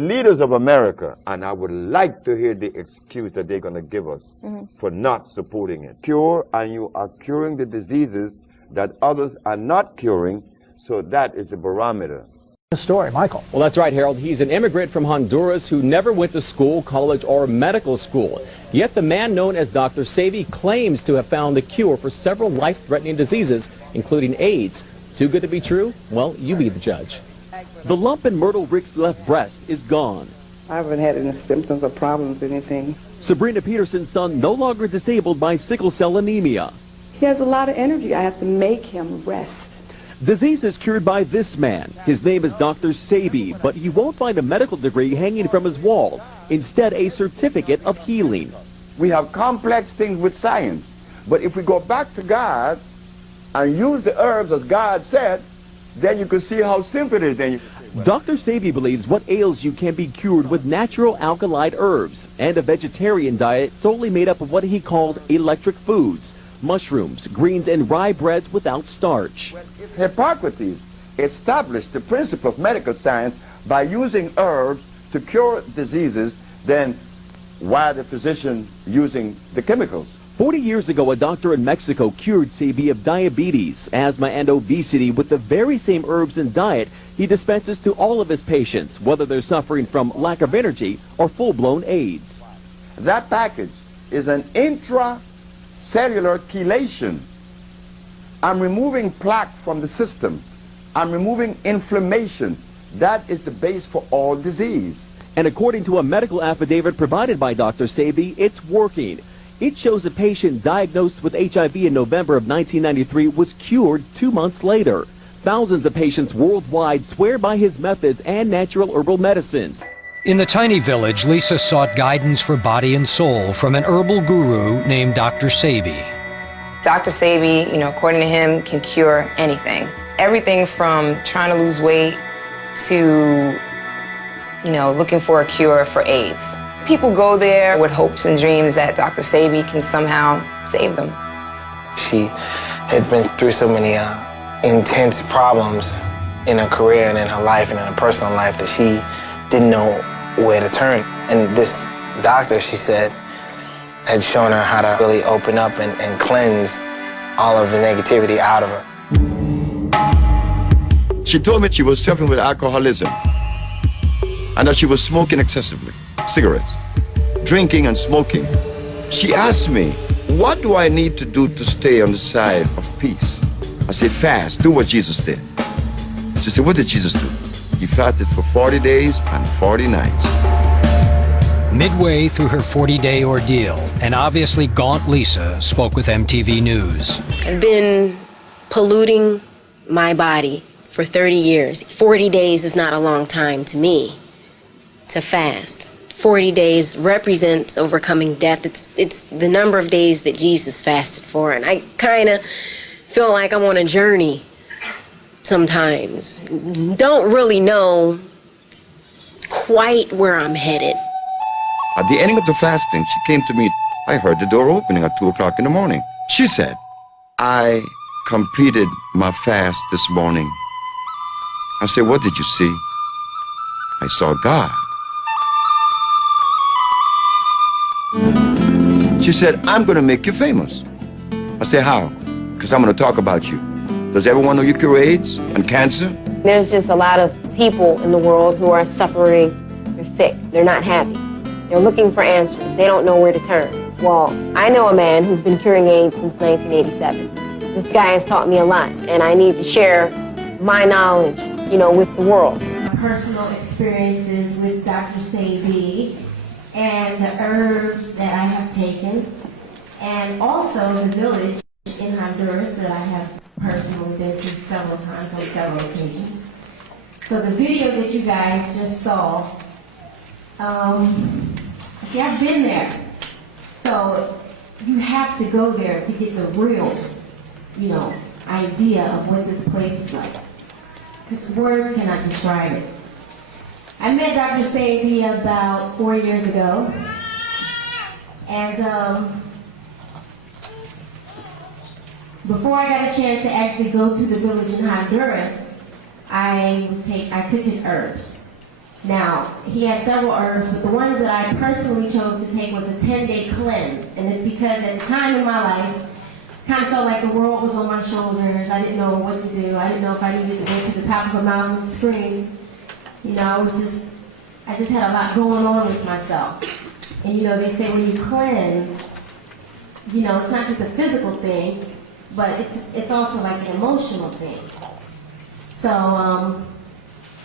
Leaders of America, and I would like to hear the excuse that they're going to give us for not supporting it. Cure, and you are curing the diseases that others are not curing, so that is the barometer. The story, Michael. Well, that's right, Harold. He's an immigrant from Honduras who never went to school, college, or medical school. Yet the man known as Dr. Sebi claims to have found the cure for several life-threatening diseases, including AIDS. Too good to be true? Well, you be the judge. The lump in Myrtle Rick's left breast is gone. I haven't had any symptoms or problems, anything. Sabrina Peterson's son no longer disabled by sickle cell anemia. He has a lot of energy. I have to make him rest. Disease is cured by this man. His name is Dr. Sebi, but you won't find a medical degree hanging from his wall. Instead, a certificate of healing. We have complex things with science, but if we go back to God and use the herbs as God said, then you can see how simple it is. Then Dr. Sebi believes what ails you can be cured with natural alkaline herbs and a vegetarian diet solely made up of what he calls electric foods, mushrooms, greens, and rye breads without starch. Hippocrates established the principle of medical science by using herbs to cure diseases, then why the physician using the chemicals? 40 years ago, a doctor in Mexico cured Sebi of diabetes, asthma, and obesity with the very same herbs and diet he dispenses to all of his patients, whether they're suffering from lack of energy or full-blown AIDS. That package is an intracellular chelation. I'm removing plaque from the system. I'm removing inflammation. That is the base for all disease. And according to a medical affidavit provided by Dr. Sebi, it's working. It shows a patient diagnosed with HIV in November of 1993 was cured 2 months later. Thousands of patients worldwide swear by his methods and natural herbal medicines. In the tiny village, Lisa sought guidance for body and soul from an herbal guru named Dr. Sebi. Dr. Sebi, according to him, can cure anything. Everything from trying to lose weight to, looking for a cure for AIDS. People go there with hopes and dreams that Dr. Sebi can somehow save them. She had been through so many intense problems in her career and in her life and in her personal life that she didn't know where to turn. And this doctor, she said, had shown her how to really open up and cleanse all of the negativity out of her. She told me she was suffering with alcoholism and that she was smoking excessively, cigarettes, drinking and smoking. She asked me, what do I need to do to stay on the side of peace? I said, fast, do what Jesus did. She said, what did Jesus do? He fasted for 40 days and 40 nights. Midway through her 40-day ordeal, an obviously gaunt Lisa spoke with MTV News. I've been polluting my body for 30 years. 40 days is not a long time to me to fast. 40 days represents overcoming death. It's the number of days that Jesus fasted for, and I kind of feel like I'm on a journey sometimes. Don't really know quite where I'm headed. At the ending of the fasting, she came to me. I heard the door opening at 2 o'clock in the morning. She said, I completed my fast this morning. I said, what did you see? I saw God. She said, I'm going to make you famous. I said, how? Because I'm going to talk about you. Does everyone know you cure AIDS and cancer? There's just a lot of people in the world who are suffering. They're sick. They're not happy. They're looking for answers. They don't know where to turn. Well, I know a man who's been curing AIDS since 1987. This guy has taught me a lot, and I need to share my knowledge, with the world. Personal experiences with Dr. Sebi and the herbs that I have taken, and also the village in Honduras that I have personally been to several times on several occasions. So the video that you guys just saw, I've been there. So you have to go there to get the real, idea of what this place is like. Because words cannot describe it. I met Dr. Sebi about 4 years ago, and before I got a chance to actually go to the village in Honduras, I took his herbs. Now, he has several herbs, but the ones that I personally chose to take was a 10-day cleanse. And it's because at the time in my life, I kind of felt like the world was on my shoulders. I didn't know what to do. I didn't know if I needed to go to the top of a mountain and scream. You know, I just had a lot going on with myself. And you know, they say when you cleanse, you know, it's not just a physical thing, but it's also like an emotional thing. So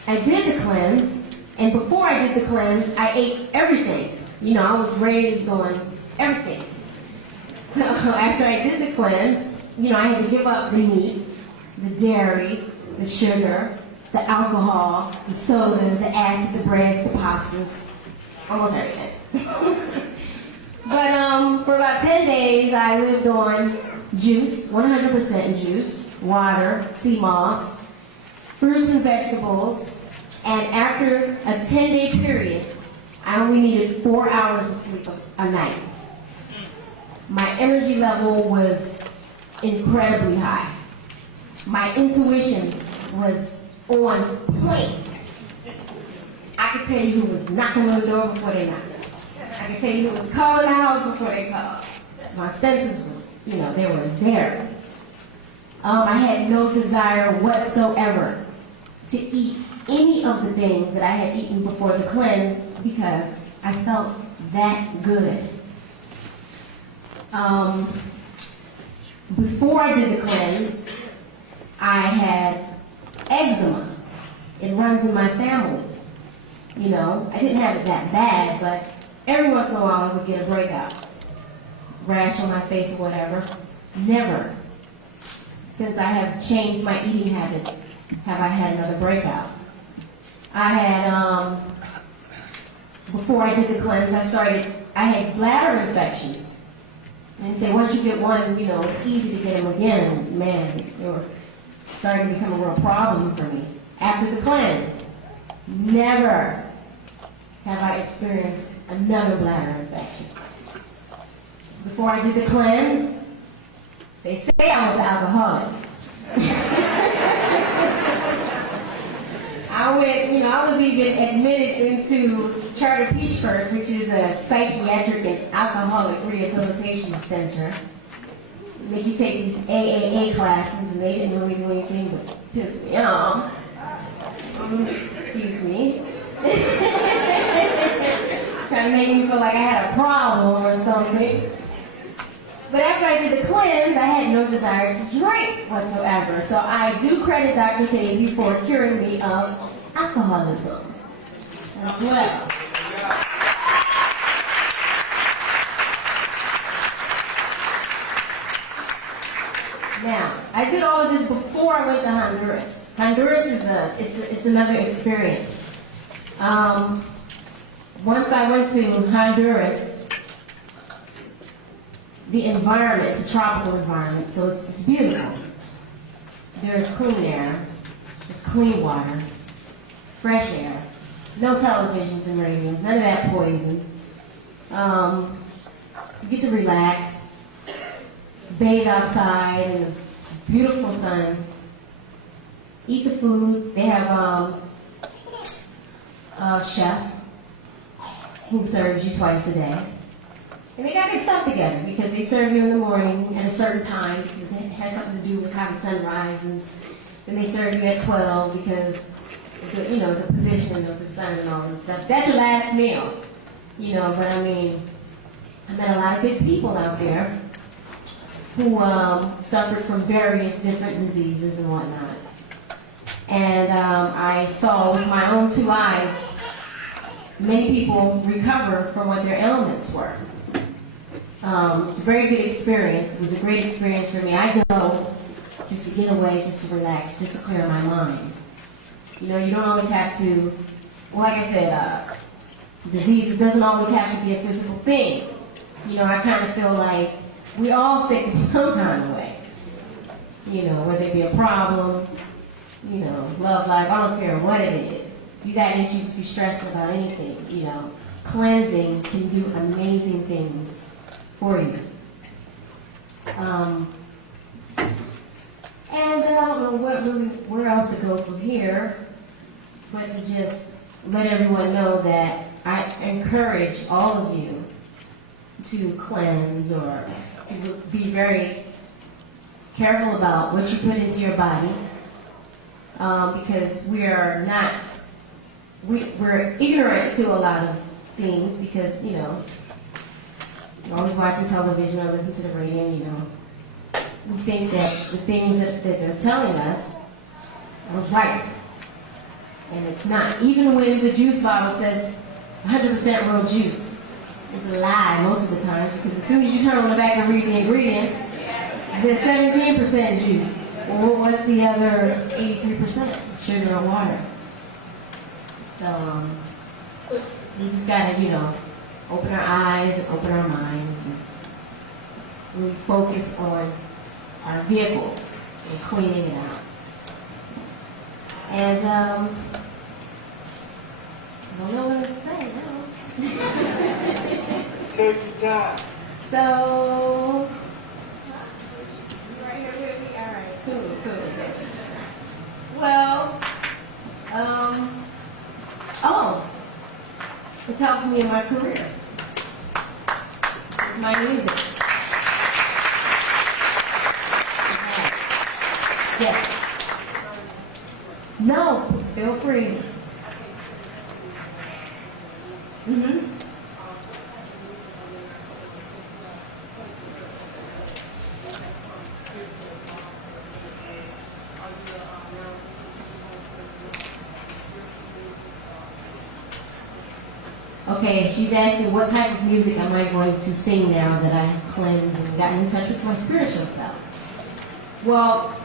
I did the cleanse, and before I did the cleanse, I ate everything. You know, I was raised on everything. So after I did the cleanse, you know, I had to give up the meat, the dairy, the sugar, the alcohol, the sodas, the acid, the breads, the pastas, almost everything. But for about 10 days, I lived on juice, 100% juice, water, sea moss, fruits and vegetables, and after a 10-day period, I only needed 4 hours of sleep a night. My energy level was incredibly high. My intuition was on point. I could tell you who was knocking on the door before they knocked. I could tell you who was calling the house before they called. My senses was, you know, they were there. I had no desire whatsoever to eat any of the things that I had eaten before the cleanse because I felt that good. Before I did the cleanse, I had eczema. It runs in my family. You know, I didn't have it that bad, but every once in a while I would get a breakout. Rash on my face or whatever. Never, since I have changed my eating habits, have I had another breakout. I had, before I did the cleanse, I had bladder infections. And say, once you get one, you know, it's easy to get them again. Man, they were starting to become a real problem for me. After the cleanse, never have I experienced another bladder infection. Before I did the cleanse, they say I was alcoholic. I was even admitted into Charter Peachford, which is a psychiatric and alcoholic rehabilitation center. They make you take these AAA classes, and they didn't really do anything but piss me off. Excuse me. Trying to make me feel like I had a problem or something. But after I did the cleanse, I had no desire to drink whatsoever. So I do credit Dr. Sebi for curing me of alcoholism as well. Now, I did all of this before I went to Honduras. Honduras is it's another experience. Once I went to Honduras, the environment, it's a tropical environment, so it's beautiful. There's clean air, there's clean water, fresh air, no televisions and radios, none of that poison. You get to relax, bathe outside in the beautiful sun, eat the food. They have a chef who serves you twice a day. And they got their stuff together because they serve you in the morning at a certain time because it has something to do with how the sun rises. Then they serve you at 12 because the position of the sun and all this stuff. That's your last meal. But I mean, I met a lot of good people out there who suffered from various different diseases and whatnot. And I saw with my own two eyes many people recover from what their ailments were. It's a very good experience. It was a great experience for me. I go just to get away, just to relax, just to clear my mind. You don't always have to, like I said, disease doesn't always have to be a physical thing. I kind of feel like we all sick in some kind of way. Whether it be a problem, love life, I don't care what it is. You got issues if you're stressed about anything, Cleansing can do amazing things for you. And I don't know where else to go from here, but to just let everyone know that I encourage all of you to cleanse or to be very careful about what you put into your body, because we're ignorant to a lot of things because, you're always watching television or listening to the radio, we think that the things that they're telling us are right. And it's not. Even when the juice bottle says 100% real juice, it's a lie most of the time, because as soon as you turn on the back and read the ingredients, it says 17% juice. Well, what's the other 83%? Sugar or water. So, we just gotta, open our eyes, open our minds, and really focus on our vehicles and cleaning it out. And, I don't know what else to say now. Take your time. So, you right here with me? All right, cool. Well, it's helped me in my career, with my music. Yes. No, feel free. Okay, she's asking what type of music am I going to sing now that I have cleansed and gotten in touch with my spiritual self. Well,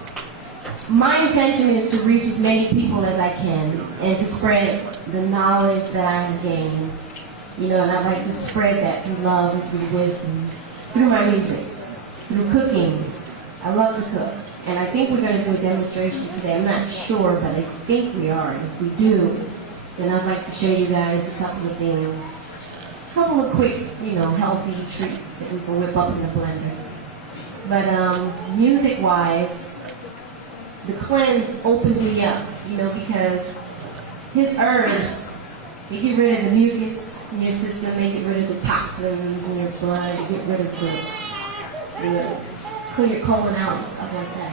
my intention is to reach as many people as I can and to spread the knowledge that I have gained. And I'd like to spread that through love and through wisdom, through my music, through cooking. I love to cook. And I think we're going to do a demonstration today. I'm not sure, but I think we are. And if we do, then I'd like to show you guys a couple of things. A couple of quick, healthy treats that we can whip up in the blender. But music-wise, the cleanse opened me up, because his herbs, they get rid of the mucus in your system, they get rid of the toxins in your blood, they get rid of the clear your colon out and stuff like that.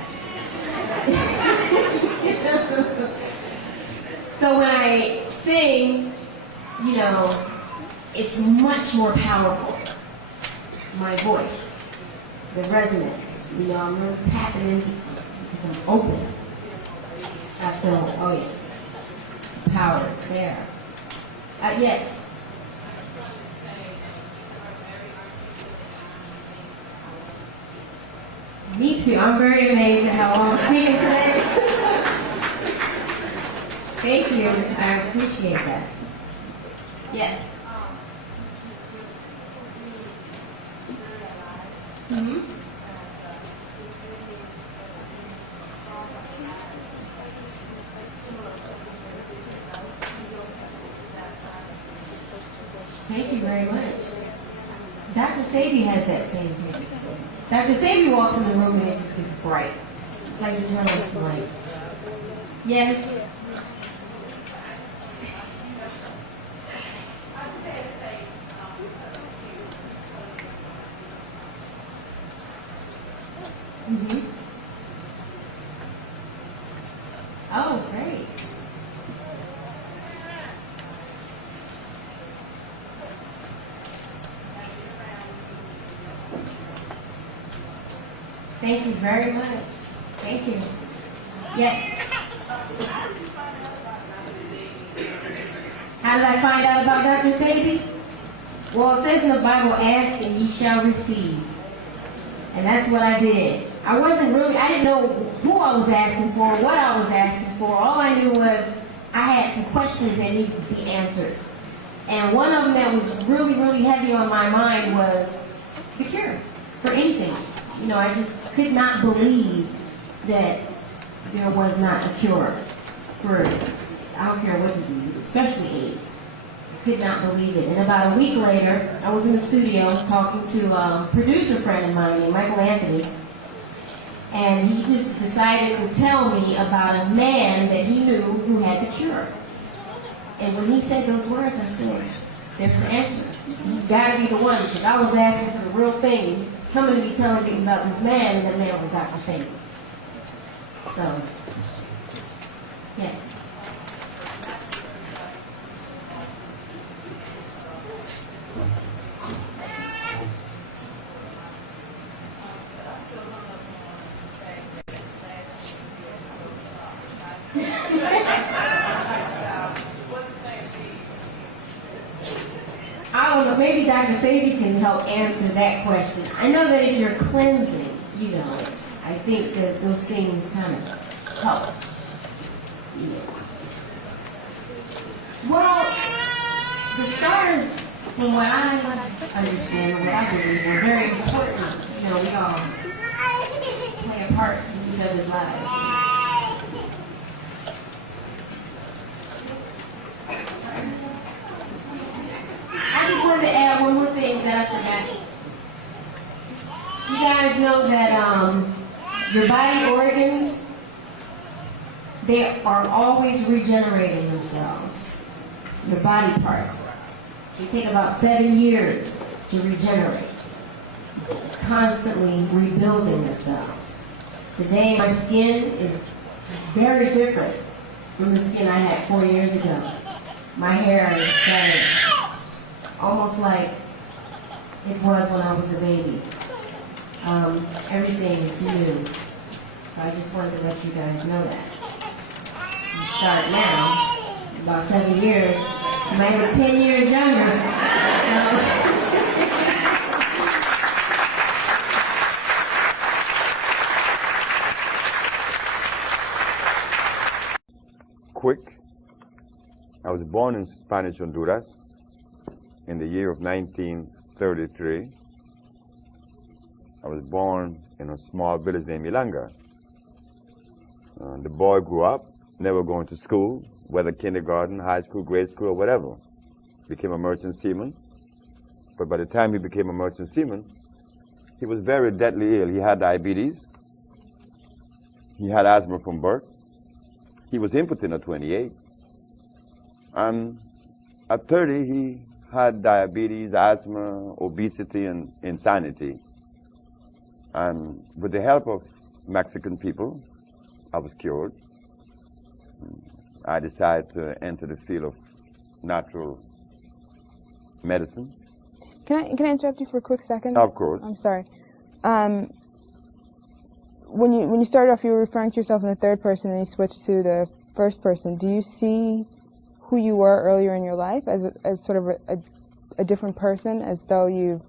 So when I sing, it's much more powerful. My voice, the resonance, I'm really tapping into something because I'm open. I feel, oh yeah, the power is there. Yes. Me too. I'm very amazed at how I'm speaking today. Thank you. I appreciate that. Yes. Mm-hmm. Thank you very much. Dr. Sebi has that same thing. Dr. Sebi walks in the room and it just gets bright. It's like you turn on some light. Yes. Mm-hmm. Oh, great. Thank you very much. Thank you. Yes. How did I find out about Dr. Sebi? Well, it says in the Bible, ask and ye shall receive. And that's what I did. I didn't know who I was asking for, what I was asking for. All I knew was I had some questions that needed to be answered. And one of them that was really, really heavy on my mind was the cure for anything. I just could not believe that there was not a cure for, I don't care what disease, especially AIDS. I could not believe it. And about a week later, I was in the studio talking to a producer friend of mine named Michael Anthony. And he just decided to tell me about a man that he knew who had the cure. And when he said those words, I said, there's the answer. He's got to be the one, because I was asking for the real thing, coming to me telling me about this man, and that man was Dr. Sebi. So, yes. I don't know, maybe Dr. Sebi can help answer that question. I know that if you're cleansing, you know, I think that those things kind of help. Yeah. Well, the stars, from what I understand, and what I believe, were very important. You know, we all play a part in each other's lives. I just wanted to add one more thing that I forgot. You guys know that your body organs, they are always regenerating themselves. Your body parts. They take about 7 years to regenerate, constantly rebuilding themselves. Today, my skin is very different from the skin I had 4 years ago. My hair is very almost like it was when I was a baby. Everything is new. So I just wanted to let you guys know that. You start now, about 7 years, you might look 10 years younger. Quick. I was born in Spanish Honduras in the year of 1933. I was born in a small village named Milanga. The boy grew up, never going to school, whether kindergarten, high school, grade school, or whatever. Became a merchant seaman. But by the time he became a merchant seaman, he was very deadly ill. He had diabetes. He had asthma from birth. He was impotent at 28. And at 30, he had diabetes, asthma, obesity, and insanity. And with the help of Mexican people, I was cured. I decided to enter the field of natural medicine. Can I interrupt you for a quick second? Of course. I'm sorry. When you started off, you were referring to yourself in the third person, and you switched to the first person. Do you see who you were earlier in your life as sort of a different person, as though you've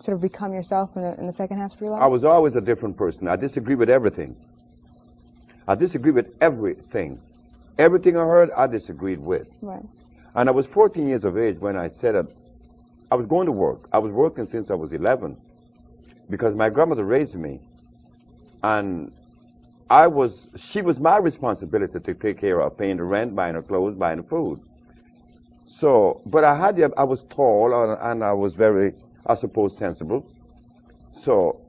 sort of become yourself in the second half of your life? I was always a different person. I disagree with everything. I disagree with everything. Everything I heard, I disagreed with. Right. And I was 14 years of age when I said I was going to work. I was working since I was 11 because my grandmother raised me. And she was my responsibility to take care of paying the rent, buying her clothes, buying her food. So, but I was tall and I was very, I suppose, sensible. So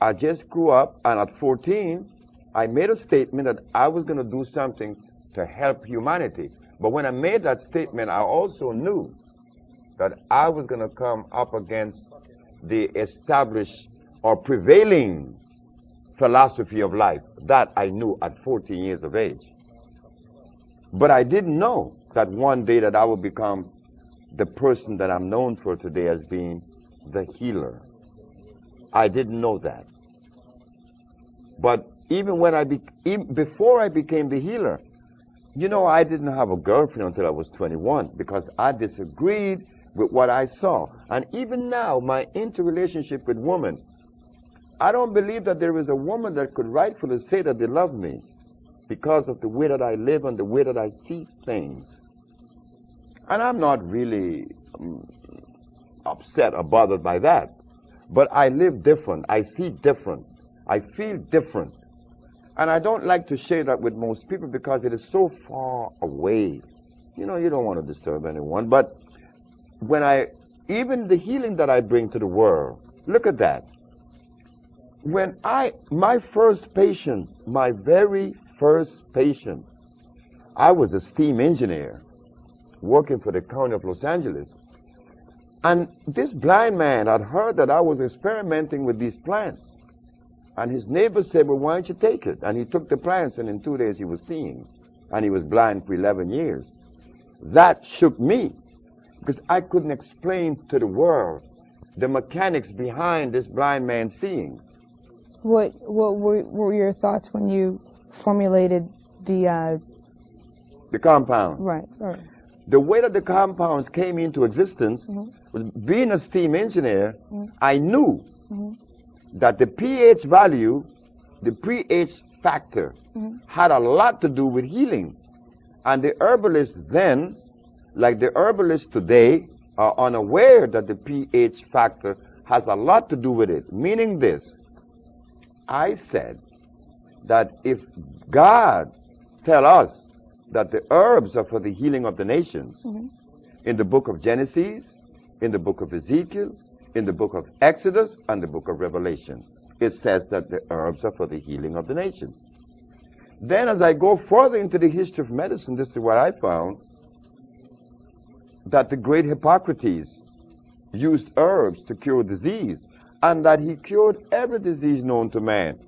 I just grew up, and at 14, I made a statement that I was going to do something to help humanity. But when I made that statement, I also knew that I was going to come up against the established or prevailing philosophy of life. That I knew at 14 years of age. But I didn't know that one day that I would become the person that I'm known for today as being the healer. I didn't know that. But even before I became the healer, you know, I didn't have a girlfriend until I was 21 because I disagreed with what I saw. And even now, my interrelationship with women, I don't believe that there is a woman that could rightfully say that they love me because of the way that I live and the way that I see things. And I'm not really upset or bothered by that. But I live different. I see different. I feel different. And I don't like to share that with most people because it is so far away. You know, you don't want to disturb anyone. But even the healing that I bring to the world, look at that. When my first patient, my very first patient, I was a steam engineer. working for the county of Los Angeles. And this blind man had heard that I was experimenting with these plants. And his neighbor said, well, why don't you take it? And he took the plants, and in 2 days he was seeing. And he was blind for 11 years. That shook me, because I couldn't explain to the world the mechanics behind this blind man seeing. What were your thoughts when you formulated the compound? Right. The way that the compounds came into existence, was being a steam engineer, I knew that the pH value, the pH factor, had a lot to do with healing. And the herbalists then, like the herbalists today, are unaware that the pH factor has a lot to do with it. Meaning this, I said that if God tell us that the herbs are for the healing of the nations, in the book of Genesis, in the book of Ezekiel, in the book of Exodus, and the book of Revelation, it says that the herbs are for the healing of the nations. Then as I go further into the history of medicine, this is what I found, that the great Hippocrates used herbs to cure disease, and that he cured every disease known to man.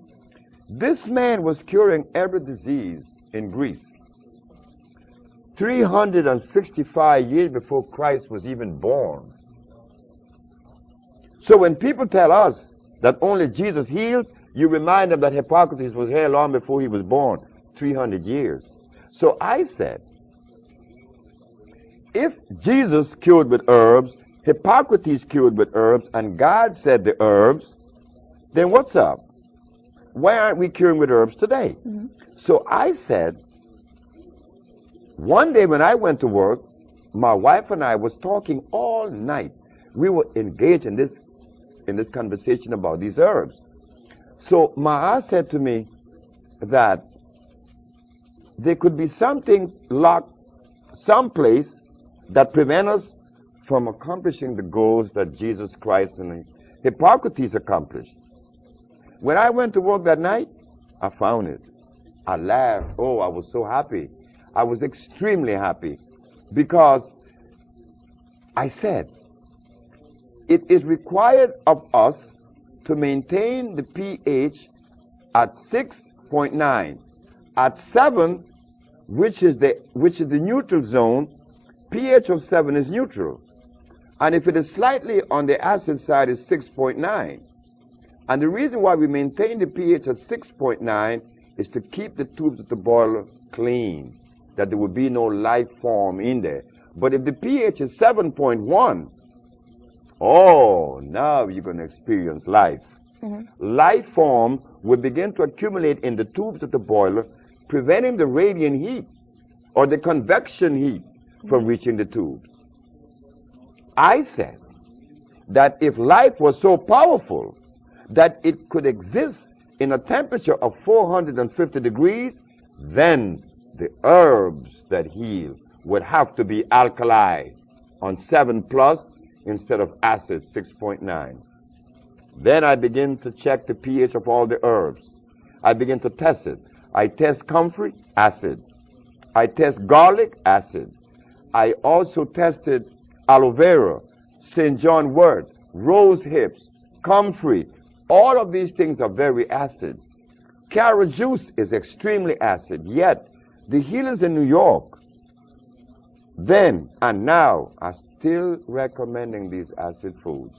This man was curing every disease in Greece 365 years before Christ was even born. So when people tell us that only Jesus heals, you remind them that Hippocrates was here long before he was born, 300 years. So I said, if Jesus cured with herbs, Hippocrates cured with herbs, and God said the herbs, then what's up? Why aren't we curing with herbs today? So I said, one day when I went to work, my wife and I was talking all night. We were engaged in this conversation about these herbs. So Ma said to me that there could be something locked someplace that prevent us from accomplishing the goals that Jesus Christ and Hippocrates accomplished. When I went to work that night, I found it. I laughed. Oh, I was so happy. I was extremely happy because I said, it is required of us to maintain the pH at 6.9. At 7, which is the neutral zone, pH of 7 is neutral. And if it is slightly on the acid side, it's 6.9. And the reason why we maintain the pH at 6.9 is to keep the tubes of the boiler clean, that there will be no life form in there. But if the pH is 7.1, oh, now you're going to experience life. Life form will begin to accumulate in the tubes of the boiler, preventing the radiant heat or the convection heat from reaching the tubes. I said that if life was so powerful that it could exist in a temperature of 450 degrees, then the herbs that heal would have to be alkali on 7+ instead of acid 6.9. Then I begin to check the pH of all the herbs. I begin to test it. I test comfrey, acid. I test garlic, acid. I also tested aloe vera, St. John wort, rose hips, comfrey. All of these things are very acid. Carrot juice is extremely acid, yet the healers in New York then and now are still recommending these acid foods.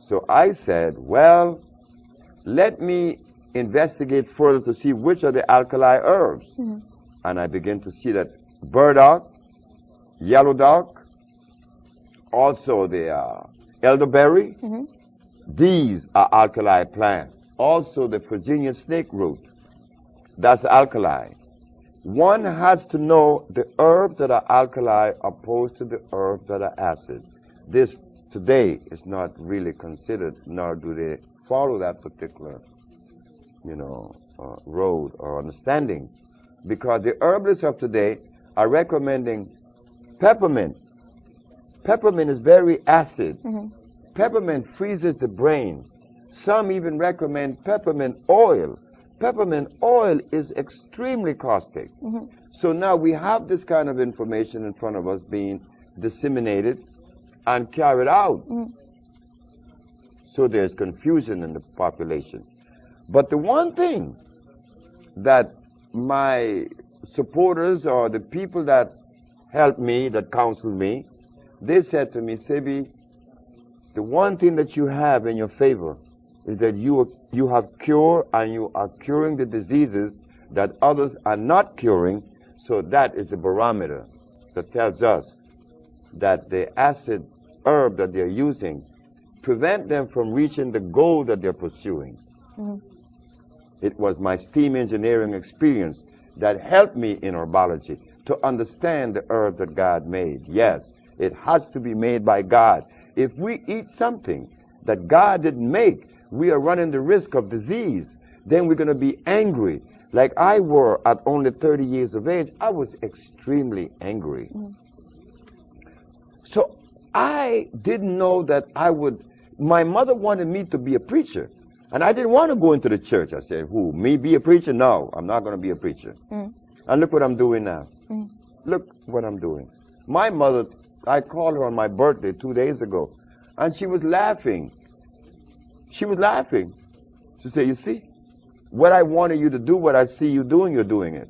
So I said, well, let me investigate further to see which are the alkali herbs. And I began to see that burdock, yellow dock, also the elderberry, these are alkali plants. Also the Virginia snake root, that's alkali. One has to know the herbs that are alkali opposed to the herbs that are acid. This today is not really considered, nor do they follow that particular, road or understanding, because the herbalists of today are recommending peppermint. Peppermint is very acid. Peppermint freezes the brain. Some even recommend peppermint oil. Peppermint oil is extremely caustic. So now we have this kind of information in front of us being disseminated and carried out. So there's confusion in the population. But the one thing that my supporters or the people that helped me, that counseled me, they said to me, Sebi, the one thing that you have in your favor is that you have cure and you are curing the diseases that others are not curing. So that is the barometer that tells us that the acid herb that they're using prevent them from reaching the goal that they're pursuing. It was my steam engineering experience that helped me in herbology to understand the herb that God made. Yes, it has to be made by God. If we eat something that God didn't make, we are running the risk of disease. Then we're going to be angry. Like I were at only 30 years of age, I was extremely angry. So I didn't know that I would. My mother wanted me to be a preacher. And I didn't want to go into the church. I said, who, me be a preacher? No, I'm not going to be a preacher. And look what I'm doing now. Look what I'm doing. My mother, I called her on my birthday 2 days ago, and she was laughing. She was laughing. She said, you see, what I wanted you to do, what I see you doing, you're doing it.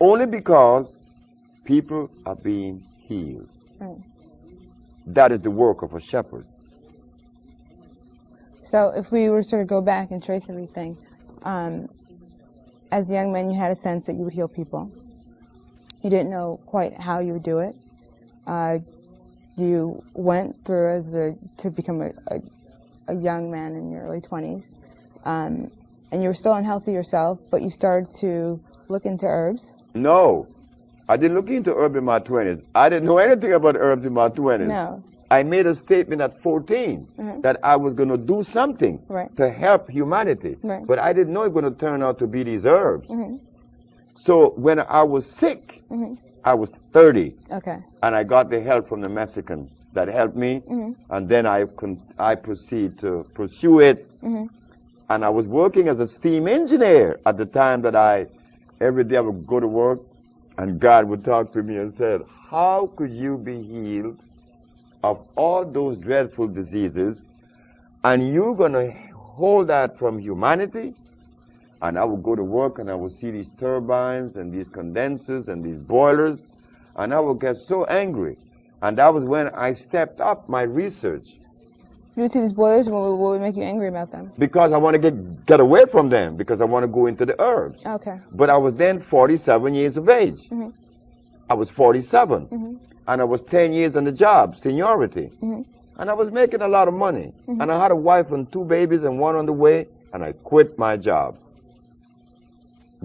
Only because people are being healed. That is the work of a shepherd. So if we were to sort of go back and trace everything, as a young man, you had a sense that you would heal people. You didn't know quite how you would do it. You went through to become a young man in your early 20s, and you were still unhealthy yourself, but you started to look into herbs. No, I didn't look into herbs in my 20s. I didn't know anything about herbs in my 20s. No. I made a statement at 14 that I was going to do something to help humanity. But I didn't know it was going to turn out to be these herbs. So when I was sick, I was 30. Okay. And I got the help from the Mexican that helped me. And then I proceeded to pursue it. And I was working as a steam engineer at the time that every day I would go to work and God would talk to me and said, how could you be healed of all those dreadful diseases, and you're going to hold that from humanity? And I would go to work and I would see these turbines and these condensers and these boilers, and I would get so angry. And that was when I stepped up my research. You would see these boilers, what would make you angry about them? Because I want to get away from them, because I want to go into the herbs. Okay. But I was then 47 years of age. I was 47. And I was 10 years on the job, seniority. And I was making a lot of money. And I had a wife and 2 babies and 1 on the way, and I quit my job.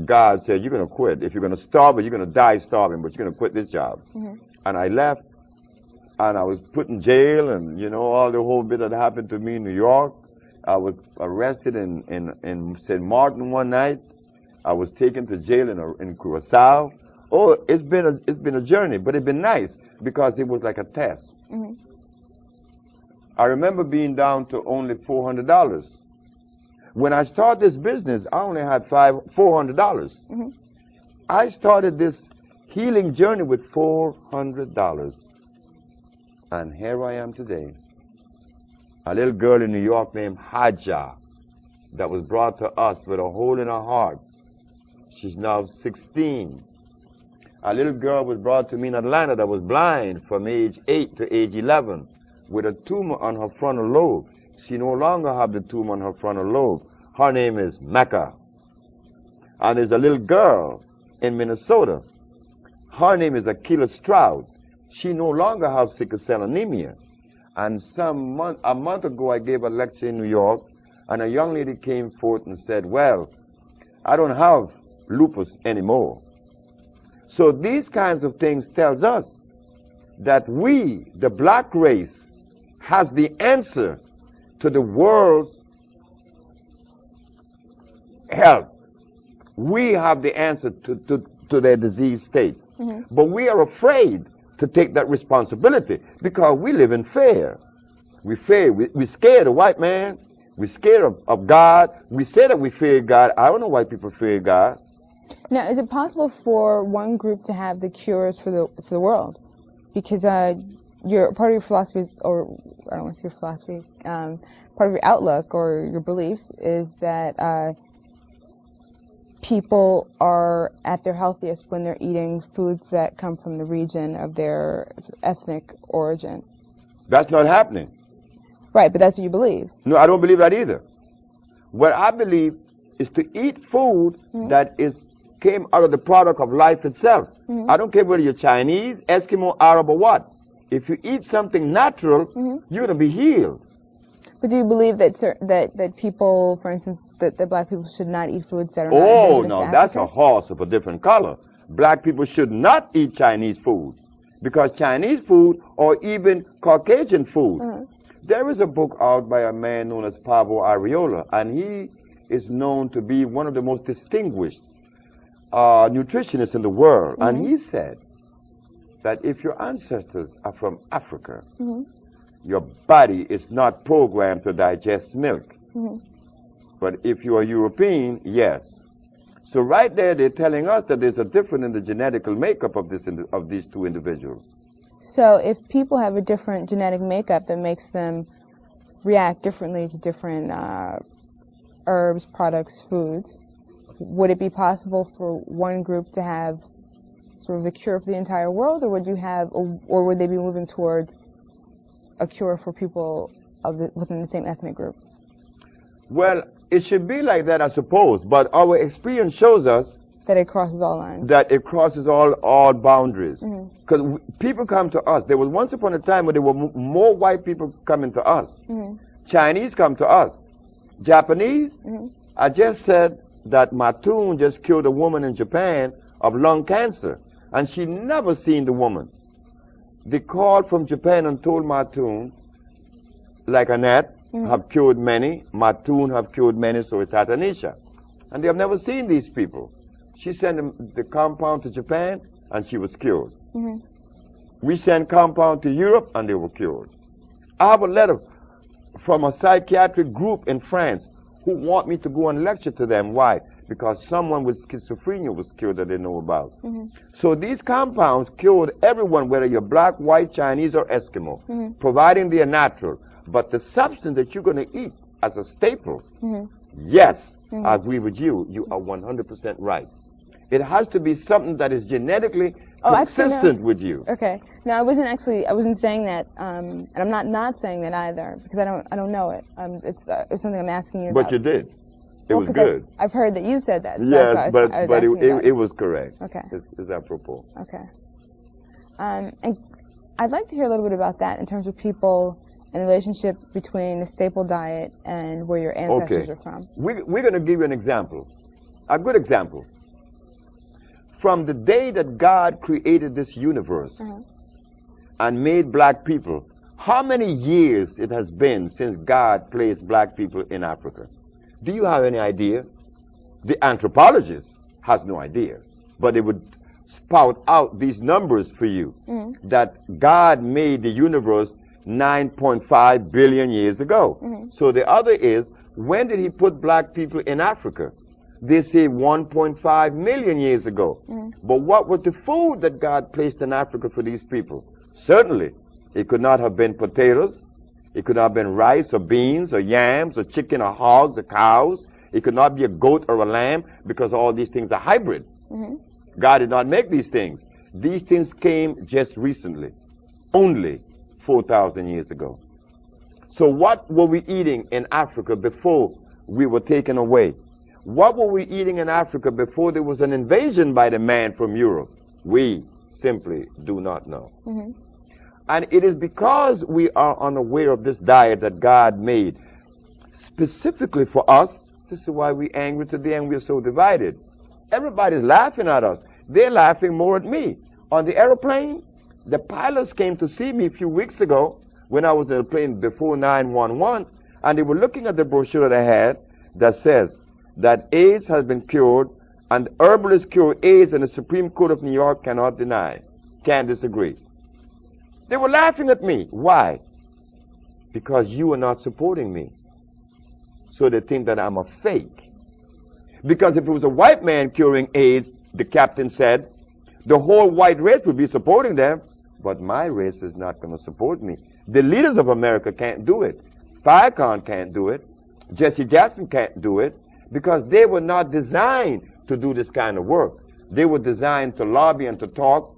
God said, you're going to quit. If you're going to starve, you're going to die starving, but you're going to quit this job. And I left, and I was put in jail, and, you know, all the whole bit that happened to me in New York. I was arrested in St. Martin one night. I was taken to jail in Curacao. Oh, it's been a journey, but it's been nice because it was like a test. I remember being down to only $400. When I started this business, I only had $400. I started this healing journey with $400. And here I am today. A little girl in New York named Haja that was brought to us with a hole in her heart. She's now 16. A little girl was brought to me in Atlanta that was blind from age 8 to age 11 with a tumor on her frontal lobe. She no longer has the tumor on her frontal lobe. Her name is Mecca. And there's a little girl in Minnesota. Her name is Akila Stroud. She no longer has sickle cell anemia. And a month ago, I gave a lecture in New York, and a young lady came forth and said, well, I don't have lupus anymore. So these kinds of things tells us that we, the black race, has the answer to the world's health. We have the answer to their disease state. But we are afraid to take that responsibility because we live in fear. We fear. We scared the white man. We're scared of God. We say that we fear God. I don't know why people fear God. Now, is it possible for one group to have the cures for the world? Because part of your philosophy is, or I don't want to say your philosophy, part of your outlook or your beliefs is that people are at their healthiest when they're eating foods that come from the region of their ethnic origin. That's not happening. Right, but that's what you believe. No, I don't believe that either. What I believe is to eat food that came out of the product of life itself. I don't care whether you're Chinese, Eskimo, Arab, or what. If you eat something natural, you're going to be healed. But do you believe that that people, for instance, that black people should not eat foods that are not Oh, indigenous no, to that's a Africa? horse of a different color. Black people should not eat Chinese food because Chinese food or even Caucasian food. There is a book out by a man known as Pablo Arriola, and he is known to be one of the most distinguished nutritionists in the world. And he said that if your ancestors are from Africa, your body is not programmed to digest milk. But if you are European, yes. So right there, they're telling us that there's a difference in the genetical makeup of these two individuals. So if people have a different genetic makeup that makes them react differently to different herbs, products, foods, would it be possible for one group to have sort of the cure for the entire world, or would they be moving towards a cure for people within the same ethnic group? Well, it should be like that, I suppose, but our experience shows us that it crosses all lines. That it crosses all boundaries. Because people come to us. There was once upon a time when there were more white people coming to us. Chinese come to us. Japanese, I just said that Matun just killed a woman in Japan of lung cancer, and she never seen the woman. They called from Japan and told Matun, like Annette, have cured many, Matun have cured many, so it's Tatanisha. And they have never seen these people. She sent the compound to Japan, and she was cured. We sent compound to Europe, and they were cured. I have a letter from a psychiatric group in France who want me to go and lecture to them. Why? Because someone with schizophrenia was cured that they know about. So these compounds cured everyone, whether you're black, white, Chinese, or Eskimo, providing they are natural. But the substance that you're going to eat as a staple, yes, I agree with you. You are 100% right. It has to be something that is genetically consistent with you. Okay. No, I wasn't saying that, and I'm not saying that either, because I don't know it. It's something I'm asking you about. But you did. It was good. I've heard that you've said that. Yes, but it was correct. Okay. It's apropos. Okay. And I'd like to hear a little bit about that in terms of people and the relationship between the staple diet and where your ancestors are from. We're going to give you an example, a good example. From the day that God created this universe and made black people, how many years it has been since God placed black people in Africa? Do you have any idea? The anthropologist has no idea, but they would spout out these numbers for you, that God made the universe 9.5 billion years ago. So the other is, when did he put black people in Africa? They say 1.5 million years ago. But what was the food that God placed in Africa for these people? Certainly, it could not have been potatoes. It could not have been rice or beans or yams or chicken or hogs or cows. It could not be a goat or a lamb, because all these things are hybrid. God did not make these things. These things came just recently, only 4,000 years ago. So what were we eating in Africa before we were taken away? What were we eating in Africa before there was an invasion by the man from Europe? We simply do not know. And it is because we are unaware of this diet that God made specifically for us. This is why we're angry today and we're so divided. Everybody's laughing at us. They're laughing more at me. On the airplane, the pilots came to see me a few weeks ago when I was in the plane before 911, and they were looking at the brochure that I had that says that AIDS has been cured, and herbalists cure AIDS, and the Supreme Court of New York cannot deny, can't disagree. They were laughing at me. Why? Because you are not supporting me. so they think that I'm a fake. Because if it was a white man curing AIDS, the captain said, the whole white race would be supporting them, but my race is not going to support me. The leaders of America can't do it. Farrakhan can't do it. Jesse Jackson can't do it, because they were not designed to do this kind of work. They were designed to lobby and to talk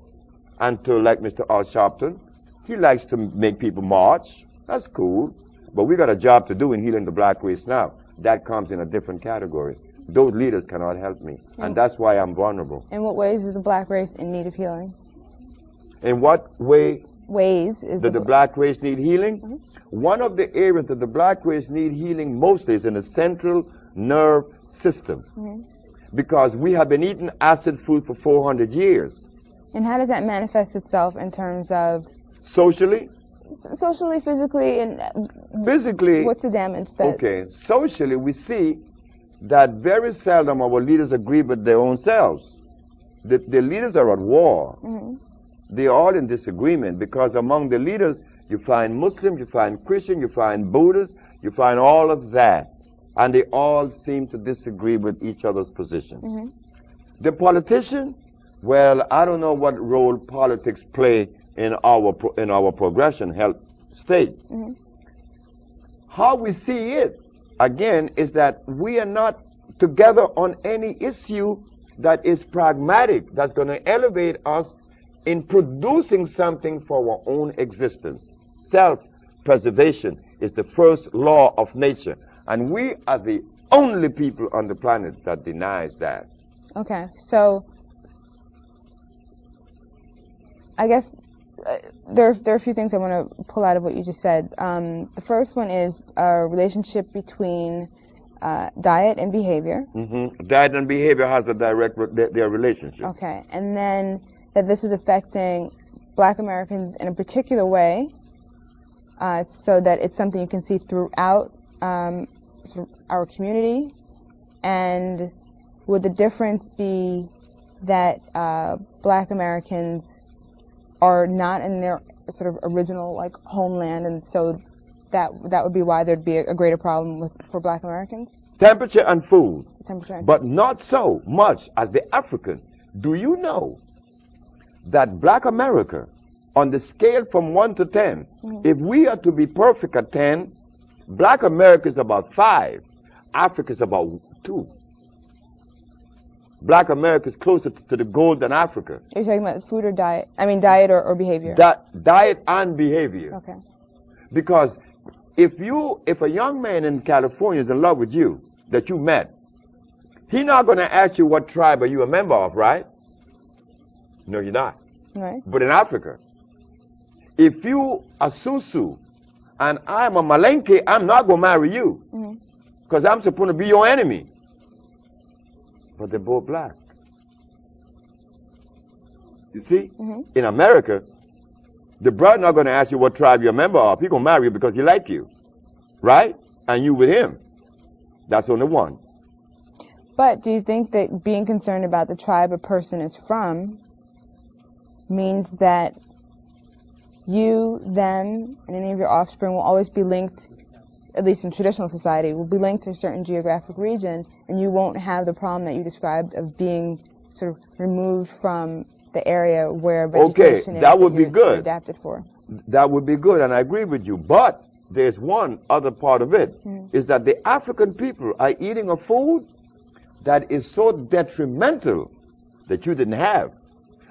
and to, like Mr. Al Sharpton, he likes to make people march. That's cool. But we got a job to do in healing the black race now. That comes in a different category. Those leaders cannot help me. And that's why I'm vulnerable. In what ways is the black race in need of healing? In what ways does the black race need healing? Mm-hmm. One of the areas that the black race need healing mostly is in the central nerve system. Mm-hmm. Because we have been eating acid food for 400 years. And how does that manifest itself in terms of socially? Socially, physically, and physically. What's the damage that? Okay, socially, we see that very seldom our leaders agree with their own selves. The leaders are at war. Mm-hmm. They're all in disagreement, because among the leaders, you find Muslims, you find Christians, you find Buddhists, you find all of that. And they all seem to disagree with each other's position. Mm-hmm. The politician, well, I don't know what role politics play in our progression health state. Mm-hmm. How we see it, again, is that we are not together on any issue that is pragmatic, that's going to elevate us in producing something for our own existence. Self-preservation is the first law of nature, and we are the only people on the planet that denies that. Okay, so I guess there are a few things I want to pull out of what you just said. The first one is a relationship between diet and behavior. Mm-hmm. Diet and behavior has a direct their relationship. Okay, and then that this is affecting Black Americans in a particular way, so that it's something you can see throughout sort of our community. And would the difference be that Black Americans are not in their sort of original like homeland, and so that would be why there'd be a greater problem for Black Americans? Temperature and food. Temperature and but food. Not so much as the African. Do you know that Black America, on the scale from 1 to 10, mm-hmm. if we are to be perfect at 10, Black America is about 5, Africa is about 2. Black America is closer to the goal than Africa. Are you talking about food or diet? I mean diet or behavior? Diet and behavior. Okay. Because if a young man in California is in love with you, that you met, he's not going to ask you what tribe are you a member of, right? No, you're not. Right. But in Africa, if you are Susu and I'm a Malenke, I'm not going to marry you, because I'm supposed to be your enemy. But they're both Black. You see? Mm-hmm. In America, the brother not going to ask you what tribe you're a member of. He's going to marry you because he like you. Right? And you with him. That's only one. But do you think that being concerned about the tribe a person is from means that you, them, and any of your offspring will always be linked, at least in traditional society, will be linked to a certain geographic region, and you won't have the problem that you described of being sort of removed from the area where vegetation is that would be good. Adapted for? That would be good, and I agree with you. But there's one other part of it, is that the African people are eating a food that is so detrimental that you didn't have.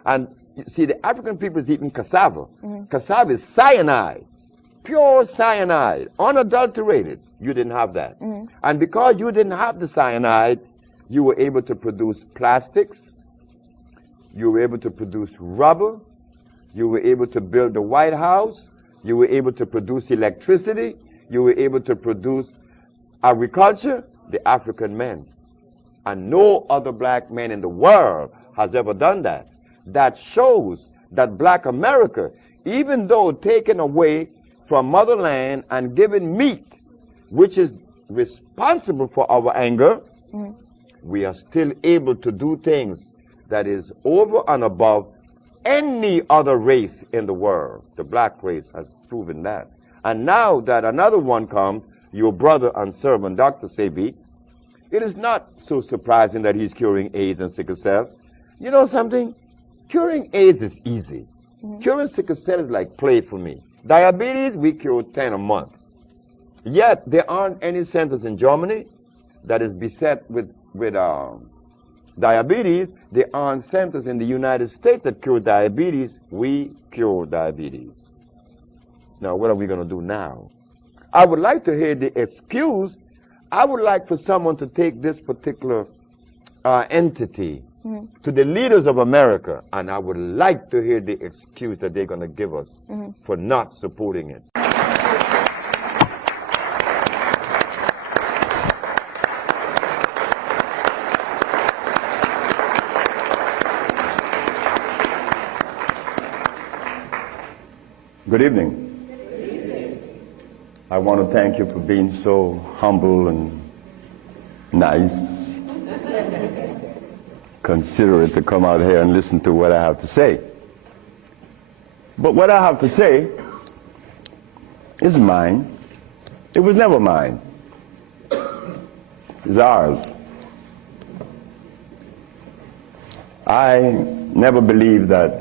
And you see, the African people is eating cassava. Mm-hmm. Cassava is cyanide, pure cyanide, unadulterated. You didn't have that. Mm-hmm. And because you didn't have the cyanide, you were able to produce plastics, you were able to produce rubber, you were able to build the White House, you were able to produce electricity, you were able to produce agriculture, the African men. And no other Black man in the world has ever done that. That shows that Black America, even though taken away from motherland and given meat, which is responsible for our anger, we are still able to do things that is over and above any other race in the world. The Black race has proven that. And now that another one comes, your brother and servant, Dr. Sebi, it is not so surprising that he's curing AIDS and sickle cell. You know something? Curing AIDS is easy. Curing sickle cell is like play for me. Diabetes, we cure 10 a month. Yet, there aren't any centers in Germany that is beset with diabetes. There aren't centers in the United States that cure diabetes. We cure diabetes. Now, what are we going to do now? I would like to hear the excuse. I would like for someone to take this particular entity to the leaders of America, and I would like to hear the excuse that they're going to give us for not supporting it. Good evening. I want to thank you for being so humble and nice, considerate to come out here and listen to what I have to say. But what I have to say is mine. It was never mine. It's ours. I never believed that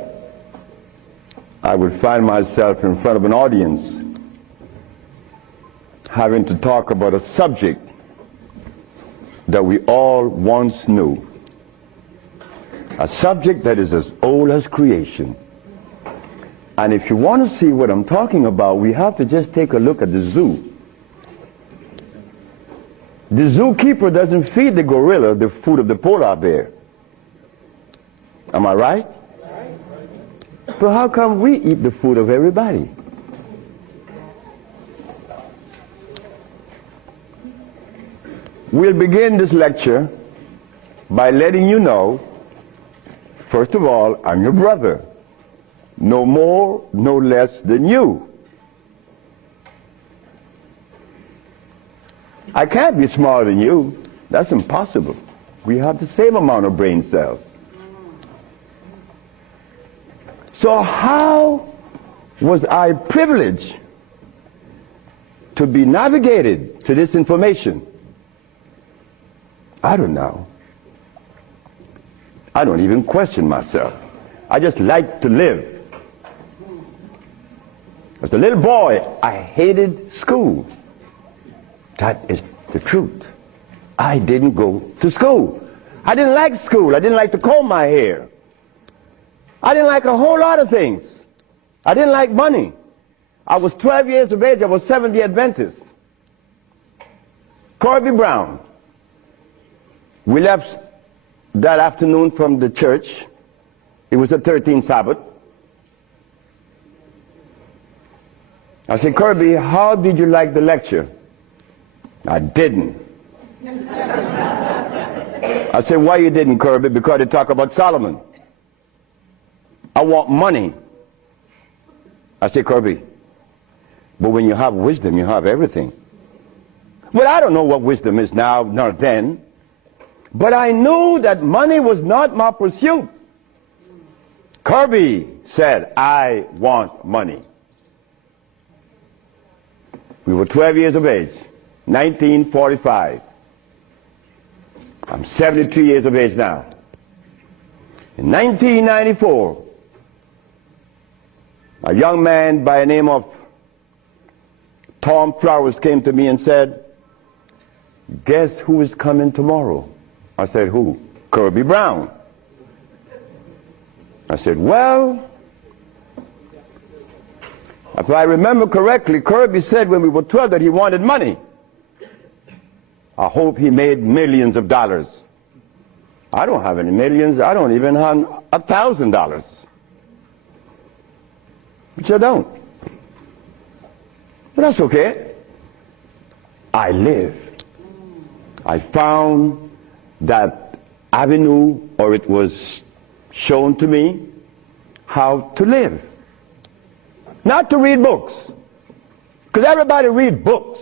I would find myself in front of an audience having to talk about a subject that we all once knew. A subject that is as old as creation. And if you want to see what I'm talking about, we have to just take a look at the zoo. The zookeeper doesn't feed the gorilla the food of the polar bear. Am I right? So how come we eat the food of everybody? We'll begin this lecture by letting you know, first of all, I'm your brother. No more, no less than you. I can't be smarter than you. That's impossible. We have the same amount of brain cells. So how was I privileged to be navigated to this information? I don't know. I don't even question myself. I just like to live. As a little boy, I hated school. That is the truth. I didn't go to school. I didn't like school. I didn't like to comb my hair. I didn't like a whole lot of things. I didn't like money. I was 12 years of age. I was Seventh-day Adventist. Corby Brown. We left that afternoon from the church. It was the 13th Sabbath. I said, Kirby, how did you like the lecture? I didn't. I said, why you didn't, Kirby? Because they talk about Solomon. I want money. I said, Kirby, but when you have wisdom, you have everything. Well, I don't know what wisdom is now, nor then. But I knew that money was not my pursuit. Kirby said, I want money. We were 12 years of age, 1945. I'm 72 years of age now. In 1994, a young man by the name of Tom Flowers came to me and said, guess who is coming tomorrow? I said, who? Kirby Brown. I said, well, if I remember correctly, Kirby said when we were 12 that he wanted money. I hope he made millions of dollars. I don't have any millions. I don't even have $1,000. Which I don't. But that's okay. I live. I found that avenue, or it was shown to me how to live. Not to read books. Because everybody reads books.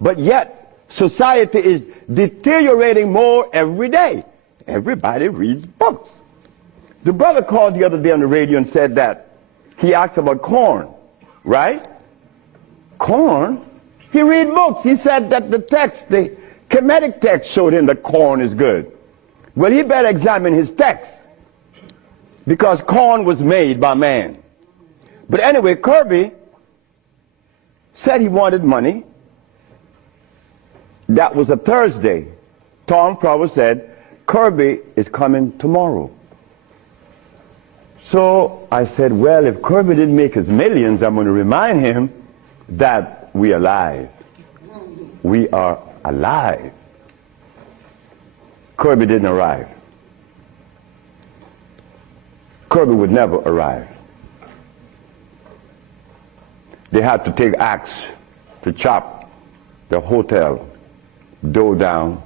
But yet, society is deteriorating more every day. Everybody reads books. The brother called the other day on the radio and said that he asked about corn, right? Corn? He read books. He said that the text, the Kemetic text, showed him that corn is good. Well, he better examine his text, because corn was made by man. But anyway, Kirby said he wanted money. That was a Thursday. Tom Prower said, Kirby is coming tomorrow. So I said, well, if Kirby didn't make his millions, I'm going to remind him that we are alive. We are alive. Kirby didn't arrive. Kirby would never arrive. They had to take axe to chop the hotel door down.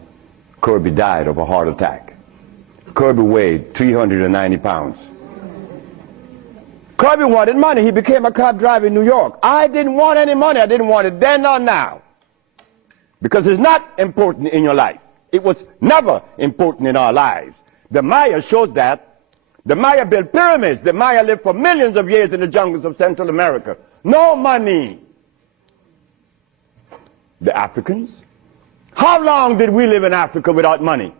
Kirby died of a heart attack. Kirby weighed 390 pounds. Kirby wanted money. He became a cab driver in New York. I didn't want any money. I didn't want it then or now, because it's not important in your life. It was never important in our lives. The Maya shows that. The Maya built pyramids. The Maya lived for millions of years in the jungles of Central America. No money. The Africans? How long did we live in Africa without money?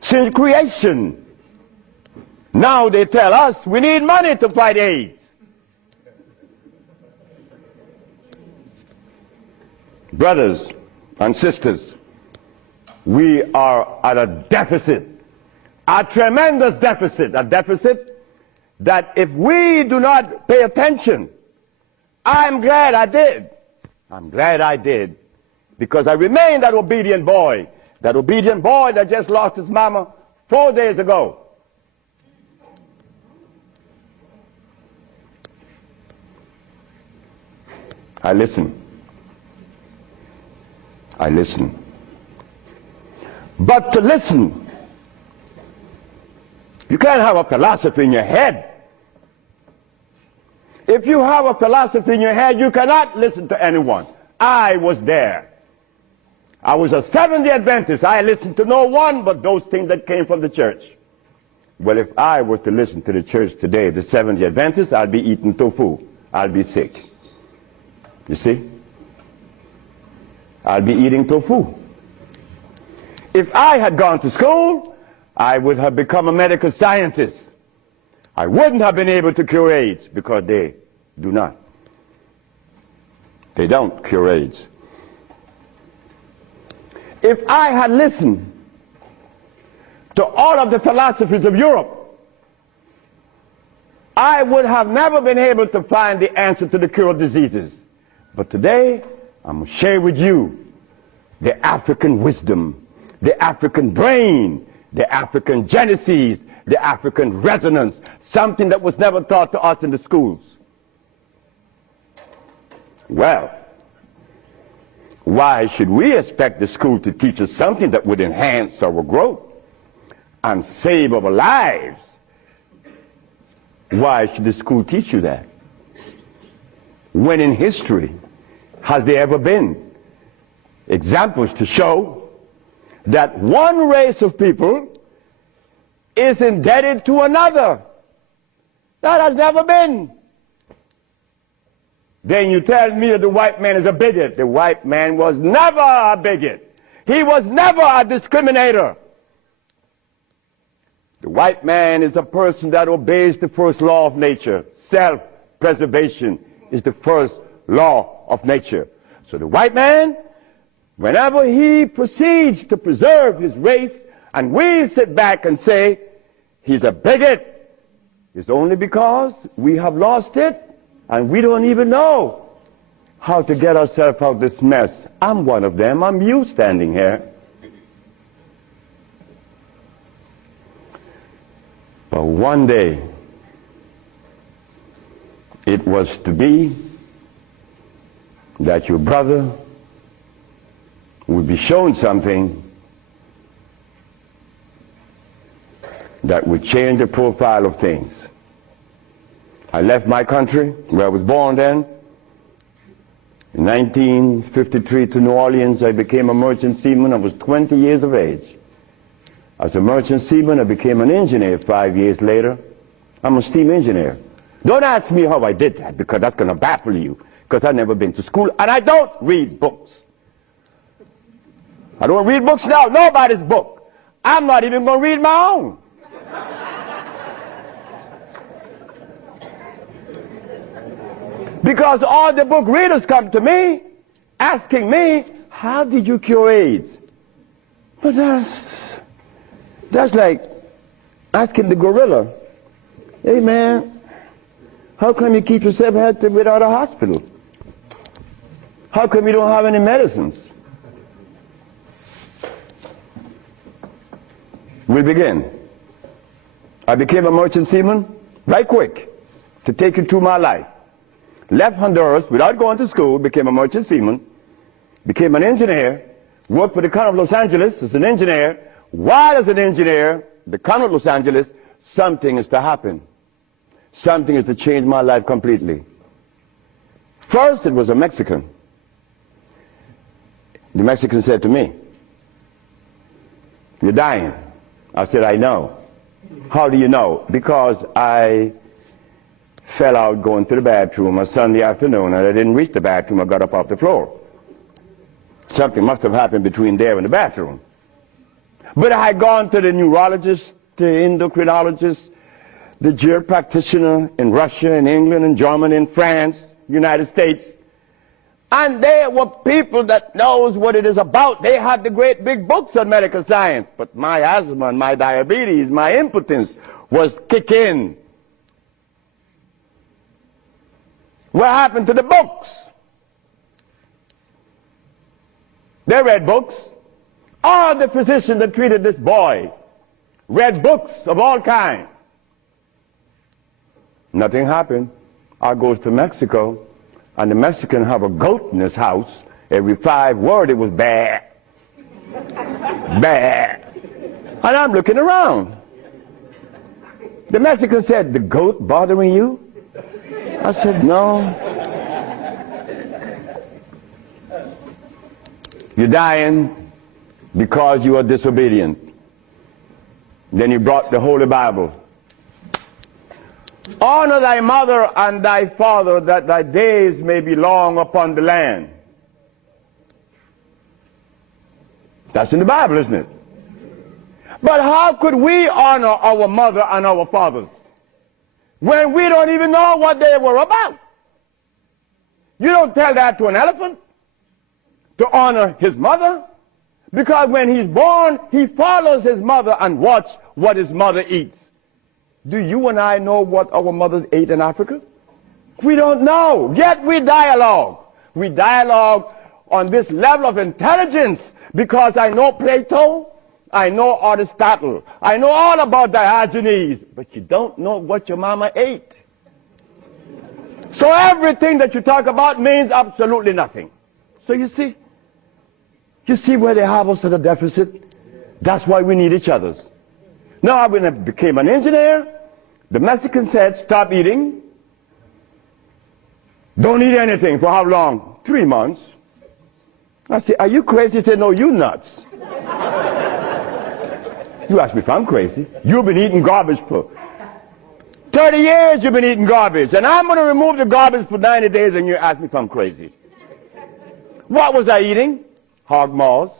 Since creation. Now they tell us we need money to fight AIDS. Brothers and sisters, we are at a deficit, a tremendous deficit, a deficit that if we do not pay attention, I'm glad I did. I'm glad I did, because I remain that obedient boy that just lost his mama 4 days ago. I listen. I listen. But to listen, you can't have a philosophy in your head. If you have a philosophy in your head, you cannot listen to anyone. I was there. I was a Seventh-day Adventist. I listened to no one but those things that came from the church. Well, if I was to listen to the church today, the Seventh-day Adventists, I'd be eating tofu. I'll be sick. You see? I'll be eating tofu. If I had gone to school, I would have become a medical scientist. I wouldn't have been able to cure AIDS, because they do not. They don't cure AIDS. If I had listened to all of the philosophies of Europe, I would have never been able to find the answer to the cure of diseases. But today, I'm going to share with you the African wisdom, the African brain, the African genesis, the African resonance, something that was never taught to us in the schools. Well, why should we expect the school to teach us something that would enhance our growth and save our lives? Why should the school teach you that? When in history has there ever been examples to show that one race of people is indebted to another? That has never been. Then you tell me that the white man is a bigot. The white man was never a bigot. He was never a discriminator. The white man is a person that obeys the first law of nature. Self-preservation is the first law of nature. So the white man, whenever he proceeds to preserve his race, and we sit back and say he's a bigot, it's only because we have lost it and we don't even know how to get ourselves out of this mess. I'm one of them. I'm you standing here. But one day it was to be that your brother would be shown something that would change the profile of things. I left my country, where I was born then. In 1953 to New Orleans, I became a merchant seaman. I was 20 years of age. As a merchant seaman, I became an engineer 5 years later. I'm a steam engineer. Don't ask me how I did that, because that's going to baffle you. because I've never been to school, and I don't read books. I don't read books now, nobody's book. I'm not even going to read my own. Because all the book readers come to me asking me, how did you cure AIDS? But that's like asking the gorilla, hey man, how come you keep yourself healthy without a hospital? How come you don't have any medicines? We begin. I became a merchant seaman right quick to take you through my life. Left Honduras without going to school, became a merchant seaman, became an engineer, worked for the County of Los Angeles as an engineer. While as an engineer, the County of Los Angeles, something is to happen. Something is to change my life completely. First, it was a Mexican. The Mexican said to me, you're dying. I said, I know. How do you know? Because I fell out going to the bathroom a Sunday afternoon, and I didn't reach the bathroom. I got up off the floor. Something must have happened between there and the bathroom. But I had gone to the neurologist, the endocrinologist, the GER practitioner in Russia, in England, in Germany, in France, United States. And they were people that knows what it is about. They had the great big books on medical science. But my asthma and my diabetes, my impotence was kicking. What happened to the books? They read books. All the physicians that treated this boy read books of all kinds. Nothing happened. I goes to Mexico, and the Mexican have a goat in his house. Every 5 words it was bad, bad. And I'm looking around. The Mexican said, the goat bothering you? I said, no. You're dying because you are disobedient. Then he brought the Holy Bible. Honor thy mother and thy father, that thy days may be long upon the land. That's in the Bible, isn't it? But how could we honor our mother and our fathers when we don't even know what they were about? You don't tell that to an elephant to honor his mother, because when he's born, he follows his mother and watch what his mother eats. Do you and I know what our mothers ate in Africa? We don't know, yet we dialogue. We dialogue on this level of intelligence because I know Plato, I know Aristotle, I know all about Diogenes, but you don't know what your mama ate. So everything that you talk about means absolutely nothing. So you see where they have us at a deficit? That's why we need each other's. Now when I became an engineer, the Mexican said, stop eating. Don't eat anything. For how long? 3 months. I said, are you crazy? He said, no, you nuts. You ask me if I'm crazy. You've been eating garbage for 30 years. You've been eating garbage. And I'm going to remove the garbage for 90 days, and you ask me if I'm crazy. What was I eating? Hog maws,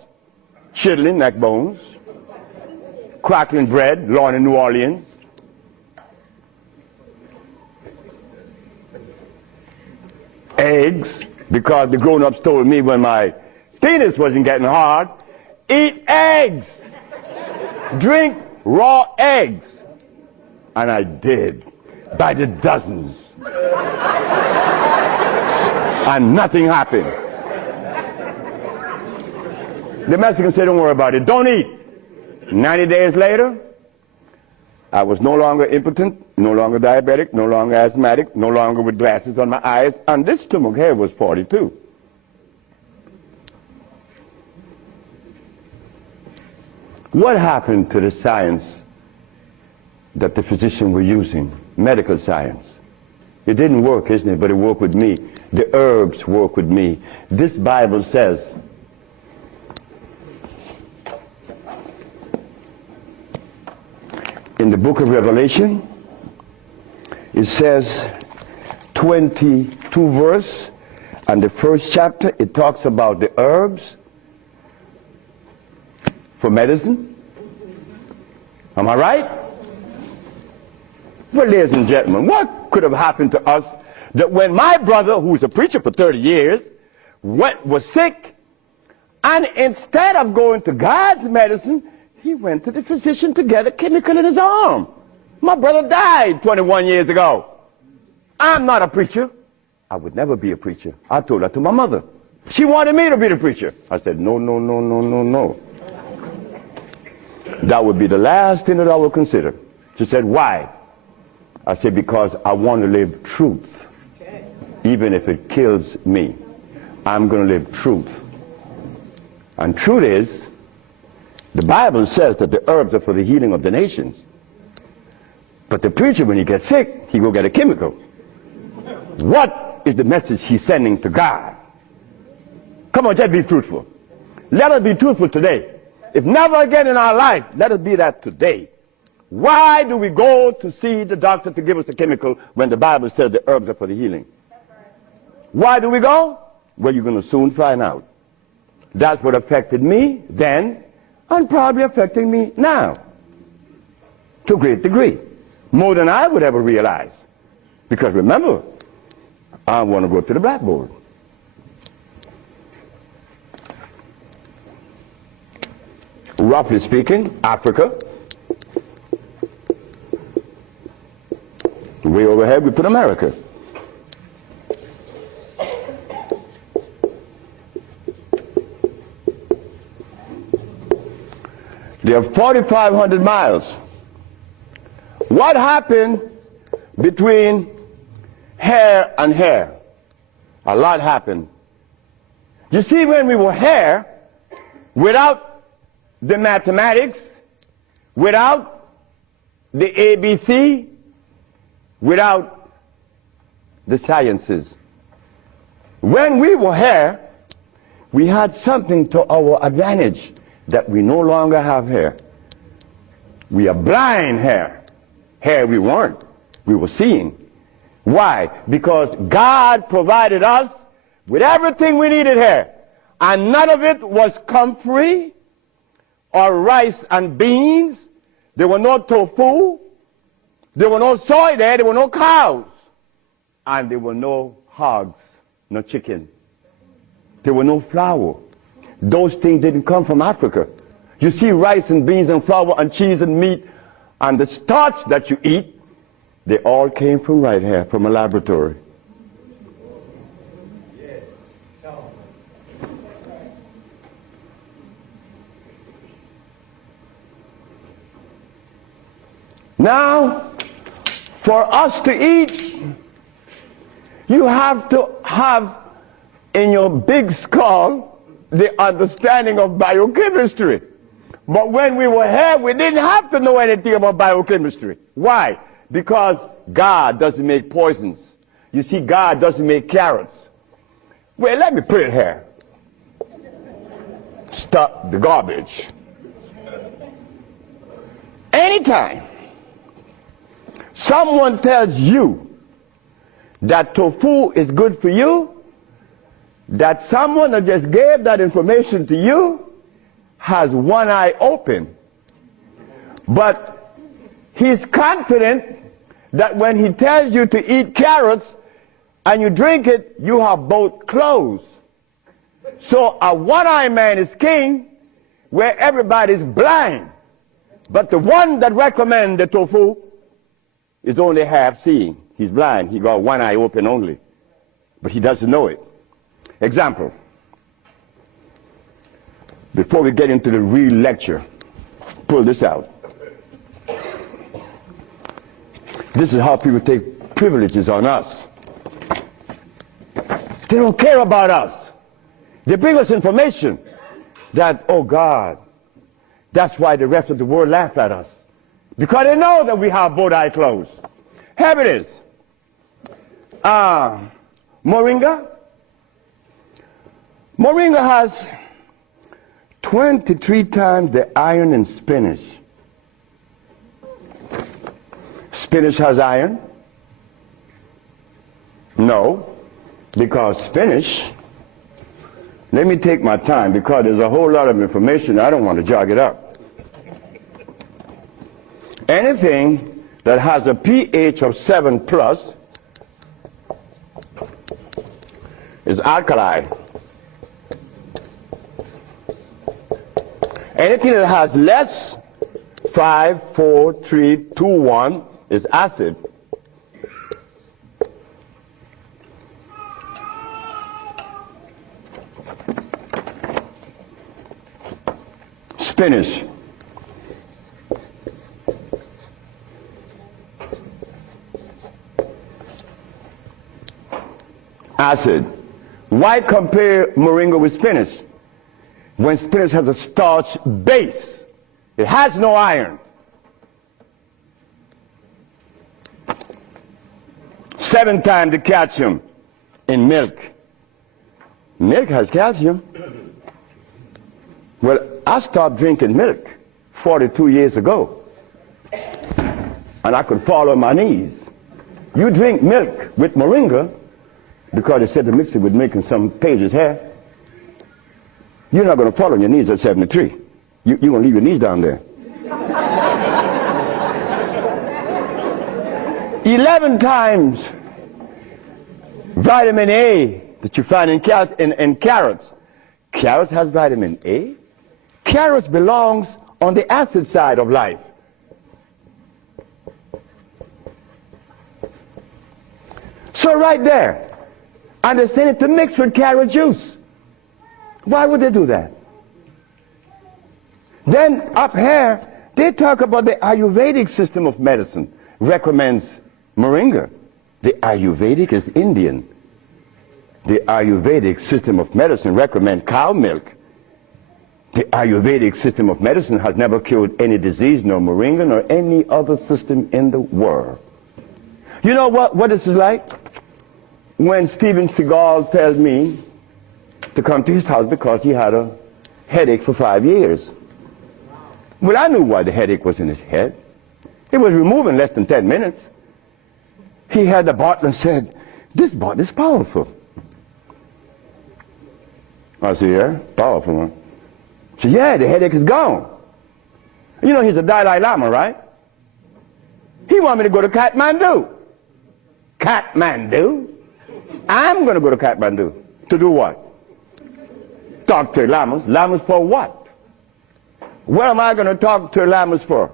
chitlin, neck bones, crackling bread, Lorne in New Orleans. Eggs, because the grown-ups told me when my penis wasn't getting hard, eat eggs, drink raw eggs. And I did, by the dozens. And nothing happened. The Mexican said, don't worry about it, don't eat. 90 days later, I was no longer impotent, no longer diabetic, no longer asthmatic, no longer with glasses on my eyes, and this stomach hair was 42. What happened to the science that the physicians were using, medical science? It didn't work, isn't it? But it worked with me. The herbs work with me. This Bible says, in the book of Revelation, it says 22 verse, And the first chapter, it talks about the herbs for medicine. Am I right? Well, ladies and gentlemen, what could have happened to us that when my brother, who was a preacher for 30 years, was sick, and instead of going to God's medicine, he went to the physician to get a chemical in his arm. My brother died 21 years ago. I'm not a preacher. I would never be a preacher. I told that to my mother. She wanted me to be the preacher. I said, no, no, no, no, no, no. That would be the last thing that I would consider. She said, why? I said, because I want to live truth. Even if it kills me, I'm going to live truth. And truth is, the Bible says that the herbs are for the healing of the nations. But the preacher, when he gets sick, he go get a chemical. What is the message he's sending to God? Come on, just be truthful. Let us be truthful today. If never again in our life, let us be that today. Why do we go to see the doctor to give us a chemical when the Bible says the herbs are for the healing? Why do we go? Well, you're going to soon find out. That's what affected me then, and probably affecting me now, to a great degree, more than I would ever realize. Because remember, I want to go to the blackboard. Roughly speaking, Africa. Way overhead, we put America. They are 4,500 miles. What happened between here and here? A lot happened. You see, when we were here, without the mathematics, without the ABC, without the sciences, when we were here, we had something to our advantage that we no longer have here. We are blind here. Here we weren't. We were seeing. Why? Because God provided us with everything we needed here. And none of it was comfrey or rice and beans. There were no tofu. There were no soy there. There were no cows. And there were no hogs, no chicken. There were no flour. Those things didn't come from Africa. You see rice and beans and flour and cheese and meat and the starch that you eat, they all came from right here, from a laboratory. Now, for us to eat, you have to have in your big skull the understanding of biochemistry. But when we were here, we didn't have to know anything about biochemistry. Why? Because God doesn't make poisons. You see, God doesn't make carrots. Well, let me put it here. Stop the garbage. Anytime someone tells you that tofu is good for you, that someone that just gave that information to you has one eye open. But he's confident that when he tells you to eat carrots and you drink it, you have both closed. So a one-eyed man is king where everybody's blind. But the one that recommends the tofu is only half seeing. He's blind. He got one eye open only. But he doesn't know it. Example. Before we get into the real lecture, pull this out. This is how people take privileges on us. They don't care about us. They bring us information that, oh God, that's why the rest of the world laugh at us. Because they know that we have both eyes closed. Here it is. Moringa. Moringa has 23 times the iron in spinach. Spinach has iron? No. Because spinach, let me take my time because there's a whole lot of information. I don't want to jog it up. Anything that has a pH of 7 plus is alkali. Anything that has less 5, 4, 3, 2, 1 is acid. Spinach. Acid. Why compare moringa with spinach? When spinach has a starch base, it has no iron. 7 times the calcium in milk. Milk has calcium. Well, I stopped drinking milk 42 years ago, and I could fall on my knees. You drink milk with moringa, because they said the mixture would make some pages here. You're not going to fall on your knees at 73. You're going to leave your knees down there. 11 times vitamin A that you find in carrots. Carrots has vitamin A. Carrots belongs on the acid side of life. So right there, and they send it to mix with carrot juice. Why would they do that? Then up here, they talk about the Ayurvedic system of medicine recommends moringa. The Ayurvedic is Indian. The Ayurvedic system of medicine recommends cow milk. The Ayurvedic system of medicine has never cured any disease, nor moringa, nor any other system in the world. You know what this is like? When Steven Seagal tells me to come to his house because he had a headache for 5 years. Well, I knew why the headache was in his head. It was removed in less than 10 minutes. He had the bottle and said, "This bottle is powerful." I said, "Yeah, powerful, huh?" He said, "Yeah, the headache is gone." You know, he's a Dalai Lama, right? He wanted me to go to Kathmandu. Kathmandu? I'm going to go to Kathmandu. To do what? Talk to lamas. Lamas for what? What am I going to talk to lamas for?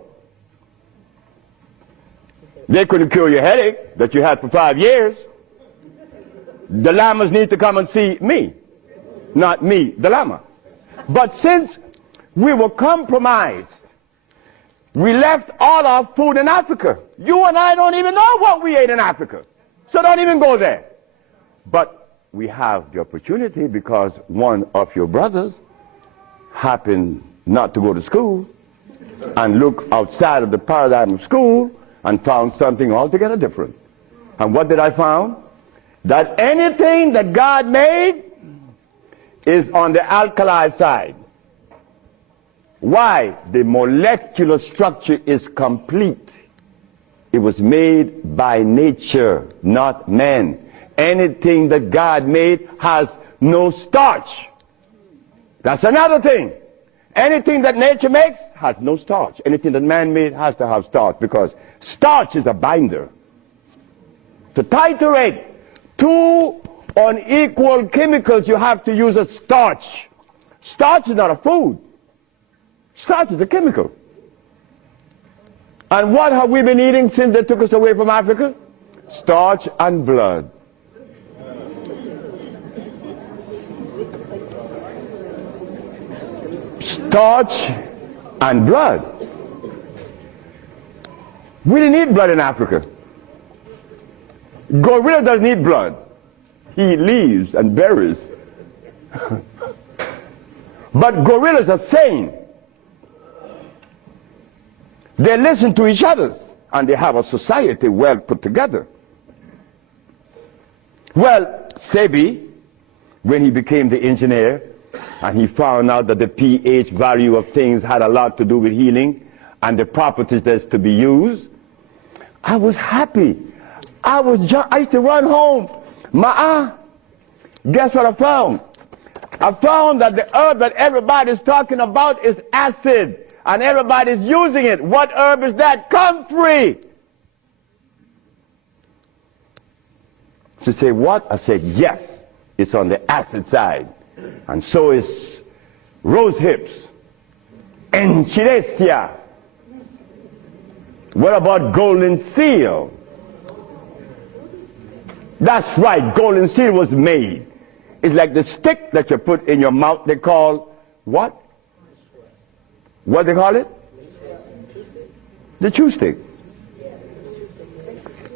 They couldn't cure your headache that you had for 5 years. The lamas need to come and see me, not me, the lama. But since we were compromised, we left all our food in Africa. You and I don't even know what we ate in Africa. So don't even go there. But we have the opportunity because one of your brothers happened not to go to school and look outside of the paradigm of school and found something altogether different. And what did I find? That anything that God made is on the alkali side. Why? The molecular structure is complete. It was made by nature, not man. Anything that God made has no starch. That's another thing. Anything that nature makes has no starch. Anything that man made has to have starch because starch is a binder. To titrate two unequal chemicals, you have to use a starch. Starch is not a food. Starch is a chemical. And what have we been eating since they took us away from Africa? Starch and blood. Starch and blood. We didn't eat blood in Africa. Gorilla doesn't eat blood. He eats leaves and berries. But gorillas are sane. They listen to each other and they have a society well put together. Well, Sebi, when he became the engineer and he found out that the pH value of things had a lot to do with healing and the properties that's to be used, I was happy. I used to run home. Guess what I found? I found that the herb that everybody's talking about is acid, and everybody's using it. What herb is that? Comfrey. She said, what? I said, yes, it's on the acid side. And so is rose hips, enchilesia. What about golden seal? That's right, golden seal was made. It's like the stick that you put in your mouth. They call what? What they call it? The chew stick.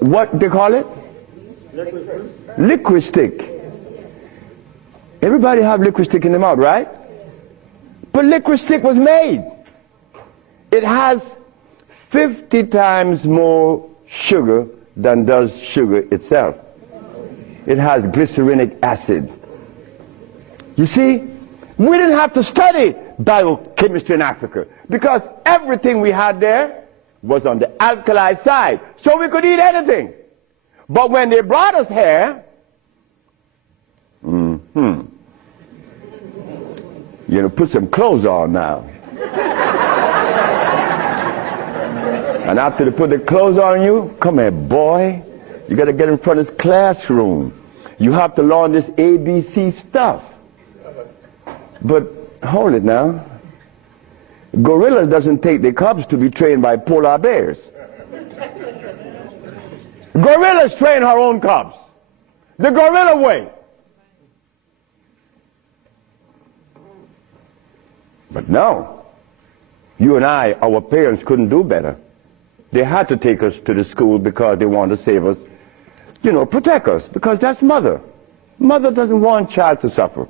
What they call it? Liquid stick. Everybody have liquid stick in the mouth, right? But liquid stick was made. It has 50 times more sugar than does sugar itself. It has glycerinic acid. You see, we didn't have to study biochemistry in Africa because everything we had there was on the alkali side. So we could eat anything. But when they brought us here, you know, put some clothes on now. And after they put the clothes on you, come here, boy. You got to get in front of this classroom. You have to learn this ABC stuff. But hold it now. Gorillas doesn't take their cubs to be trained by polar bears. Gorillas train her own cubs. The gorilla way. But no. You and I, our parents couldn't do better. They had to take us to the school because they wanted to save us, you know, protect us, because that's mother. Mother doesn't want child to suffer.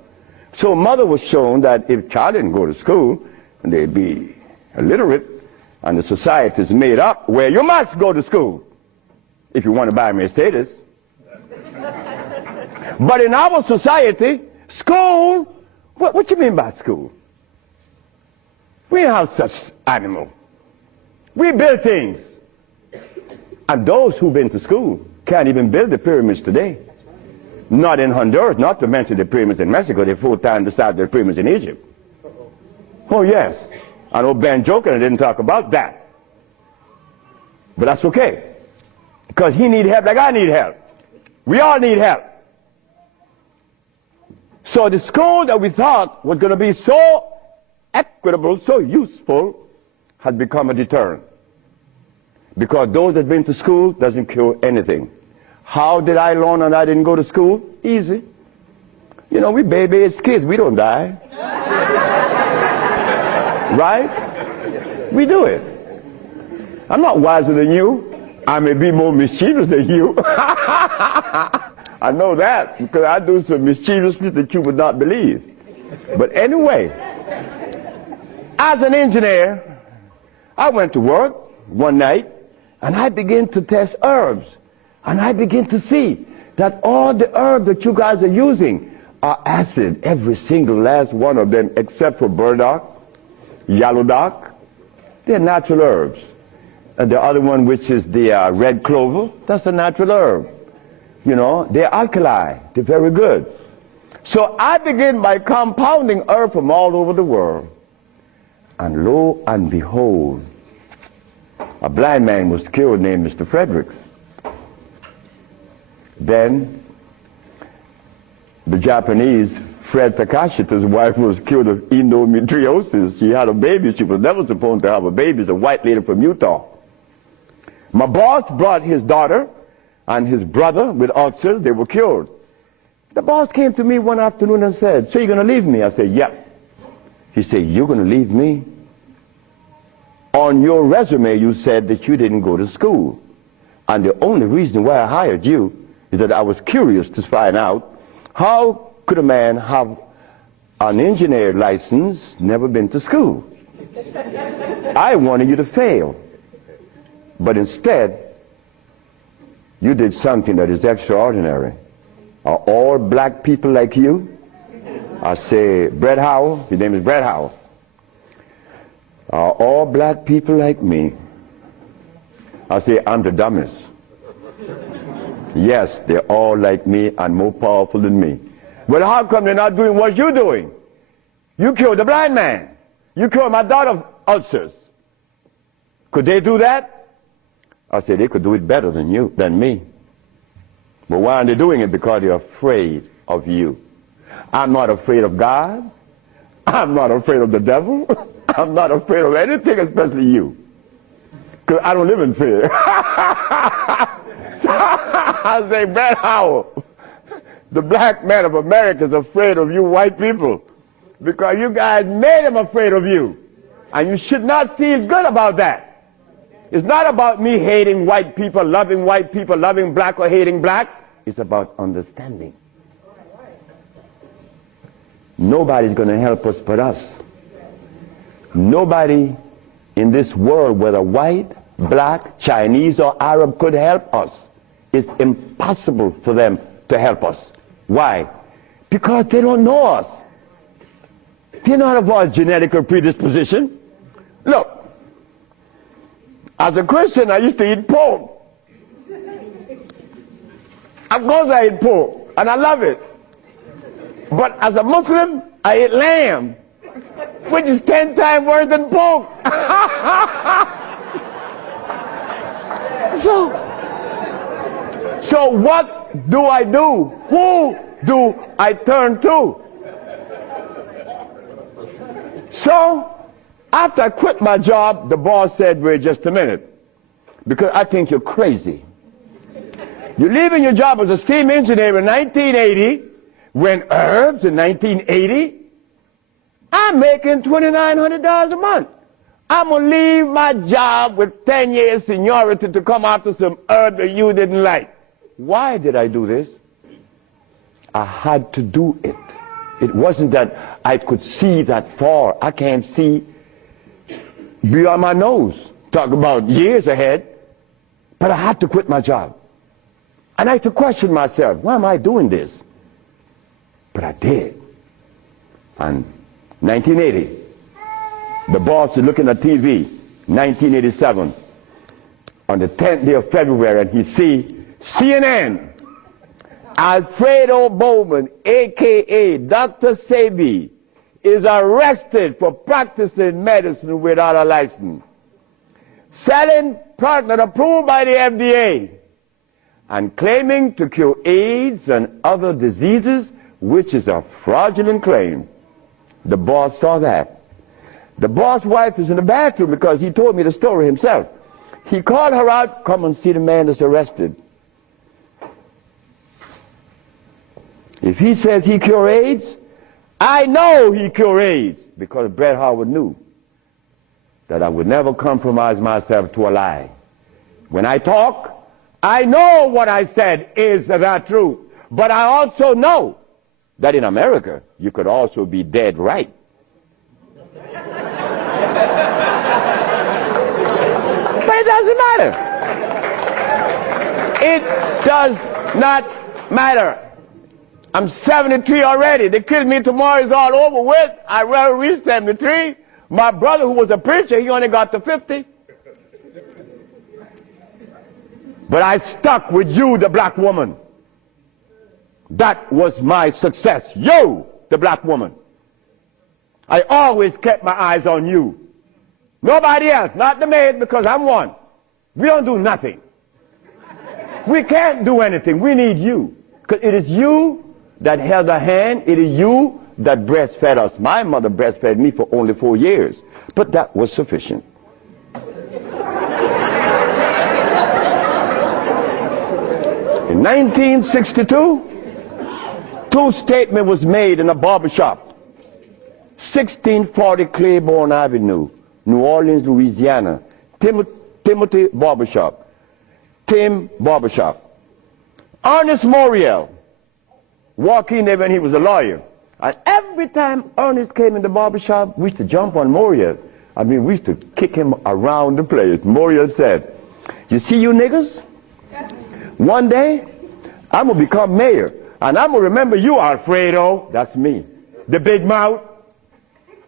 So mother was shown that if child didn't go to school, they'd be illiterate, and the society is made up where you must go to school if you want to buy a Mercedes. But in our society, school, what you mean by school? We don't have such animal. We build things. And those who've been to school can't even build the pyramids today. Not in Honduras, not to mention the pyramids in Mexico. They're 4 times the size of the pyramids in Egypt. Oh, yes. I know Ben joking, I didn't talk about that. But that's okay. Because he needs help like I need help. We all need help. So the school that we thought was going to be so equitable, so useful, has become a deterrent. Because those that have been to school doesn't cure anything. How did I learn and I didn't go to school? Easy. You know, we baby-aged kids, we don't die. Right? We do it. I'm not wiser than you. I may be more mischievous than you. I know that because I do some mischievousness that you would not believe. But anyway, as an engineer, I went to work one night and I began to test herbs. And I begin to see that all the herbs that you guys are using are acid, every single last one of them, except for burdock, yellow dock. They're natural herbs. And the other one, which is the red clover, that's a natural herb. You know, they're alkali. They're very good. So I begin by compounding herbs from all over the world. And lo and behold, a blind man was killed named Mr. Fredericks. Then the Japanese, Fred Takashita's wife, was killed of endometriosis. She had a baby. She was never supposed to have a baby. It's a white lady from Utah. My boss brought his daughter and his brother with ulcers. They were killed. The boss came to me one afternoon and said, "So you're going to leave me?" I said, "Yep." He said, "You're going to leave me? On your resume, you said that you didn't go to school. And the only reason why I hired you is that I was curious to find out how could a man have an engineer license, never been to school. I wanted you to fail. But instead, you did something that is extraordinary. Are all black people like you?" I say, "Brett Howell," his name is Brett Howell. "Are all black people like me?" I say, "I'm the dumbest." "Yes, they're all like me and more powerful than me. Well, how come they're not doing what you're doing? You cured the blind man. You cured my daughter's ulcers. Could they do that? I said, they could do it better than me. But why aren't they doing it? Because they're afraid of you. I'm not afraid of God. I'm not afraid of the devil. I'm not afraid of anything, especially you. Because I don't live in fear. So I say, Brad Howell, the black man of America is afraid of you white people because you guys made him afraid of you. And you should not feel good about that. It's not about me hating white people, loving black or hating black. It's about understanding. Nobody's going to help us but us. Nobody in this world, whether white, black, Chinese, or Arab, could help us. It's impossible for them to help us. Why? Because they don't know us. They're not of our genetic predisposition. Look, as a Christian, I used to eat pork. Of course I eat pork, and I love it. But as a Muslim, I eat lamb, which is 10 times worse than pork. So what do I do? Who do I turn to? So after I quit my job, the boss said, wait just a minute, because I think you're crazy. You're leaving your job as a steam engineer in 1980, when herbs in 1980, I'm making $2,900 a month. I'm going to leave my job with 10 years seniority to come after some herb that you didn't like. Why did I do this? I had to do it. It wasn't that I could see that far. I can't see beyond my nose. Talk about years ahead. But I had to quit my job. And I had to question myself, why am I doing this? But I did. And 1980, the boss is looking at TV, 1987, on the 10th day of February, and he see CNN, Alfredo Bowman, a.k.a. Dr. Sebi, is arrested for practicing medicine without a license, selling product not approved by the FDA, and claiming to cure AIDS and other diseases, which is a fraudulent claim. The boss saw that. The boss' wife is in the bathroom because he told me the story himself. He called her out, come and see the man that's arrested. If he says he cure AIDS, I know he cure AIDS, because Brett Howard knew that I would never compromise myself to a lie. When I talk, I know what I said is the truth, but I also know that in America, you could also be dead right. But it doesn't matter. It does not matter. I'm 73 already. They kill me tomorrow, it's all over with. I rather reach 73. My brother, who was a preacher, he only got to 50. But I stuck with you, the black woman. That was my success. You, the black woman. I always kept my eyes on you. Nobody else, not the maid, because I'm one. We don't do nothing. We can't do anything. We need you. Because it is you that held a hand. It is you that breastfed us. My mother breastfed me for only 4 years. But that was sufficient. In 1962, two statements was made in a barbershop. 1640 Claiborne Avenue, New Orleans, Louisiana. Timothy Barbershop. Tim Barbershop. Ernest Moriel walked in there when he was a lawyer. And every time Ernest came in the barbershop, we used to jump on Moriel. I mean, we used to kick him around the place. Moriel said, you see you niggas? One day, I'm going to become mayor. And I'm going to remember you, Alfredo. That's me. The big mouth.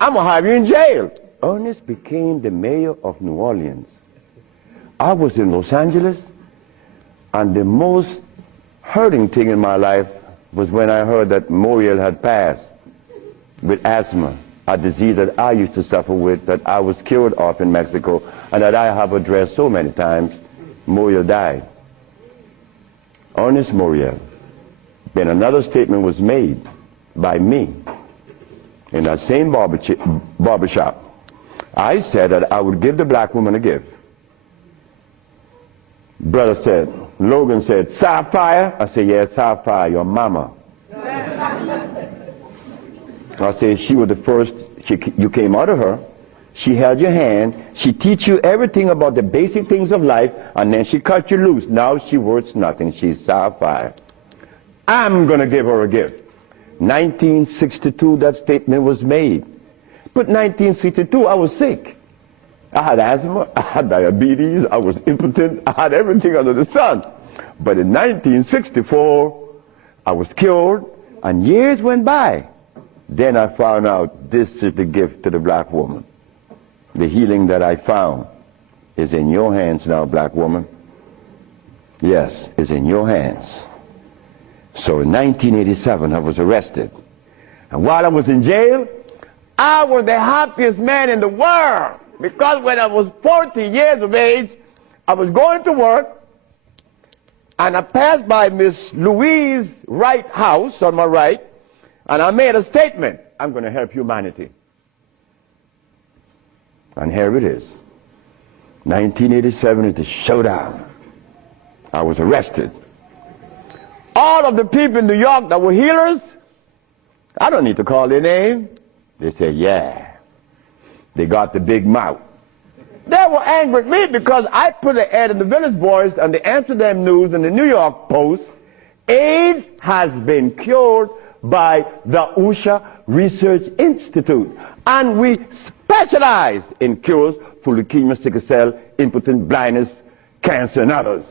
I'm going to have you in jail. Ernest became the mayor of New Orleans. I was in Los Angeles, and the most hurting thing in my life was when I heard that Muriel had passed with asthma, a disease that I used to suffer with, that I was cured of in Mexico, and that I have addressed so many times. Muriel died. Ernest Muriel. Then another statement was made by me in that same barbershop. I said that I would give the black woman a gift. Brother said, Logan said, Sapphire? I said, yes, Sapphire, your mama. I said, she was the first, you came out of her, she held your hand, she teach you everything about the basic things of life, and then she cut you loose. Now she worth nothing, she's Sapphire. I'm going to give her a gift. 1962, that statement was made. But 1962, I was sick. I had asthma, I had diabetes, I was impotent, I had everything under the sun. But in 1964, I was cured, and years went by. Then I found out this is the gift to the black woman. The healing that I found is in your hands now, black woman. Yes, it's in your hands. So in 1987, I was arrested. And while I was in jail, I was the happiest man in the world. Because when I was 40 years of age, I was going to work, and I passed by Miss Louise Wright's house on my right, and I made a statement, I'm going to help humanity. And here it is. 1987 is the showdown. I was arrested. All of the people in New York that were healers, I don't need to call their name. They said, yeah. They got the big mouth. They were angry at me because I put an ad in the Village Voice and the Amsterdam News and the New York Post. AIDS has been cured by the USHA Research Institute. And we specialize in cures for leukemia, sickle cell, impotent, blindness, cancer, and others.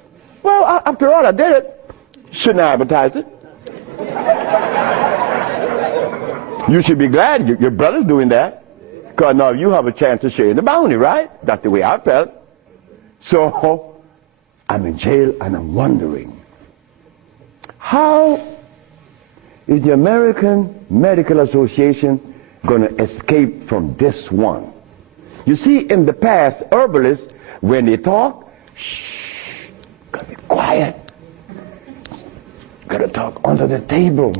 Well, after all, I did it. Shouldn't I advertise it? You should be glad your brother's doing that. Because now you have a chance to share in the bounty, right? That's the way I felt. So I'm in jail and I'm wondering, how is the American Medical Association going to escape from this one? You see, in the past, herbalists, when they talk, shh, gotta be quiet. Gotta talk under the table,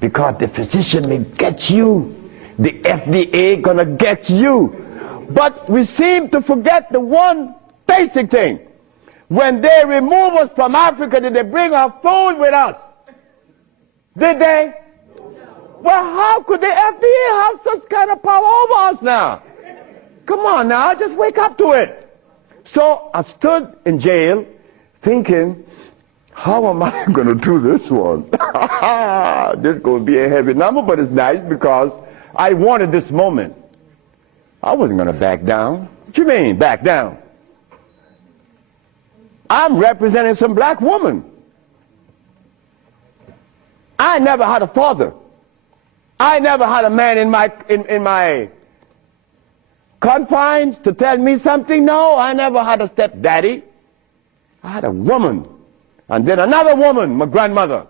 because the physician may get you. The FDA gonna get you. But we seem to forget the one basic thing. When they remove us from Africa, did they bring our food with us? Did they? Well, how could the FDA have such kind of power over us now? Come on now, just wake up to it. So I stood in jail thinking, how am I going to do this one? This is going to be a heavy number, but it's nice because I wanted this moment. I wasn't going to back down. What you mean, back down? I'm representing some black woman. I never had a father. I never had a man in my confines to tell me something. No, I never had a stepdaddy. I had a woman. And then another woman, my grandmother.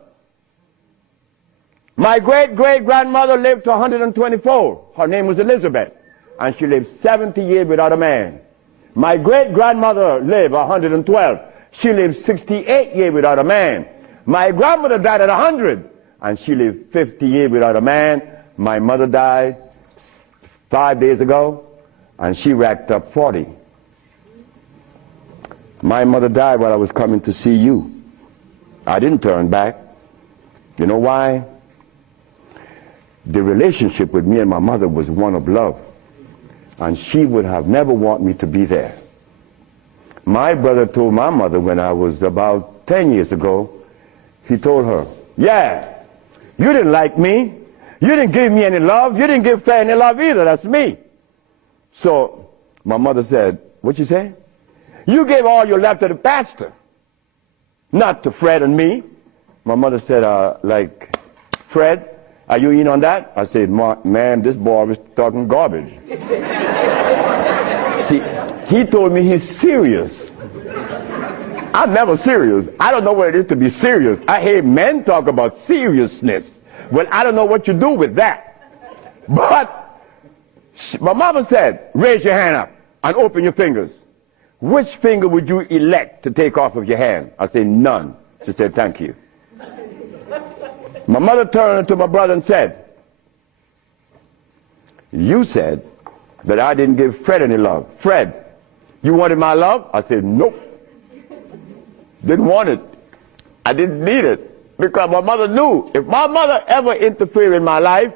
My great-great-grandmother lived to 124. Her name was Elizabeth. And she lived 70 years without a man. My great-grandmother lived 112. She lived 68 years without a man. My grandmother died at 100. And she lived 50 years without a man. My mother died 5 days ago. And she racked up 40. My mother died while I was coming to see you. I didn't turn back. You know why? The relationship with me and my mother was one of love. And she would have never wanted me to be there. My brother told my mother when I was about 10 years ago, he told her, yeah, you didn't like me. You didn't give me any love. You didn't give Fred any love either. That's me. So my mother said, what you say? You gave all your love to the pastor, not to Fred and me. My mother said, like, Fred, are you in on that? I said, man, this boy was talking garbage. See, he told me he's serious. I'm never serious. I don't know what it is to be serious. I hear men talk about seriousness. Well, I don't know what you do with that. But my mama said, raise your hand up and open your fingers. Which finger would you elect to take off of your hand? I said, none. She said, thank you. My mother turned to my brother and said, you said that I didn't give Fred any love. Fred, you wanted my love? I said, nope. Didn't want it. I didn't need it. Because my mother knew if my mother ever interfered in my life,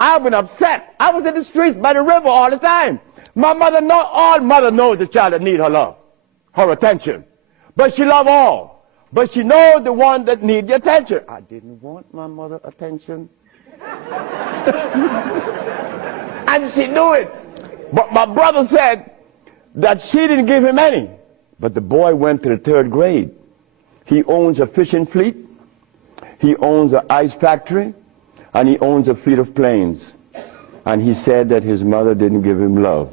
I would be upset. I was in the streets by the river all the time. My mother knows, all mother knows the child that need her love, her attention. But she love all. But she knows the one that need the attention. I didn't want my mother attention. And she knew it. But my brother said that she didn't give him any. But the boy went to the 3rd grade. He owns a fishing fleet. He owns an ice factory. And he owns a fleet of planes. And he said that his mother didn't give him love.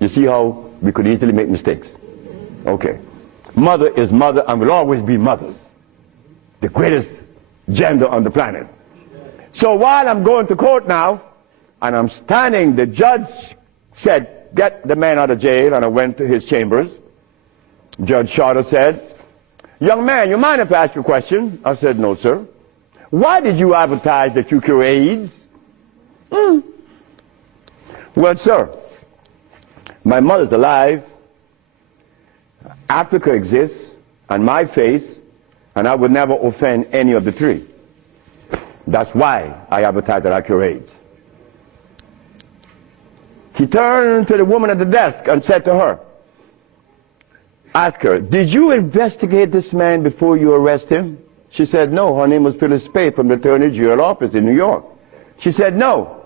You see how we could easily make mistakes? Okay. Mother is mother and will always be mothers. The greatest gender on the planet. So while I'm going to court now, and I'm standing, the judge said, get the man out of jail, and I went to his chambers. Judge Shorter said, young man, you mind if I ask you a question? I said, no, sir. Why did you advertise that you cure AIDS? Well, sir, my mother's alive, Africa exists, and my face, and I would never offend any of the three. That's why I advertise that I cure AIDS. He turned to the woman at the desk and said to her, ask her, did you investigate this man before you arrest him? She said, no. Her name was Phyllis Spade from the Attorney General office in New York. She said, no.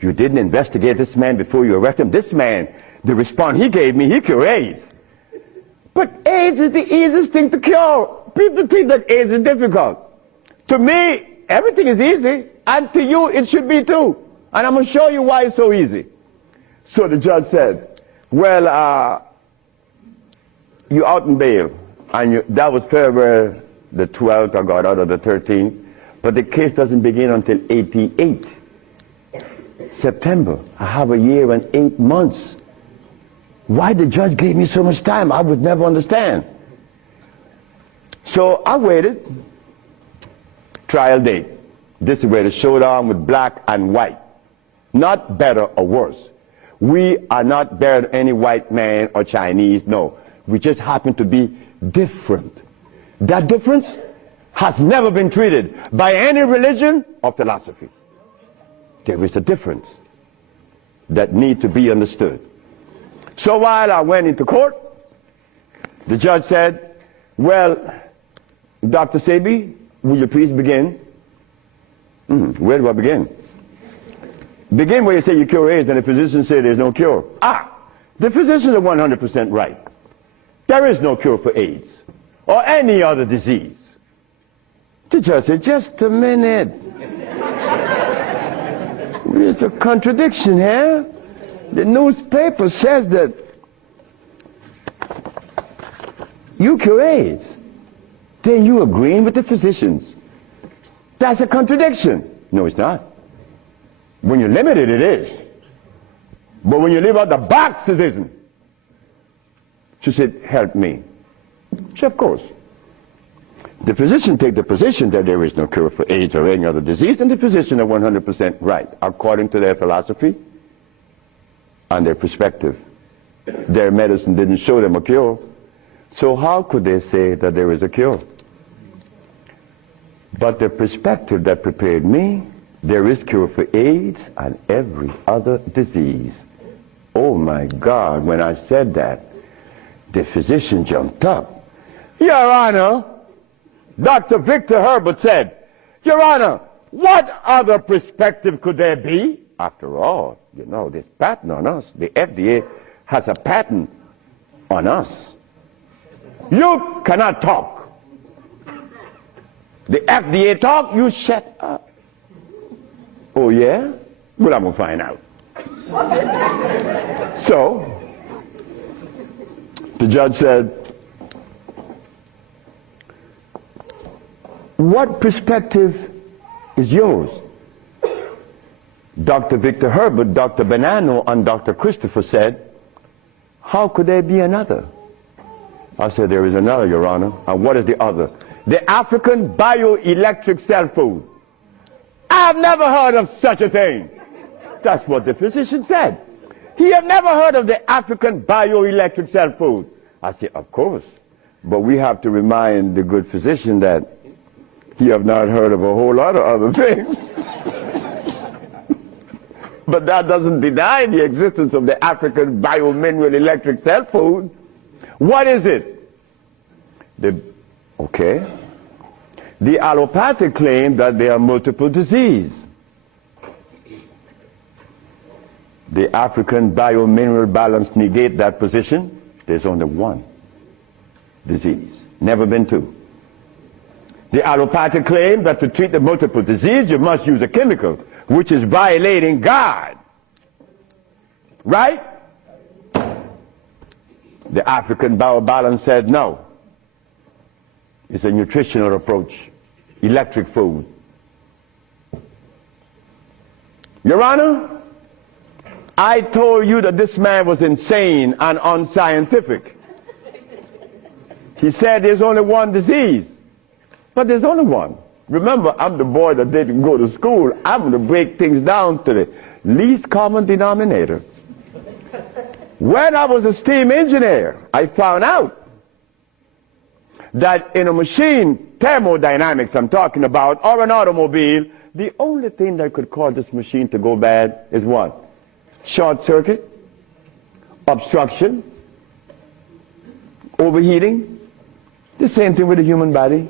You didn't investigate this man before you arrest him? This man, the response he gave me, he cured AIDS. But AIDS is the easiest thing to cure. People think that AIDS is difficult. To me, everything is easy, and to you it should be too. And I'm going to show you why it's so easy. So the judge said, well, you out in bail, and that was February the 12th, I got out of the 13th, but the case doesn't begin until 88. September, I have a year and 8 months. Why the judge gave me so much time, I would never understand. So I waited. Trial date. This is where the showdown with black and white. Not better or worse. We are not better than any white man or Chinese, no. We just happen to be different. That difference has never been treated by any religion or philosophy. There is a difference that needs to be understood. So while I went into court, the judge said, well, Dr. Sebi, will you please begin? Where do I begin? Begin where you say you cure AIDS and the physician say there's no cure. The physicians are 100% right. There is no cure for AIDS or any other disease. The judge said, just a minute. There's a contradiction here. The newspaper says that you cure AIDS. Then you agreeing with the physicians. That's a contradiction. No, it's not. When you're limited, it is. But when you leave out the box, it isn't. She said, help me. She said, of course. The physician take the position that there is no cure for AIDS or any other disease, and the physician are 100% right, according to their philosophy and their perspective. Their medicine didn't show them a cure. So how could they say that there is a cure? But the perspective that prepared me, there is cure for AIDS and every other disease. Oh my God, when I said that, the physician jumped up. Your Honor, Dr. Victor Herbert said, Your Honor, what other perspective could there be? After all, you know, this patent on us, the FDA has a patent on us. You cannot talk. The FDA talk, you shut up. Oh yeah? Well, I'm gonna find out. So, The judge said, what perspective is yours? Dr. Victor Herbert, Dr. Bonanno, and Dr. Christopher said, how could there be another? I said, there is another, Your Honor. And what is the other? The African bioelectric cell food. I've never heard of such a thing. That's what the physician said. He had never heard of the African bioelectric cell food. I said, of course. But we have to remind the good physician that he have not heard of a whole lot of other things. But that doesn't deny the existence of the African biomineral electric cell food. What is it? The allopathic claim that there are multiple diseases. The African biomineral balance negate that position. There's only one disease, never been two. The allopathic claim that to treat the multiple disease you must use a chemical, which is violating God. Right? The African biobalance said no. It's a nutritional approach, electric food. Your Honor, I told you that this man was insane and unscientific. He said there's only one disease, but there's only one. Remember, I'm the boy that didn't go to school. I'm going to break things down to the least common denominator. When I was a steam engineer, I found out that in a machine, thermodynamics I'm talking about, or an automobile, the only thing that could cause this machine to go bad is what? Short circuit, obstruction, overheating. The same thing with the human body.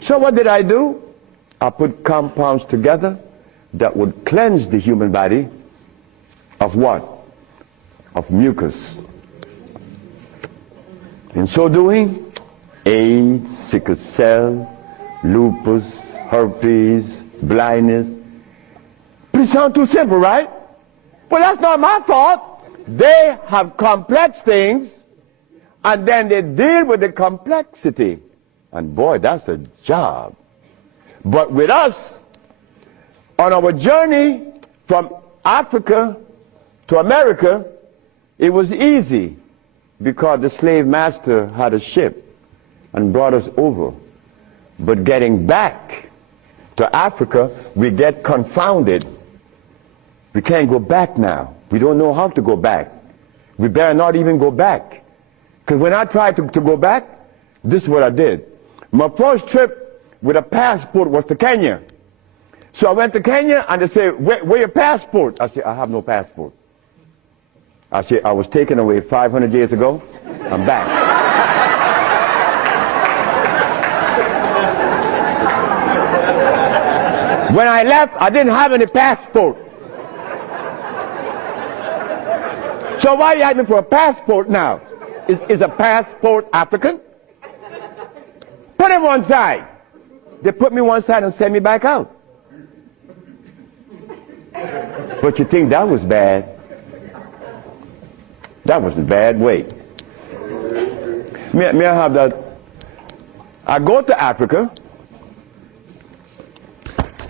So what did I do? I put compounds together that would cleanse the human body of what? Of mucus. In so doing, AIDS, sickle cell, lupus, herpes, blindness. But it sounds too simple, right? Well, that's not my fault. They have complex things, and then they deal with the complexity. And boy, that's a job. But with us, on our journey from Africa to America, it was easy because the slave master had a ship and brought us over. But getting back to Africa, we get confounded. We can't go back now. We don't know how to go back. We better not even go back. Because when I tried to go back, this is what I did. My first trip with a passport was to Kenya. So I went to Kenya and they said, where your passport? I said, I have no passport. I said, I was taken away 500 years ago. I'm back. When I left, I didn't have any passport. So why are you asking for a passport now? Is a passport African? Put him one side. They put me one side and sent me back out. But you think that was bad? That wasn't bad. Wait. May I have that? I go to Africa.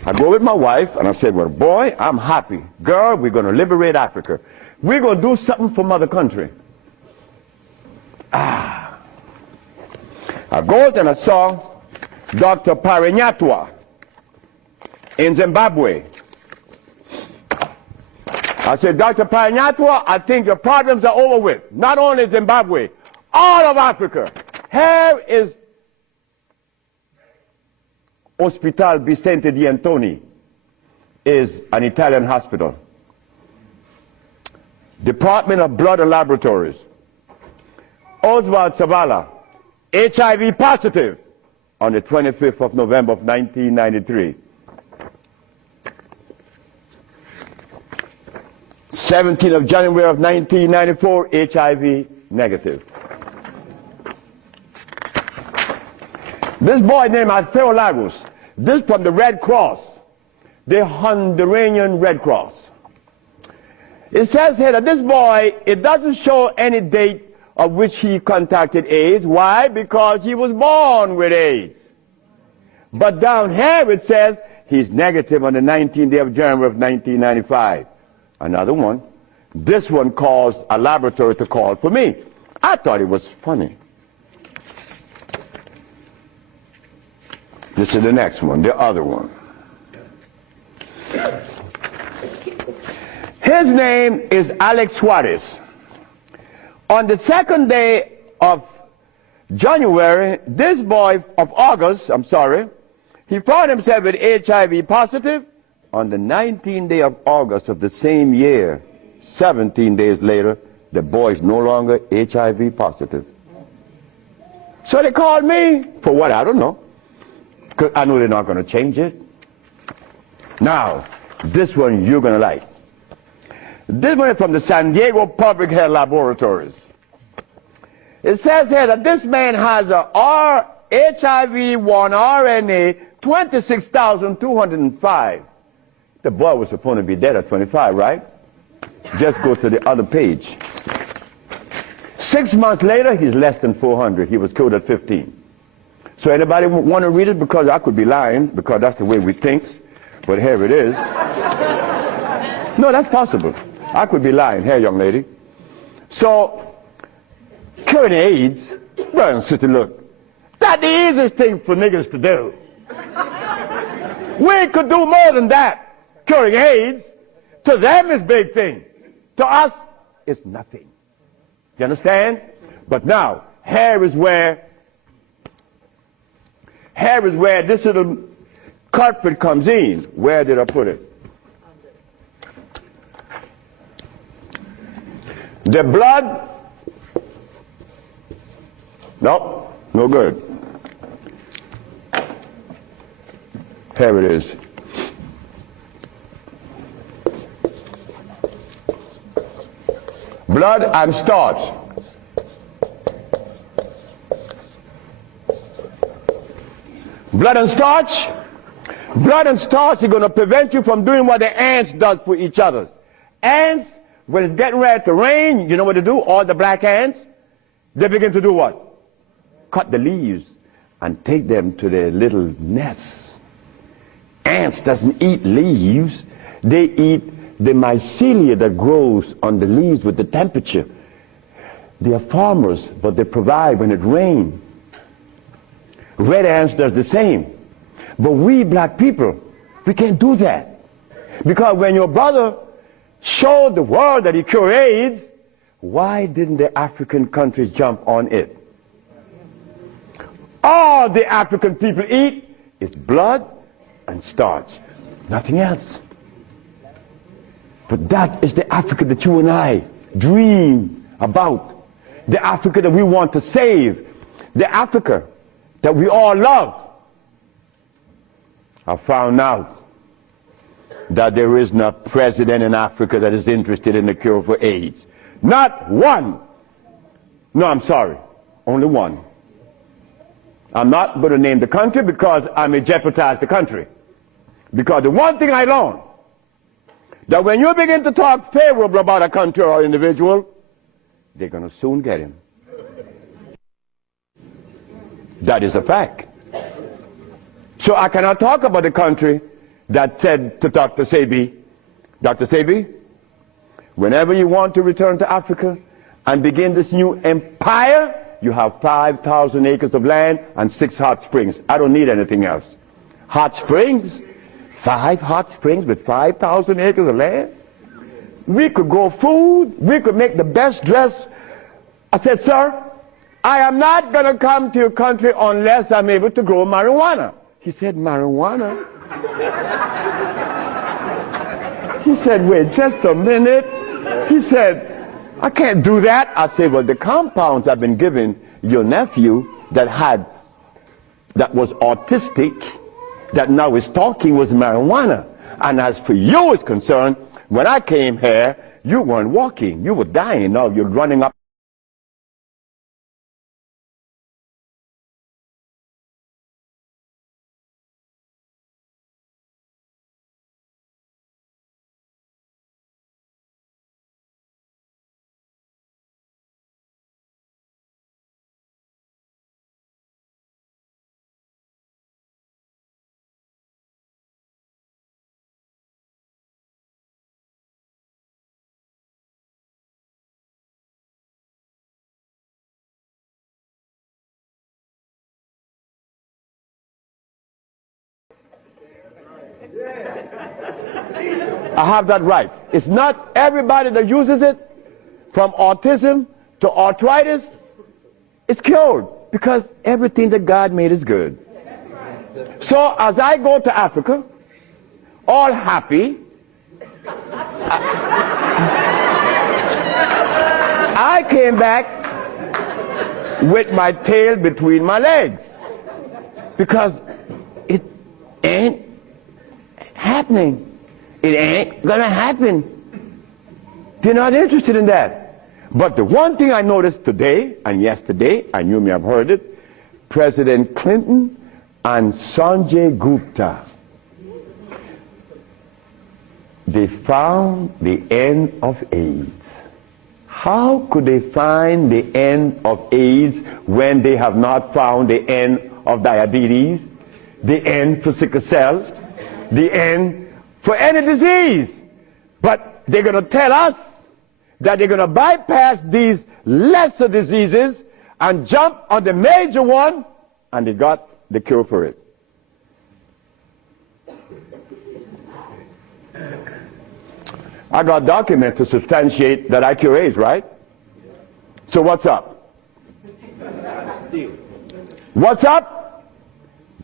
I go with my wife, and I said, well, boy, I'm happy. Girl, we're going to liberate Africa. We're going to do something for mother country. I go and I saw Dr. Parinyatwa in Zimbabwe. I said, Dr. Parinyatwa, I think your problems are over with. Not only Zimbabwe, all of Africa. Here is Hospital Vicente di Antoni, is an Italian hospital. Department of Blood and Laboratories. Oswald Zavala, HIV positive on the 25th of November of 1993. 17th of January of 1994, HIV negative. This boy named Alfeo Lagos, this from the Red Cross, the Honduran Red Cross. It says here that this boy, it doesn't show any date of which he contacted AIDS. Why? Because he was born with AIDS. But down here it says he's negative on the 19th day of January of 1995. Another one. This one caused a laboratory to call for me. I thought it was funny. This is the next one, the other one. His name is Alex Suarez. On the second day of January, this boy of August, he found himself with HIV positive. On the 19th day of August of the same year, 17 days later, the boy is no longer HIV positive. So they called me for what? I don't know. Because I know they're not going to change it. Now, this one you're going to like. This one is from the San Diego Public Health Laboratories. It says here that this man has a HIV-1 RNA 26,205. The boy was supposed to be dead at 25, right? Just go to the other page. 6 months later, he's less than 400. He was killed at 15. So anybody want to read it? Because I could be lying, because that's the way we think. But here it is. No, that's possible. I could be lying. Here, young lady. So, curing AIDS, brother and sister, look, that's the easiest thing for niggas to do. We could do more than that. Curing AIDS, to them is big thing. To us, it's nothing. You understand? But now, here is where this little culprit comes in. Where did I put it? The blood, nope, no good. Here it is. Blood and starch. Blood and starch? Blood and starch is going to prevent you from doing what the ants does for each other. Ants, when it's getting ready to rain, you know what they do? All the black ants, they begin to do what? Cut the leaves and take them to their little nests. Ants doesn't eat leaves. They eat the mycelia that grows on the leaves with the temperature. They are farmers, but they provide when it rains. Red ants does the same. But we black people, we can't do that. Because when your brother showed the world that he cured AIDS, why didn't the African countries jump on it? All the African people eat is blood and starch, nothing else. But that is the Africa that you and I dream about. The Africa that we want to save. The Africa that we all love. I found out that there is no president in Africa that is interested in the cure for AIDS. Not one. No, I'm sorry. Only one. I'm not going to name the country because I may jeopardize the country. Because the one thing I learned, that when you begin to talk favorable about a country or individual, they're going to soon get him. That is a fact. So I cannot talk about the country that said to Dr. Sebi, Dr. Sebi, whenever you want to return to Africa and begin this new empire, you have 5,000 acres of land and 6 hot springs. I don't need anything else. Hot springs? 5 hot springs with 5,000 acres of land? We could grow food. We could make the best dress. I said, sir, I am not going to come to your country unless I'm able to grow marijuana. He said, marijuana? He said, wait just a minute. He said, I can't do that. I said, well, the compounds I've been giving your nephew that was autistic, that now is talking, was marijuana. And as for you is concerned, when I came here, you weren't walking. You were dying. Now you're running up. I have that right. It's not everybody that uses it, from autism to arthritis, is cured, because everything that God made is good. So as I go to Africa, all happy, I came back with my tail between my legs, because it ain't happening. It ain't gonna happen. They're not interested in that. But the one thing I noticed today and yesterday, and you may have heard it, President Clinton and Sanjay Gupta, they found the end of AIDS. How could they find the end of AIDS when they have not found the end of diabetes, the end for sickle cell, the end for any disease? But they're going to tell us that they're going to bypass these lesser diseases and jump on the major one, and they got the cure for it. I got documents to substantiate that I cure AIDS, right? So what's up? What's up?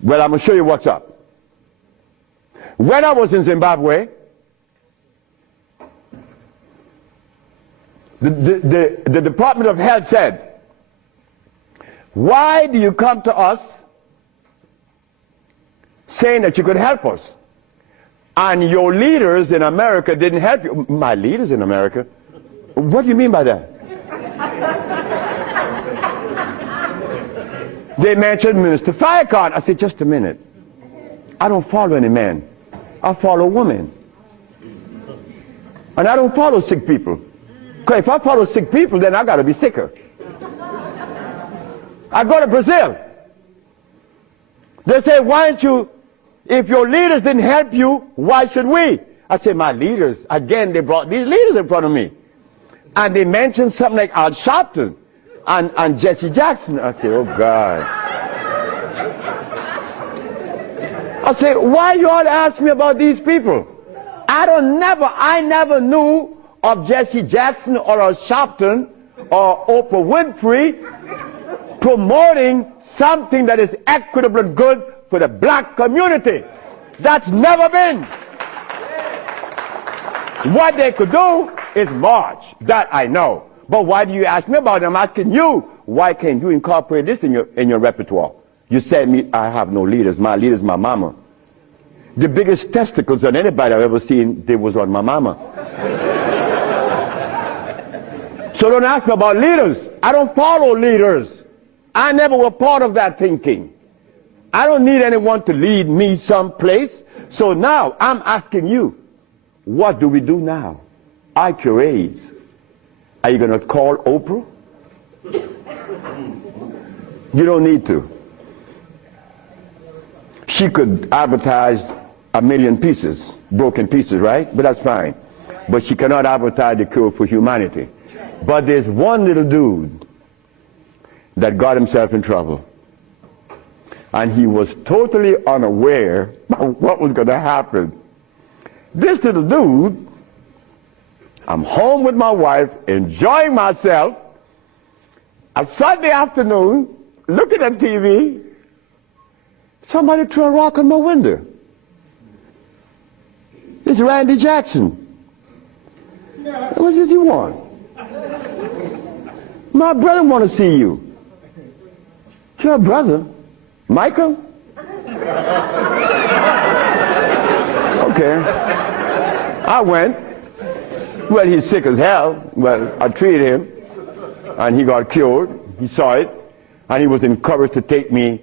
Well, I'm going to show you what's up. When I was in Zimbabwe, the Department of Health said, why do you come to us saying that you could help us? And your leaders in America didn't help you. My leaders in America? What do you mean by that? They mentioned Minister Farrakhan. I said, just a minute. I don't follow any man. I follow women. And I don't follow sick people. Because if I follow sick people, then I got to be sicker. I go to Brazil. They say, why don't you, if your leaders didn't help you, why should we? I say, my leaders, again, they brought these leaders in front of me. And they mentioned something like Al Sharpton and Jesse Jackson. I say, oh God. I say, why you all ask me about these people? I never knew of Jesse Jackson or Al Sharpton or Oprah Winfrey promoting something that is equitable and good for the black community. That's never been. What they could do is march. That I know. But why do you ask me about it? I'm asking you, why can't you incorporate this in your repertoire? You said me, I have no leaders. My leader's my mama. The biggest testicles on anybody I've ever seen, they was on my mama. So don't ask me about leaders. I don't follow leaders. I never was part of that thinking. I don't need anyone to lead me someplace. So now I'm asking you, what do we do now? I cure AIDS. Are you going to call Oprah? You don't need to. She could advertise 1 million pieces, broken pieces, right? But that's fine. But she cannot advertise the cure for humanity. But there's one little dude that got himself in trouble. And he was totally unaware of what was going to happen. This little dude, I'm home with my wife, enjoying myself, a Sunday afternoon, looking at TV, somebody threw a rock on my window. It's Randy Jackson. What did you want? My brother want to see you. Your brother? Michael? Okay. I went. Well, he's sick as hell. Well, I treated him, and he got cured. He saw it, and he was encouraged to take me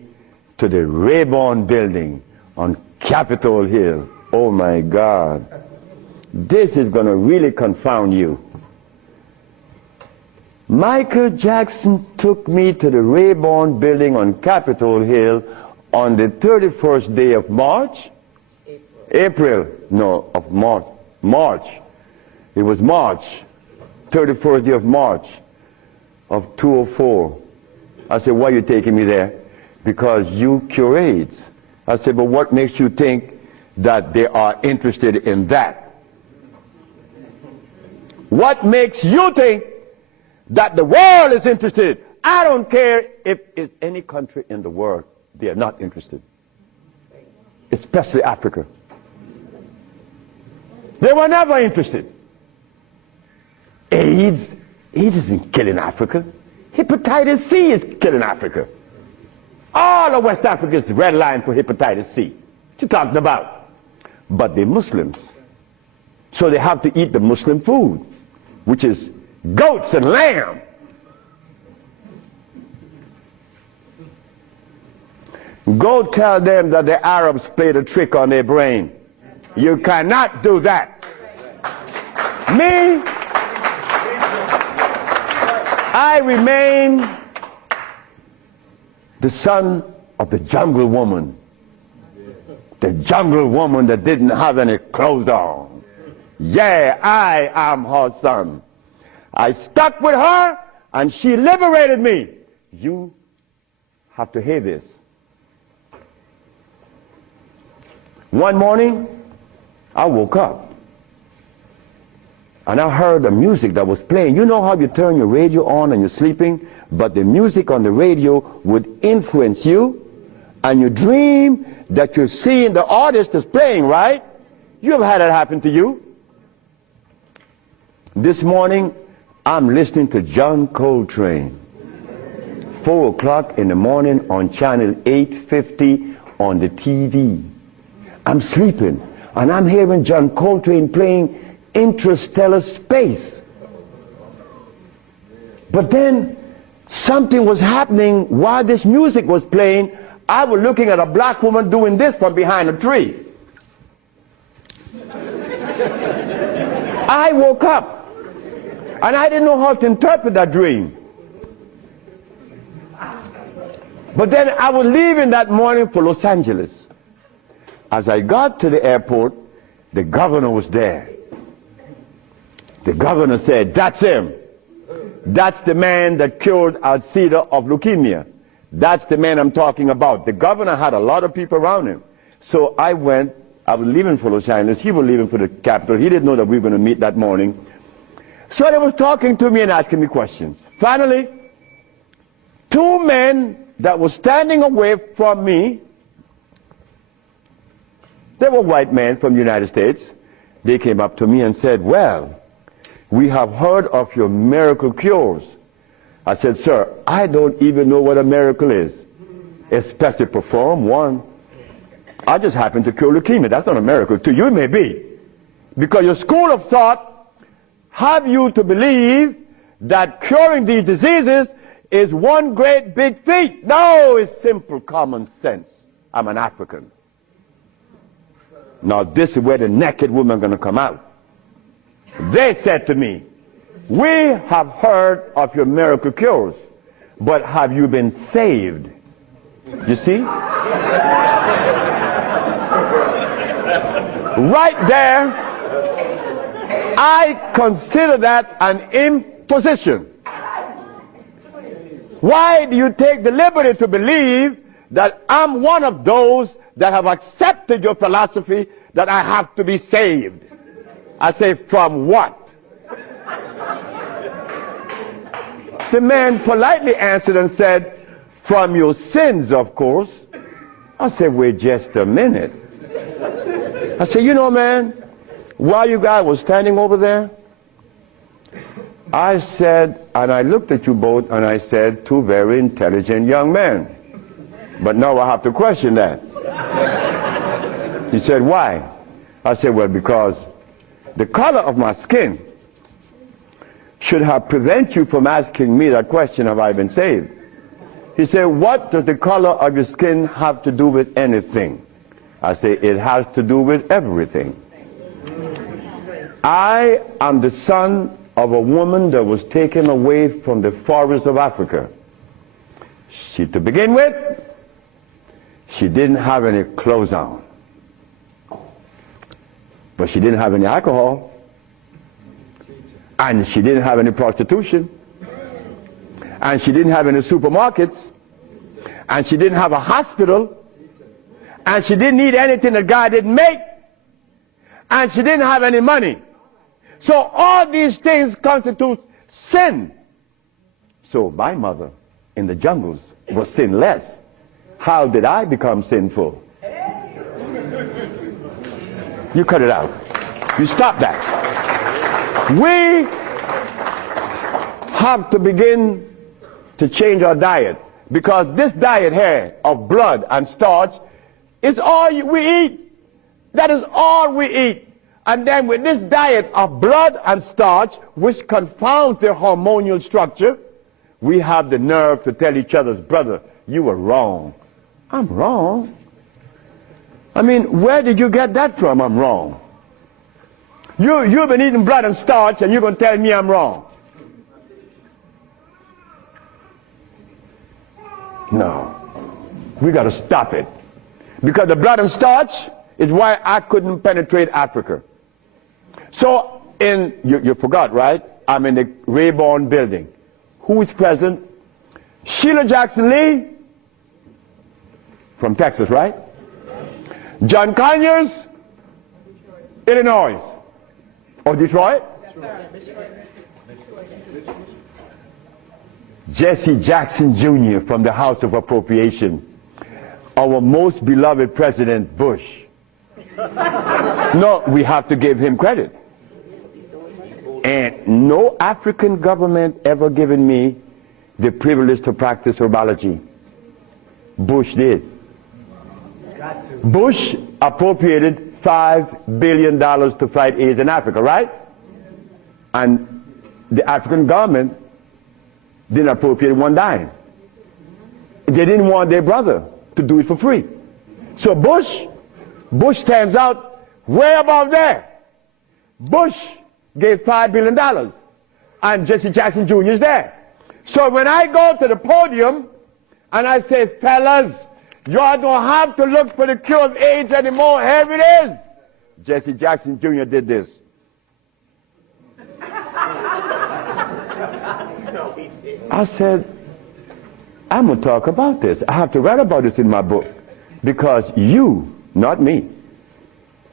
to the Rayburn building on Capitol Hill. Oh my God. This is going to really confound you. Michael Jackson took me to the Rayburn building on Capitol Hill on the 31st day of March? April. No, of March. March. It was March. 31st day of March of 2004. I said, why are you taking me there? Because you cure AIDS. I said, but what makes you think that they are interested in that? What makes you think that the world is interested? I don't care if it's any country in the world, they are not interested. Especially Africa. They were never interested. AIDS isn't killing Africa. Hepatitis C is killing Africa. All of West Africa is red line for hepatitis C. What you talking about? But they're Muslims. So they have to eat the Muslim food, which is goats and lamb. Go tell them that the Arabs played a trick on their brain. You cannot do that. Me, I remain the son of the jungle woman. The jungle woman that didn't have any clothes on. Yeah, I am her son. I stuck with her and she liberated me. You have to hear this. One morning, I woke up and I heard the music that was playing. You know how you turn your radio on and you're sleeping, but the music on the radio would influence you, and you dream that you're seeing the artist that's playing, right? You have had that happen to you. This morning, I'm listening to John Coltrane. 4 o'clock in the morning on channel 850 on the TV. I'm sleeping, and I'm hearing John Coltrane playing Interstellar Space. But then something was happening while this music was playing. I was looking at a black woman doing this from behind a tree. I woke up, and I didn't know how to interpret that dream. But then I was leaving that morning for Los Angeles. As I got to the airport, the governor was there. The governor said, "That's him. That's the man that cured Alcida of leukemia. That's the man I'm talking about." The governor had a lot of people around him. So I went. I was leaving for Los Angeles. He was leaving for the capital. He didn't know that we were going to meet that morning. So they was talking to me and asking me questions. Finally, 2 men that were standing away from me, they were white men from the United States. They came up to me and said, "Well, we have heard of your miracle cures." I said, "Sir, I don't even know what a miracle is, especially perform one. I just happen to cure leukemia. That's not a miracle. To you it may be. Because your school of thought have you to believe that curing these diseases is one great big feat. No, it's simple common sense. I'm an African. Now this is where the naked woman is going to come out. They said to me, "We have heard of your miracle cures, but have you been saved?" You see? Right there, I consider that an imposition. Why do you take the liberty to believe that I'm one of those that have accepted your philosophy that I have to be saved? I say, from what? The man politely answered and said, "From your sins, of course." I said, "Wait just a minute." I said, "You know, man, while you guys were standing over there, I said," and I looked at you both, and I said, "Two very intelligent young men. But now I have to question that." He said, "Why?" I said, "Well, because the color of my skin should have prevented you from asking me that question, have I been saved?" He said, "What does the color of your skin have to do with anything?" I say, "It has to do with everything. I am the son of a woman that was taken away from the forests of Africa. To begin with, she didn't have any clothes on. But she didn't have any alcohol. And she didn't have any prostitution. And she didn't have any supermarkets. And she didn't have a hospital. And she didn't need anything that God didn't make. And she didn't have any money. So all these things constitute sin. So my mother in the jungles was sinless. How did I become sinful? You cut it out. You stop that. We have to begin to change our diet, because this diet here of blood and starch is all we eat. That is all we eat. And then with this diet of blood and starch, which confounds the hormonal structure, we have the nerve to tell each other's brother, you were wrong. I'm wrong? I mean, where did you get that from, I'm wrong? You've been eating blood and starch and you're going to tell me I'm wrong. No. We got to stop it. Because the blood and starch is why I couldn't penetrate Africa. So, you forgot, right? I'm in the Rayborn building. Who is present? Sheila Jackson Lee from Texas, right? John Conyers, Illinois. Or Detroit? Jesse Jackson Jr. from the House of Appropriation. Our most beloved President Bush. No, we have to give him credit. And no African government ever given me the privilege to practice herbology. Bush did. Bush appropriated $5 billion to fight AIDS in Africa, right? And the African government didn't appropriate one dime. They didn't want their brother to do it for free. So Bush stands out way above there. Bush gave $5 billion, and Jesse Jackson Jr. is there. So when I go to the podium and I say, fellas, y'all don't have to look for the cure of AIDS anymore. Here it is. Jesse Jackson Jr. did this. I said, I'm going to talk about this. I have to write about this in my book. Because you, not me,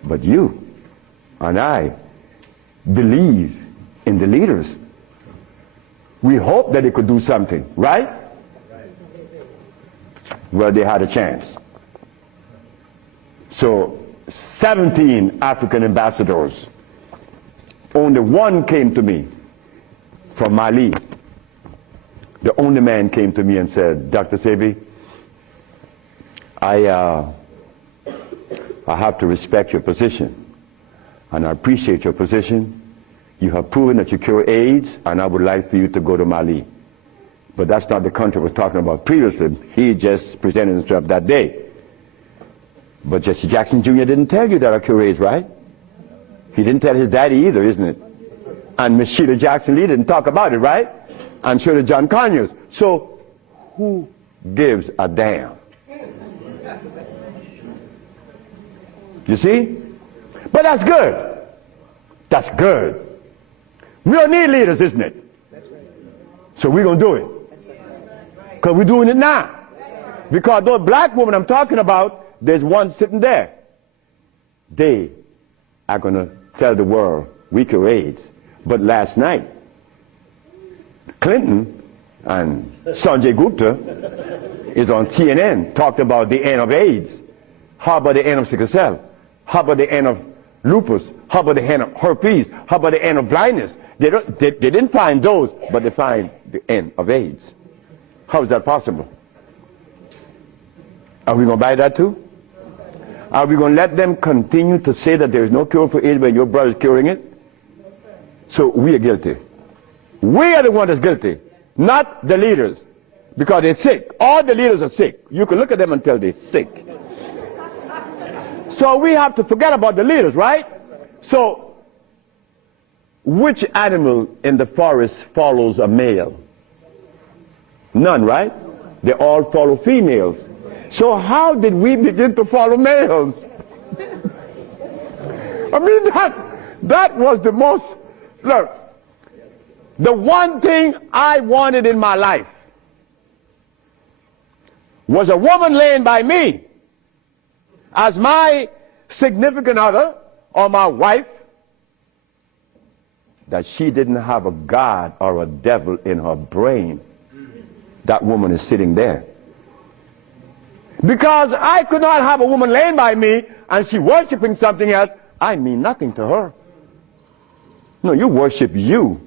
but you and I believe in the leaders. We hope that they could do something, right? Well, they had a chance. So 17 African ambassadors. Only one came to me from Mali. The only man came to me and said, Dr. Sebi, I have to respect your position, and I appreciate your position. You have proven that you cure AIDS, and I would like for you to go to Mali. But that's not the country I was talking about previously. He just presented himself that day. But Jesse Jackson Jr. didn't tell you that I cure AIDS, right? He didn't tell his daddy either, isn't it? And Miss Sheila Jackson Lee didn't talk about it, right? I'm sure that John Conyers. So who gives a damn? You see? But that's good. That's good. We don't need leaders, isn't it? So we're going to do it. Because we're doing it now. Because those black women I'm talking about, there's one sitting there. They are going to tell the world we cure AIDS. But last night, Clinton and Sanjay Gupta is on CNN, talked about the end of AIDS. How about the end of sickle cell? How about the end of lupus? How about the end of herpes? How about the end of blindness? They didn't find those, but they find the end of AIDS. How is that possible? Are we going to buy that too? Are we going to let them continue to say that there is no cure for AIDS when your brother is curing it? So we are guilty. We are the one that's guilty, not the leaders, because they're sick. All the leaders are sick. You can look at them and tell they're sick. So we have to forget about the leaders, right? So which animal in the forest follows a male? None, right? They all follow females. So how did we begin to follow males? I mean, that was the most, look, the one thing I wanted in my life was a woman laying by me as my significant other or my wife, that she didn't have a God or a devil in her brain, that woman is sitting there. Because I could not have a woman laying by me and she worshiping something else. I mean nothing to her. No, you worship you.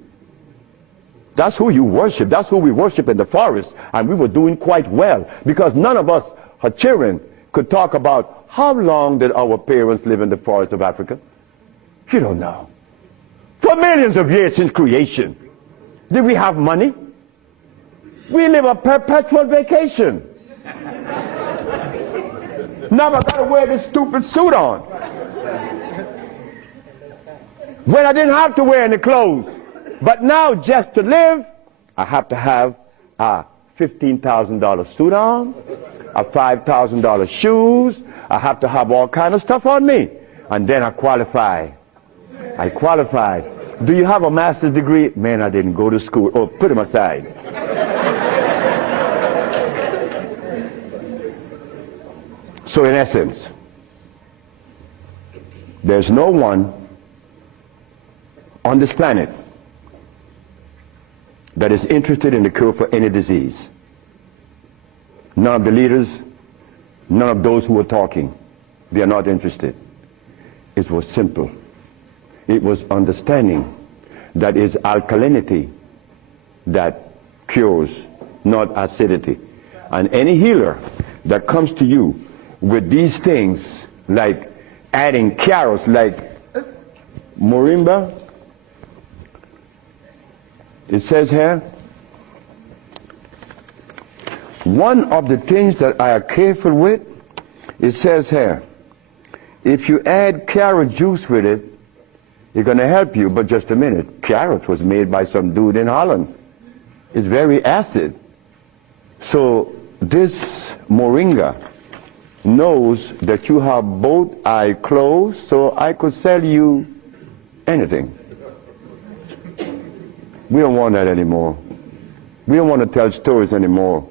That's who you worship. That's who we worship in the forest. And we were doing quite well because none of us, her children, could talk about how long did our parents live in the forest of Africa. You don't know. For millions of years since creation. Did we have money? We live a perpetual vacation. Now I gotta wear this stupid suit on. When I didn't have to wear any clothes. But now just to live, I have to have a $15,000 suit on, a $5,000 shoes. I have to have all kind of stuff on me. And then I qualify. I qualify. Do you have a master's degree? Man, I didn't go to school. Oh, put him aside. So in essence, there's no one on this planet that is interested in the cure for any disease. None of the leaders, none of those who are talking, they are not interested. It was simple. It was understanding that is alkalinity that cures, not acidity. And any healer that comes to you with these things, like adding carrots, like moringa, it says here, one of the things that I are careful with, it says here, if you add carrot juice with it, it's going to help you. But just a minute, carrot was made by some dude in Holland. It's very acid. So this moringa knows that you have both eyes closed, so I could sell you anything. We don't want that anymore. We don't want to tell stories anymore.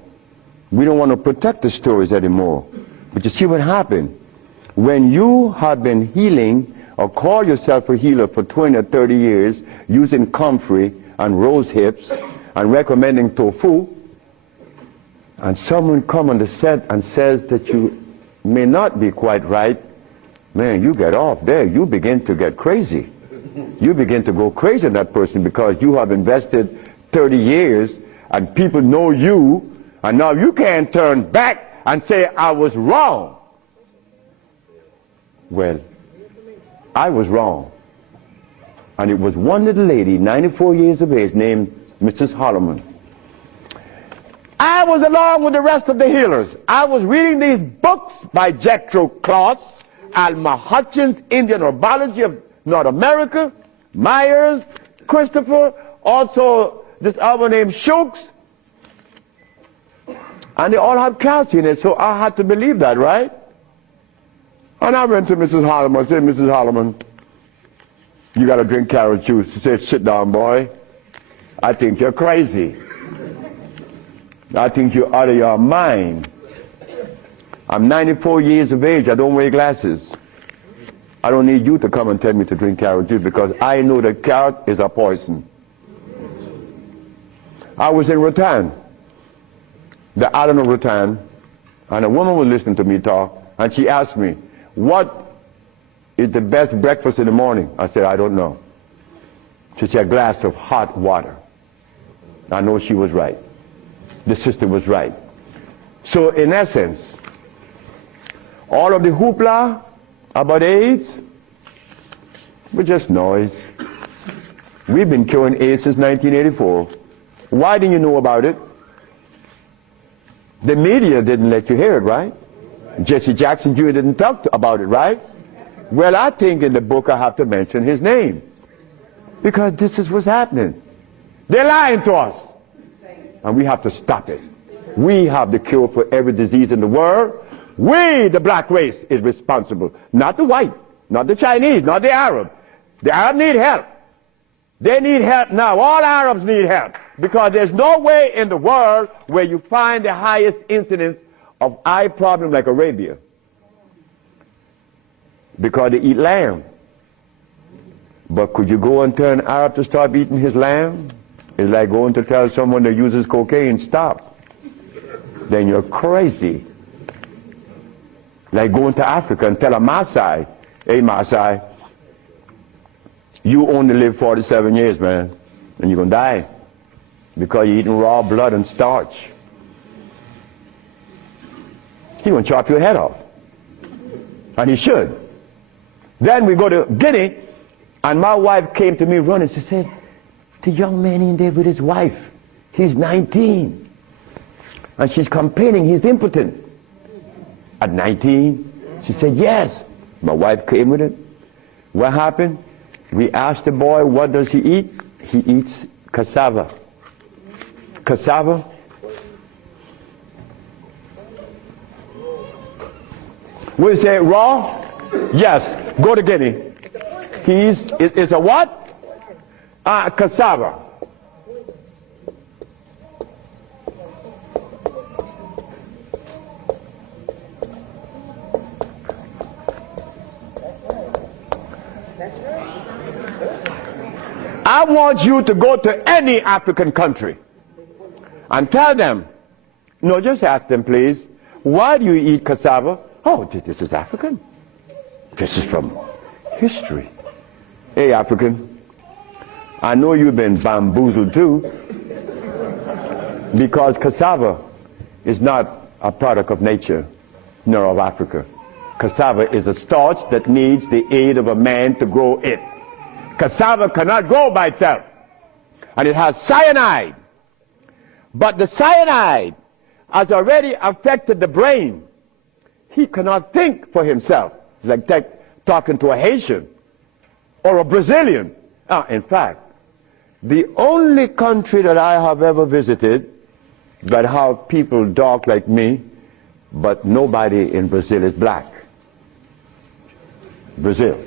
We don't want to protect the stories anymore. But you see what happened? When you have been healing or call yourself a healer for 20 or 30 years using comfrey and rose hips and recommending tofu, and someone comes on the set and says that you may not be quite right, man, you get off there. You begin to get crazy. You begin to go crazy in that person because you have invested 30 years and people know you, and now you can't turn back and say, I was wrong. Well, I was wrong. And it was one little lady, 94 years of age, named Mrs. Holloman. I was along with the rest of the healers. I was reading these books by Jethro Kloss, Alma Hutchins, Indian Herbology of North America, Myers, Christopher, also this other named Shooks. And they all have calcium in it, so I had to believe that, right? And I went to Mrs. Holloman and said, Mrs. Holloman, you got to drink carrot juice. She said, sit down, boy. I think you're crazy. I think you're out of your mind. I'm 94 years of age. I don't wear glasses. I don't need you to come and tell me to drink carrot juice because I know that carrot is a poison. I was in Rattan, the island of Rattan, and a woman was listening to me talk, and she asked me, what is the best breakfast in the morning? I said, I don't know. She said, a glass of hot water. I know she was right. The sister was right. So in essence, all of the hoopla about AIDS was just noise. We've been curing AIDS since 1984. Why didn't you know about it? The media didn't let you hear it, right? Jesse Jackson Jr. didn't talk about it, right? Well, I think in the book I have to mention his name because this is what's happening. They're lying to us. And we have to stop it. We have the cure for every disease in the world. We, the black race, is responsible. Not the white, not the Chinese, not the Arab. The Arab need help. They need help now. All Arabs need help. Because there's no way in the world where you find the highest incidence of eye problem like Arabia. Because they eat lamb. But could you go and tell an Arab to stop eating his lamb? It's like going to tell someone that uses cocaine, stop. Then you're crazy. Like going to Africa and tell a Maasai, hey Maasai, you only live 47 years, man, and you're going to die because you're eating raw blood and starch. He's going to chop your head off. And he should. Then we go to Guinea, and my wife came to me running. She said, the young man in there with his wife, he's 19. And she's complaining he's impotent. At 19, she said, yes. My wife came with it. What happened? We asked the boy, what does he eat? He eats cassava. Cassava? We say raw? Yes. Go to Guinea. It's a what? Cassava. I want you to go to any African country and tell them, no, just ask them, please, why do you eat cassava? Oh, this is African. This is from history. Hey, African, I know you've been bamboozled too, because cassava is not a product of nature, nor of Africa. Cassava is a starch that needs the aid of a man to grow it. Cassava cannot grow by itself, and it has cyanide. But the cyanide has already affected the brain. He cannot think for himself. It's like talking to a Haitian or a Brazilian. In fact, the only country that I have ever visited that have people dark like me, but nobody in Brazil is black. Brazil.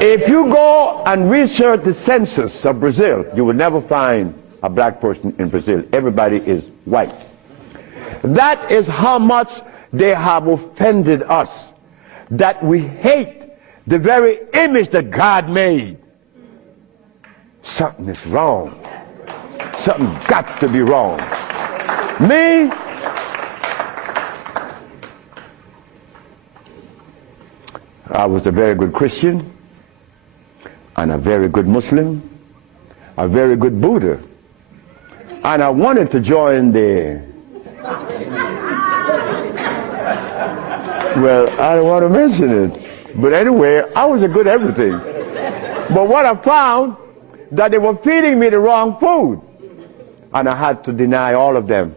If you go and research the census of Brazil, you will never find a black person in Brazil. Everybody is white. That is how much they have offended us, that we hate the very image that God made. Something is wrong. Something got to be wrong. Me, I was a very good Christian, and a very good Muslim, a very good Buddha. And I wanted to join the, well, I don't want to mention it, but anyway, I was a good everything. But what I found, that they were feeding me the wrong food, and I had to deny all of them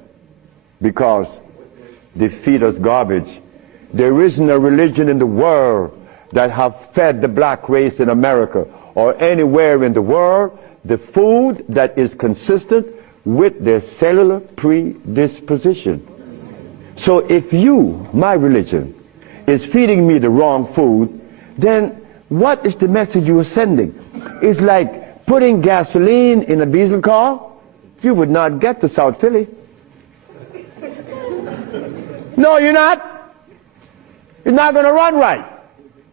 because they feed us garbage. There isn't a religion in the world that have fed the black race in America or anywhere in the world the food that is consistent with their cellular predisposition. So if you, my religion, is feeding me the wrong food, then what is the message you are sending? It's like putting gasoline in a diesel car. You would not get to South Philly. No, you're not. It's not going to run right.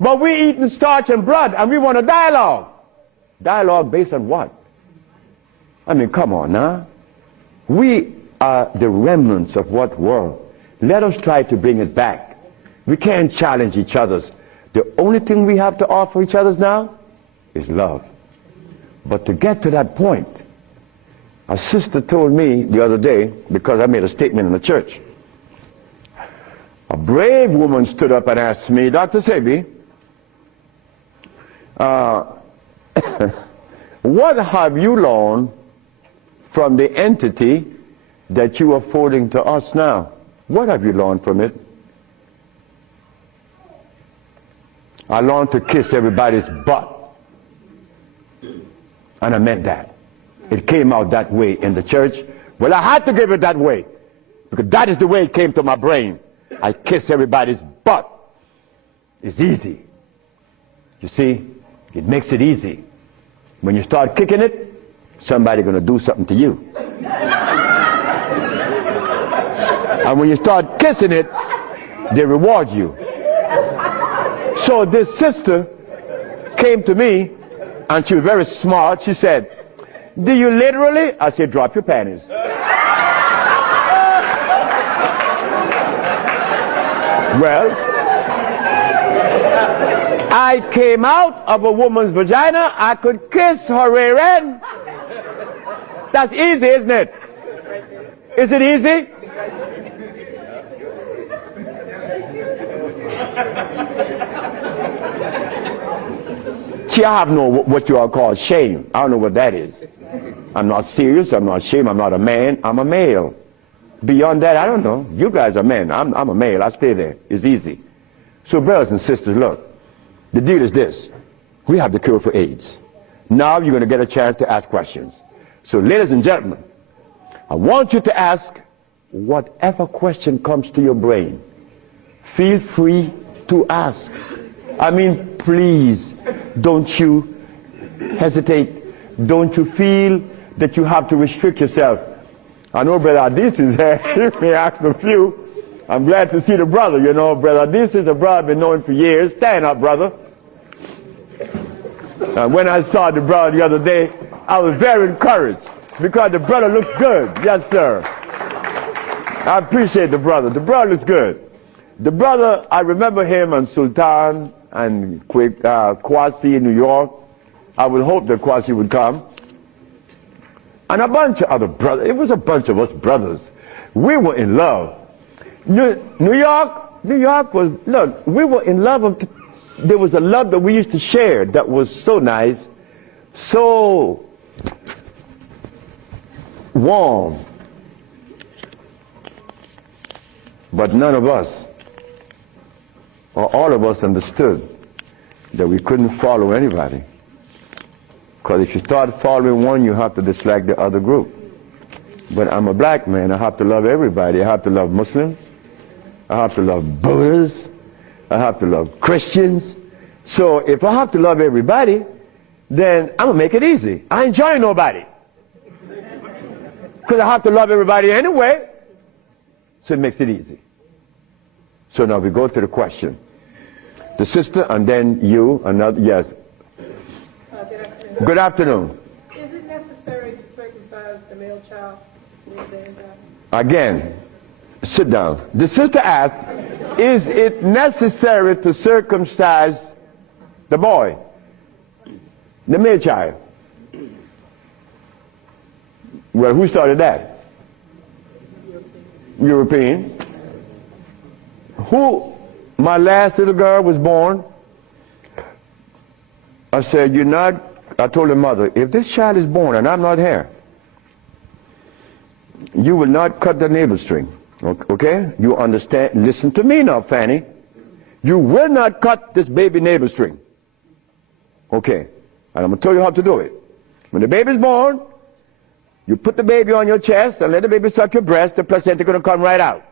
But we eating starch and blood, and we want a dialogue. Dialogue based on what? I mean, come on now. We are the remnants of what world? Let us try to bring it back. We can't challenge each other's. The only thing we have to offer each other's now is love. But to get to that point, a sister told me the other day, because I made a statement in the church, a brave woman stood up and asked me, Dr. Sebi, what have you learned from the entity that you are forwarding to us now? What have you learned from it? I learned to kiss everybody's butt. And I meant that. It came out that way in the church. Well, I had to give it that way, because that is the way it came to my brain. I kiss everybody's butt. It's easy. You see, it makes it easy. When you start kicking it, somebody's going to do something to you. And when you start kissing it, they reward you. So this sister came to me, and she was very smart. She said, "Do you literally?" I said, "Drop your panties." Well, I came out of a woman's vagina. I could kiss her rear end. That's easy, isn't it? Is it easy? See, I have no what you all call shame. I don't know what that is. I'm not serious. I'm not ashamed. I'm not a man. I'm a male. Beyond that, I don't know. You guys are men. I'm a male. I stay there. It's easy. So, brothers and sisters, look. The deal is this. We have the cure for AIDS. Now you're going to get a chance to ask questions. So, ladies and gentlemen, I want you to ask whatever question comes to your brain. Feel free to ask. I mean, please, don't you hesitate. Don't you feel that you have to restrict yourself. I know Brother Adis is here. He may ask a few. I'm glad to see the brother, you know. Brother Adis is a brother I've been knowing for years. Stand up, brother. When I saw the brother the other day, I was very encouraged because the brother looks good. Yes, sir. I appreciate the brother. The brother looks good. The brother, I remember him and Sultan and Kwasi in New York. I would hope that Kwasi would come. And a bunch of other brothers. It was a bunch of us brothers. We were in love. New York was, look, we were in love. There was a love that we used to share that was so nice, so warm. But none of us, or all of us, understood that we couldn't follow anybody. Because if you start following one, you have to dislike the other group. But I'm a black man. I have to love everybody. I have to love Muslims. I have to love Buddhists. I have to love Christians. So if I have to love everybody, then I'm going to make it easy. I ain't joining nobody. Because I have to love everybody anyway. So it makes it easy. So now we go to the question. The sister and then you, another, yes. Good afternoon. Is it necessary to circumcise the male child? Again, sit down. The sister asked, is it necessary to circumcise the boy, the male child? Well, who started that? European. Who? My last little girl was born. I said, you're not, I told her mother, if this child is born and I'm not here, you will not cut the navel string. Okay? You understand? Listen to me now, Fanny. You will not cut this baby navel string. Okay. And I'm going to tell you how to do it. When the baby's born, you put the baby on your chest and let the baby suck your breast. The placenta is going to come right out.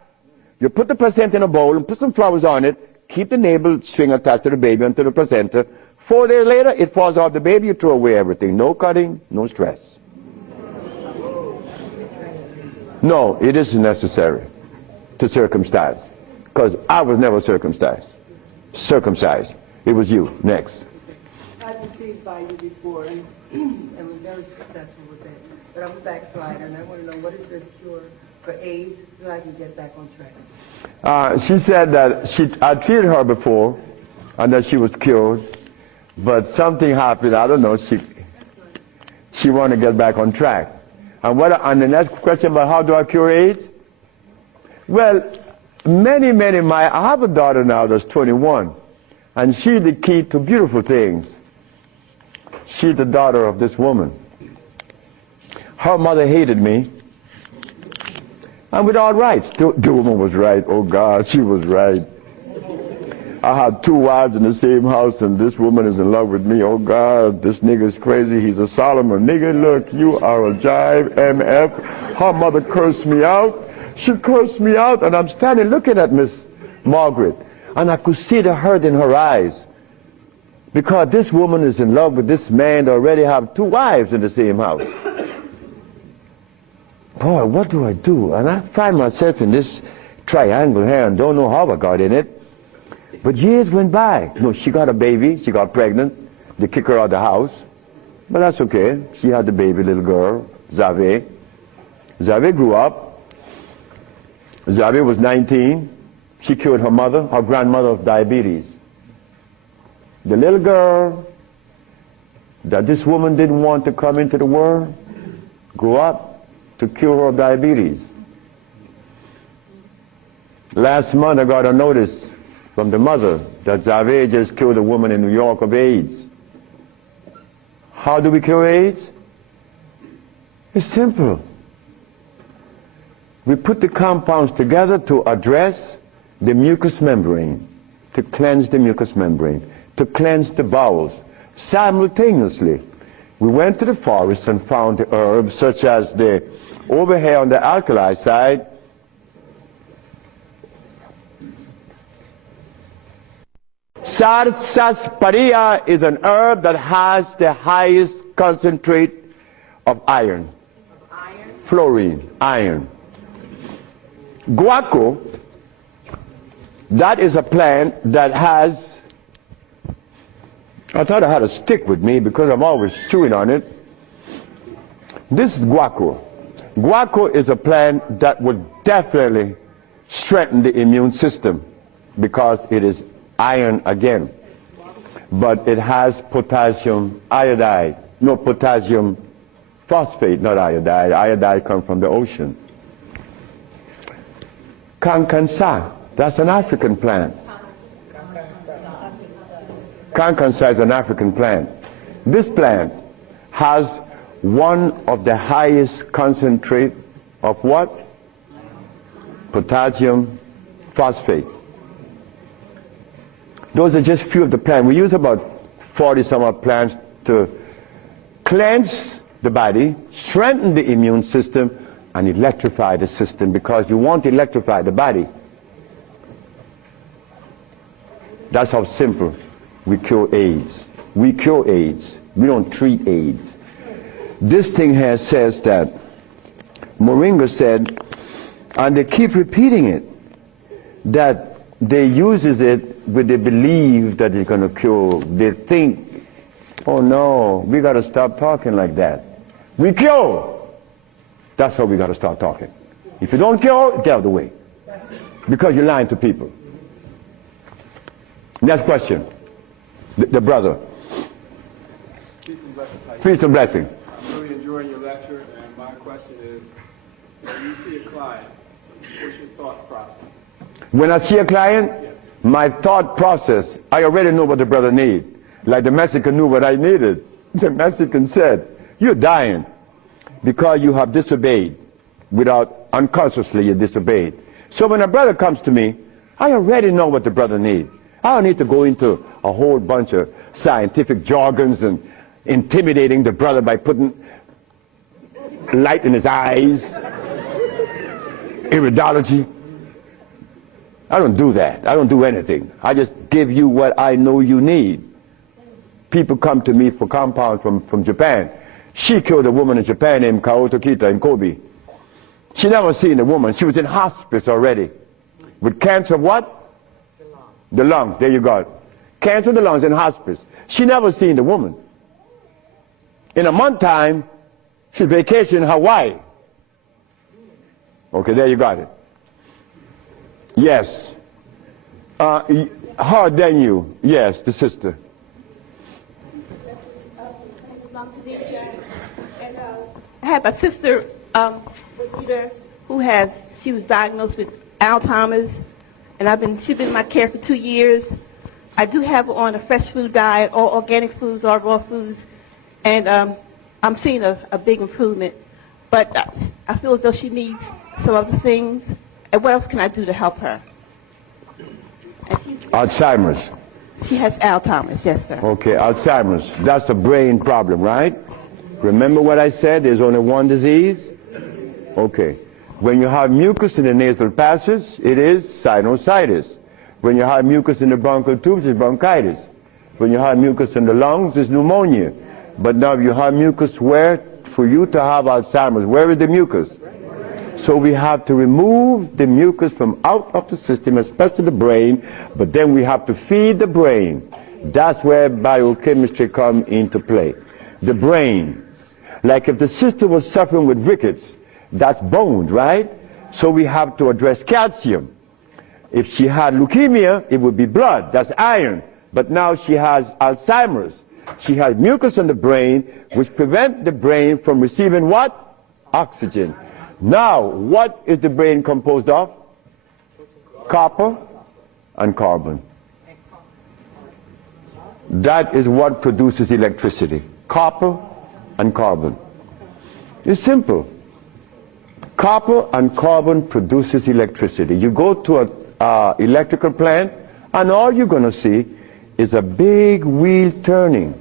You put the placenta in a bowl and put some flowers on it. Keep the navel string attached to the baby until the placenta. 4 days later, it falls off the baby. You throw away everything. No cutting, no stress. No, it isn't necessary to circumcise, because I was never circumcised. It was you. Next. I was intrigued by you before and was very successful with it. But I'm a backslider and I want to know, what is the cure for AIDS so I can get back on track? She said that I treated her before and that she was cured, but something happened. I don't know. She wanted to get back on track. And the next question about how do I cure AIDS? Well, I have a daughter now that's 21, and she's the key to beautiful things. She's the daughter of this woman. Her mother hated me, and with all rights. The woman was right. Oh God, she was right. I had 2 wives in the same house, and this woman is in love with me. Oh God, this nigga's crazy. He's a Solomon. Nigga, look, you are a jive, MF. Her mother cursed me out. She cursed me out, and I'm standing looking at Miss Margaret, and I could see the hurt in her eyes. Because this woman is in love with this man that already have 2 wives in the same house. Boy, what do I do? And I find myself in this triangle here and don't know how I got in it. But years went by. No, she got a baby, she got pregnant, they kicked her out of the house. But that's okay. She had the baby, little girl, Zave. Zave grew up. Zave was 19. She cured her mother, her grandmother, of diabetes. The little girl that this woman didn't want to come into the world grew up to cure her of diabetes. Last month I got a notice from the mother that Zave just killed a woman in New York of AIDS. How do we cure AIDS? It's simple. We put the compounds together to address the mucous membrane, to cleanse the mucous membrane, to cleanse the bowels. Simultaneously, we went to the forest and found the herbs such as the, over here on the alkali side, sarsaparilla is an herb that has the highest concentrate of iron. Fluorine, iron. Guaco, that is a plant that has, I thought I had a stick with me because I'm always chewing on it. This is guaco. Guaco is a plant that would definitely strengthen the immune system because it is iron again. But it has potassium iodide, no, potassium phosphate, not iodide. Iodide comes from the ocean. Kankansa, that's an African plant. Kankansa is an African plant. This plant has one of the highest concentrate of what? Potassium phosphate. Those are just few of the plants. We use about 40 some odd plants to cleanse the body, strengthen the immune system, and electrify the system, because you want to electrify the body. That's how simple we cure AIDS. We cure AIDS. We don't treat AIDS. This thing here says that, Moringa said, and they keep repeating it, that they uses it with the belief that it's going to cure. They think, oh no, we got to stop talking like that. We cure. That's how we got to start talking. If you don't cure, get out of the way. Because you're lying to people. Next question. The brother. Peace and blessing. I'm really enjoying your lecture, and my question is, when you see a client, what's your thought process? When I see a client, my thought process, I already know what the brother needs. Like the Mexican knew what I needed. The Mexican said, you're dying because you have disobeyed. Without, unconsciously you disobeyed. So when a brother comes to me, I already know what the brother needs. I don't need to go into a whole bunch of scientific jargons and intimidating the brother by putting light in his eyes, iridology. I don't do that. I don't do anything. I just give you what I know you need. People come to me for compounds from Japan. She killed a woman in Japan named Kaoto Kita in Kobe. She never seen a woman. She was in hospice already. With cancer of what? The lungs. There you go. Cancer of the lungs in hospice. She never seen the woman. In a month time, she's vacationing in Hawaii. Okay, there you got it. Yes. Her than you. Yes, the sister. I have a sister she was diagnosed with Alzheimer's, and she's been in my care for 2 years. I do have her on a fresh food diet, all organic foods, all raw foods, and I'm seeing a big improvement. But I feel as though she needs some other things. And what else can I do to help her? Alzheimer's. She has Alzheimer's, yes, sir. Okay, Alzheimer's. That's a brain problem, right? Remember what I said? There's only one disease? Okay. When you have mucus in the nasal passage, it is sinusitis. When you have mucus in the bronchial tubes, it's bronchitis. When you have mucus in the lungs, it's pneumonia. But now you have mucus where? For you to have Alzheimer's, where is the mucus? So we have to remove the mucus from out of the system, especially the brain, but then we have to feed the brain. That's where biochemistry comes into play. The brain. Like if the sister was suffering with rickets, that's bones, right? So we have to address calcium. If she had leukemia, it would be blood, that's iron. But now she has Alzheimer's. She has mucus in the brain, which prevents the brain from receiving what? Oxygen. Now, what is the brain composed of? Copper and carbon. That is what produces electricity. Copper and carbon. It's simple. Copper and carbon produces electricity. You go to an electrical plant, and all you're going to see is a big wheel turning,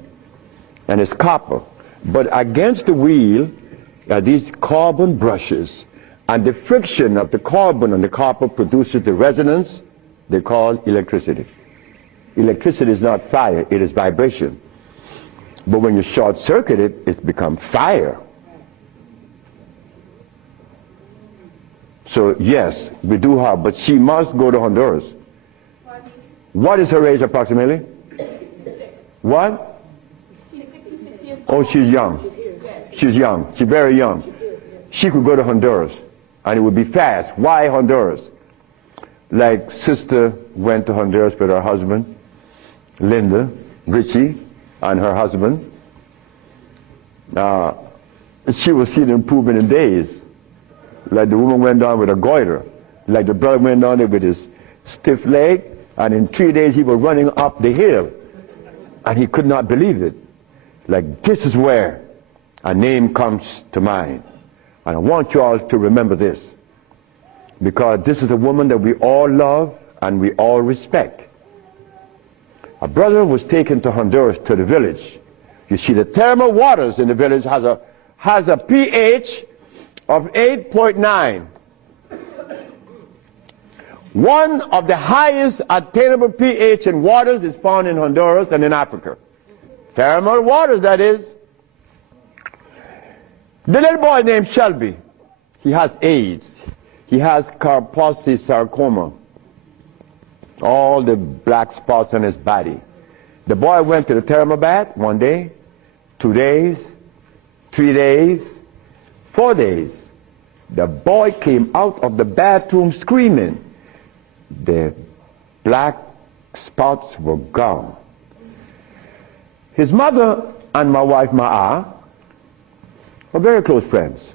and it's copper. But against the wheel are these carbon brushes, and the friction of the carbon and the copper produces the resonance they call electricity. Electricity is not fire, it is vibration. But when you short circuit it, it's become fire. So yes, we do have, but she must go to Honduras. What is her age approximately? What? Oh, she's young. She's young. She's very young. She could go to Honduras, and it would be fast. Why Honduras? Like sister went to Honduras with her husband, Linda, Richie, and her husband. She will see the improvement in days. Like the woman went down with a goiter. Like the brother went down there with his stiff leg, and in 3 days he was running up the hill. And he could not believe it. Like, this is where a name comes to mind. And I want you all to remember this, because this is a woman that we all love and we all respect. A brother was taken to Honduras, to the village. You see, the thermal waters in the village has a pH of 8.9. One of the highest attainable pH in waters is found in Honduras and in Africa. Thermal waters, that is. The little boy named Shelby, he has AIDS. He has Kaposi sarcoma. All the black spots on his body. The boy went to the thermal bath 1 day, 2 days, 3 days, 4 days. The boy came out of the bathroom screaming. The black spots were gone. His mother and my wife Ma'a were very close friends.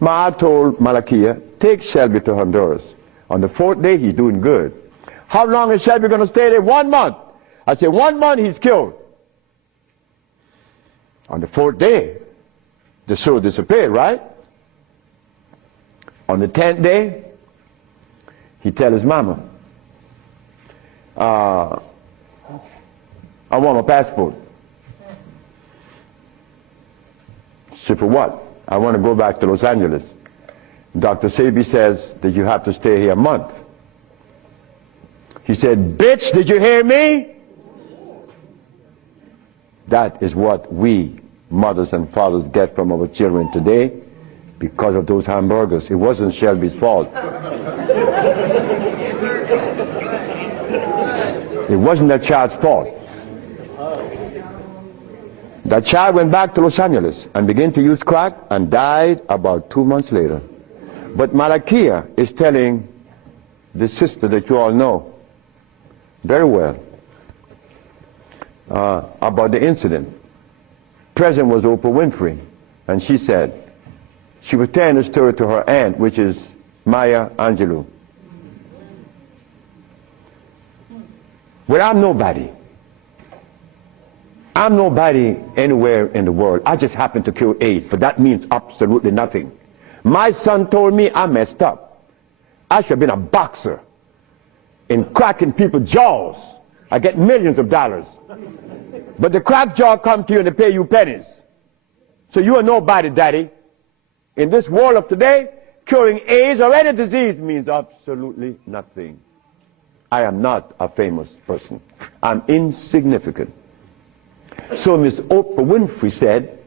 Ma'a told Malakia, take Shelby to Honduras. On the 4th day, he's doing good. How long is Shelby going to stay there? 1 month. I said, 1 month, he's killed. On the 4th day, the soul disappeared, right? On the 10th day, he tell his mama, I want my passport. She said, for what? I want to go back to Los Angeles. Dr. Sebi says that you have to stay here a month. He said, bitch, did you hear me? That is what we, mothers and fathers, get from our children today because of those hamburgers. It wasn't Shelby's fault. It wasn't that child's fault. That child went back to Los Angeles and began to use crack and died about 2 months later. But Malakia is telling the sister that you all know very well about the incident. Present was Oprah Winfrey, and she said, she was telling the story to her aunt, which is Maya Angelou. Well, I'm nobody. I'm nobody anywhere in the world. I just happen to cure AIDS, but that means absolutely nothing. My son told me I messed up. I should have been a boxer in cracking people's jaws. I get millions of dollars. But the crack jaw come to you and they pay you pennies. So you are nobody, daddy. In this world of today, curing AIDS or any disease means absolutely nothing. I am not a famous person. I'm insignificant. So Miss Oprah Winfrey said,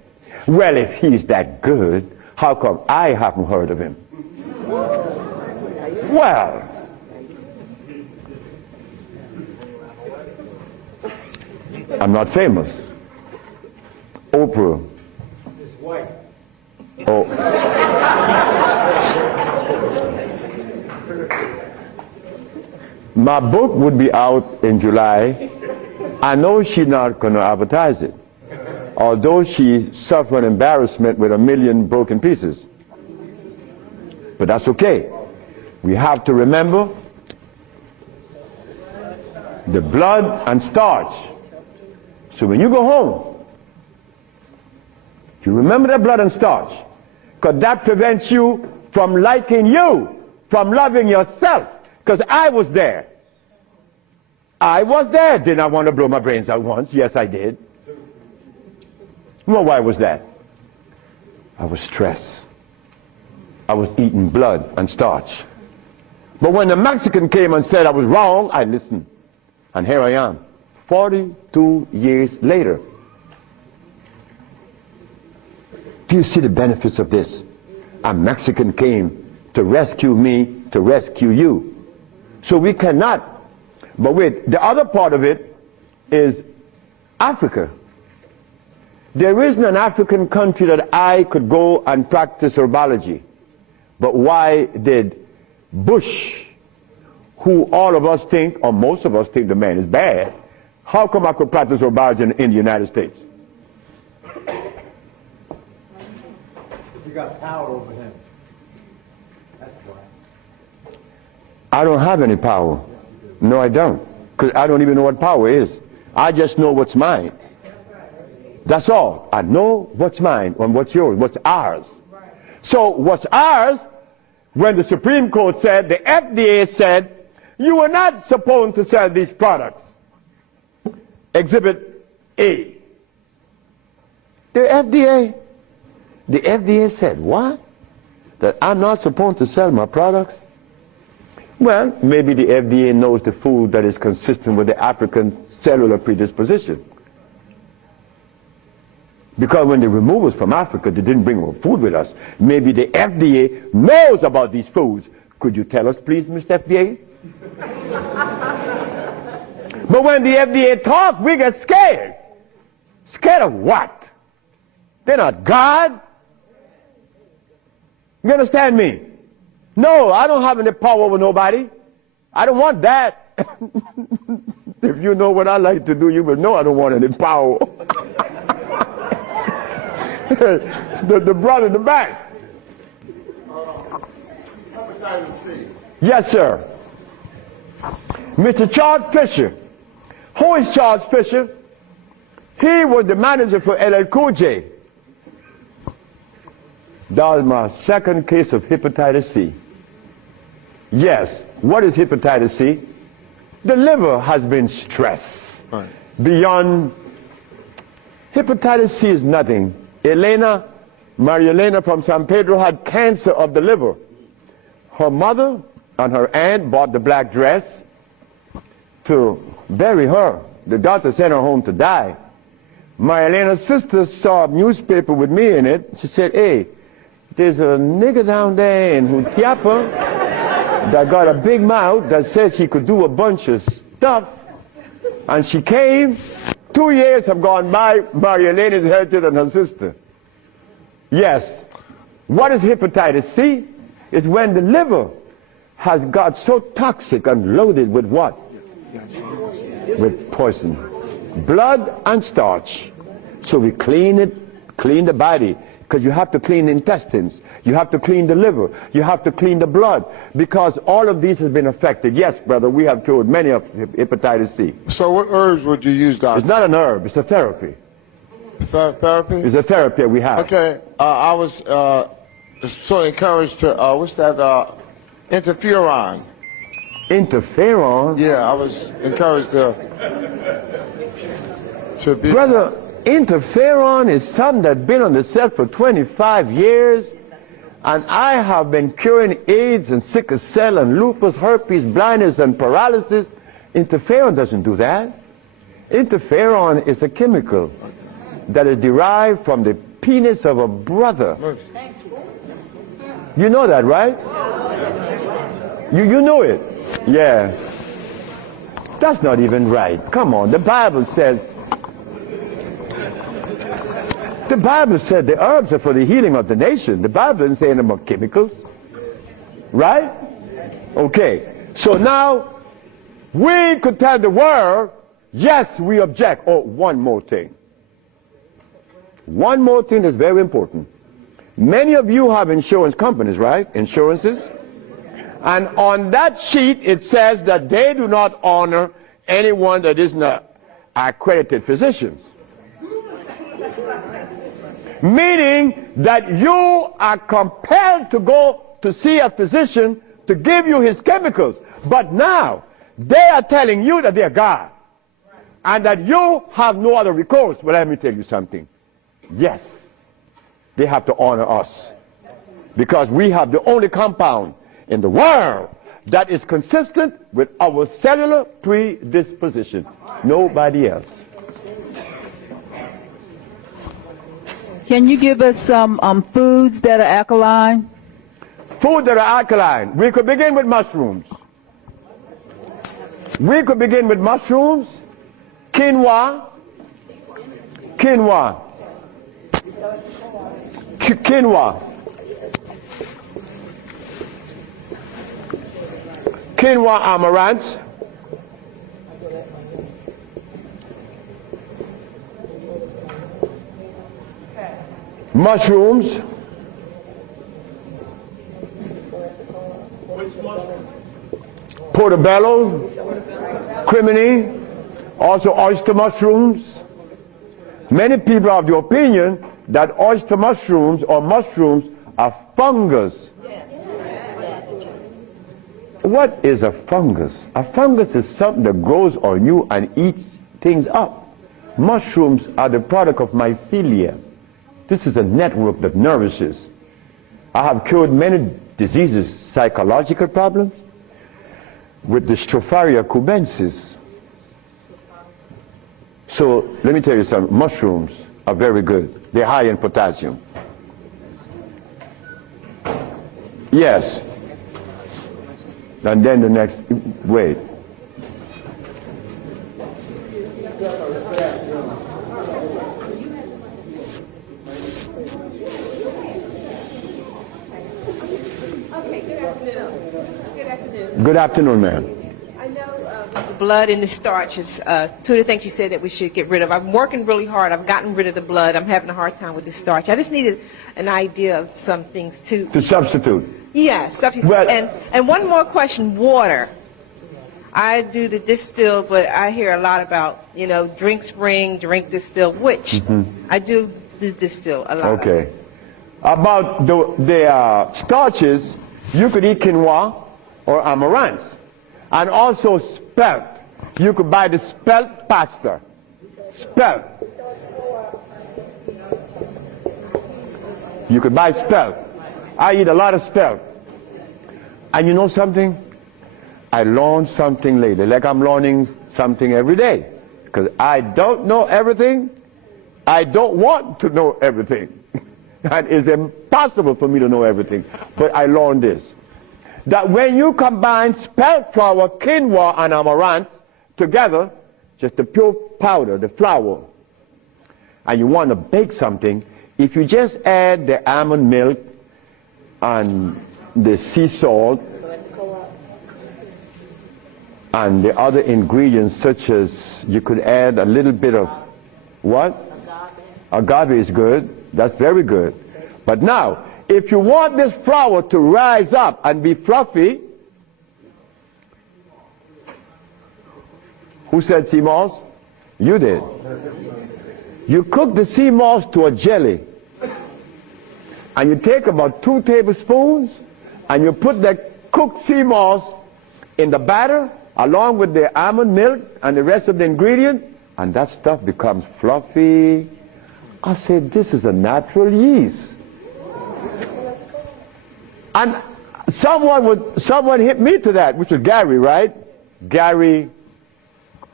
well, if he's that good, how come I haven't heard of him? Well, I'm not famous. Oprah. Oh. My book would be out in July. I know she's not going to advertise it, although she suffered embarrassment with 1 million broken pieces. But that's okay. We have to remember the blood and starch. So when you go home, you remember the blood and starch, because that prevents you from liking you, from loving yourself. Because I was there. I was there. Did I want to blow my brains out once? Yes, I did. Well, why was that? I was stressed. I was eating blood and starch. But when the Mexican came and said I was wrong, I listened. And here I am, 42 years later. Do you see the benefits of this? A Mexican came to rescue me, to rescue you. So we cannot. But wait, the other part of it is Africa. There isn't an African country that I could go and practice herbology. But why did Bush, who all of us think, or most of us think the man is bad, how come I could practice herbology in the United States? You got power over him. That's why. I don't have any power. No, I don't. Because I don't even know what power is. I just know what's mine. That's all. I know what's mine and what's yours, what's ours. So what's ours, when the Supreme Court said, the FDA said, you are not supposed to sell these products. Exhibit A. The FDA said, what? That I'm not supposed to sell my products? Well, maybe the FDA knows the food that is consistent with the African cellular predisposition. Because when they removed us from Africa, they didn't bring our food with us. Maybe the FDA knows about these foods. Could you tell us, please, Mr. FDA? But when the FDA talks, we get scared. Scared of what? They're not God. You understand me? No, I don't have any power over nobody. I don't want that. If you know what I like to do, you will know I don't want any power. the brother in the back. Hepatitis C. Yes, sir. Mr. Charles Fisher. Who is Charles Fisher? He was the manager for LL Cool J. That was my second case of hepatitis C. Yes. What is hepatitis C? The liver has been stressed. Right. Beyond. Hepatitis C is nothing. Maria Elena from San Pedro had cancer of the liver. Her mother and her aunt bought the black dress to bury her. The doctor sent her home to die. Maria Elena's sister saw a newspaper with me in it. She said, hey, there's a nigger down there in Jutiapa that got a big mouth that says he could do a bunch of stuff. And she came. 2 years have gone by. Maria Elena is healthier than her sister. Yes. What is hepatitis C? It's when the liver has got so toxic and loaded with what? With poison. Blood and starch. So we clean it, clean the body. Because you have to clean the intestines. You have to clean the liver. You have to clean the blood. Because all of these has been affected. Yes, brother, we have cured many of hepatitis C. So what herbs would you use, doctor? It's not an herb. It's a therapy. Therapy? It's a therapy we have. Okay. I was sort of encouraged to, what's that, interferon. Interferon? Yeah, I was encouraged to be... Brother, interferon is something that's been on the set for 25 years, and I have been curing AIDS and sickle cell and lupus, herpes, blindness, and paralysis. Interferon doesn't do that. Interferon is a chemical that is derived from the penis of a brother. You know that, right? You know it. Yeah. That's not even right. Come on. The Bible said the herbs are for the healing of the nation. The Bible doesn't say anything about chemicals. Right? Okay. So now we could tell the world, yes, we object. Oh, one more thing. One more thing that's very important. Many of you have insurance companies, right? Insurances. And on that sheet, it says that they do not honor anyone that is not accredited physicians. Meaning that you are compelled to go to see a physician to give you his chemicals. But now, they are telling you that they're God. And that you have no other recourse. Well, let me tell you something. Yes, they have to honor us. Because we have the only compound in the world that is consistent with our cellular predisposition. Nobody else. Can you give us some foods that are alkaline? Food that are alkaline. We could begin with mushrooms. We could begin with mushrooms, quinoa, quinoa, quinoa, quinoa amaranth, mushrooms, portobello, crimini, also oyster mushrooms. Many people have the opinion that oyster mushrooms or mushrooms are fungus. What is a fungus? A fungus is something that grows on you and eats things up. Mushrooms are the product of mycelia. This is a network that nourishes. I have cured many diseases, psychological problems, with the Stropharia cubensis. So let me tell you something. Mushrooms are very good. They're high in potassium. Yes. And then the next, wait. Good afternoon, ma'am. I know the blood and the starches, two of the things you said that we should get rid of. I'm working really hard. I've gotten rid of the blood. I'm having a hard time with the starch. I just needed an idea of some things too. To substitute. Yeah, substitute. Well, and one more question, water. I do the distill, but I hear a lot about, you know, drink spring, drink distill, which I do the distill a lot. Okay. About the starches, you could eat quinoa or amaranth. And also spelt. You could buy the spelt pasta. Spelt. You could buy spelt. I eat a lot of spelt. And you know something? I learned something lately, like I'm learning something every day. Because I don't know everything. I don't want to know everything. And it's impossible for me to know everything. But I learned this. That when you combine spelt flour, quinoa, and amaranth together, just the pure powder, the flour, and you want to bake something, if you just add the almond milk and the sea salt and the other ingredients, such as you could add a little bit of what? Agave is good. That's very good. But now, if you want this flour to rise up and be fluffy, who said sea moss? You did. You cook the sea moss to a jelly. And you take about 2 tablespoons and you put the cooked sea moss in the batter along with the almond milk and the rest of the ingredient, and that stuff becomes fluffy. I said, this is a natural yeast. And someone hit me to that, which was Gary, right? Gary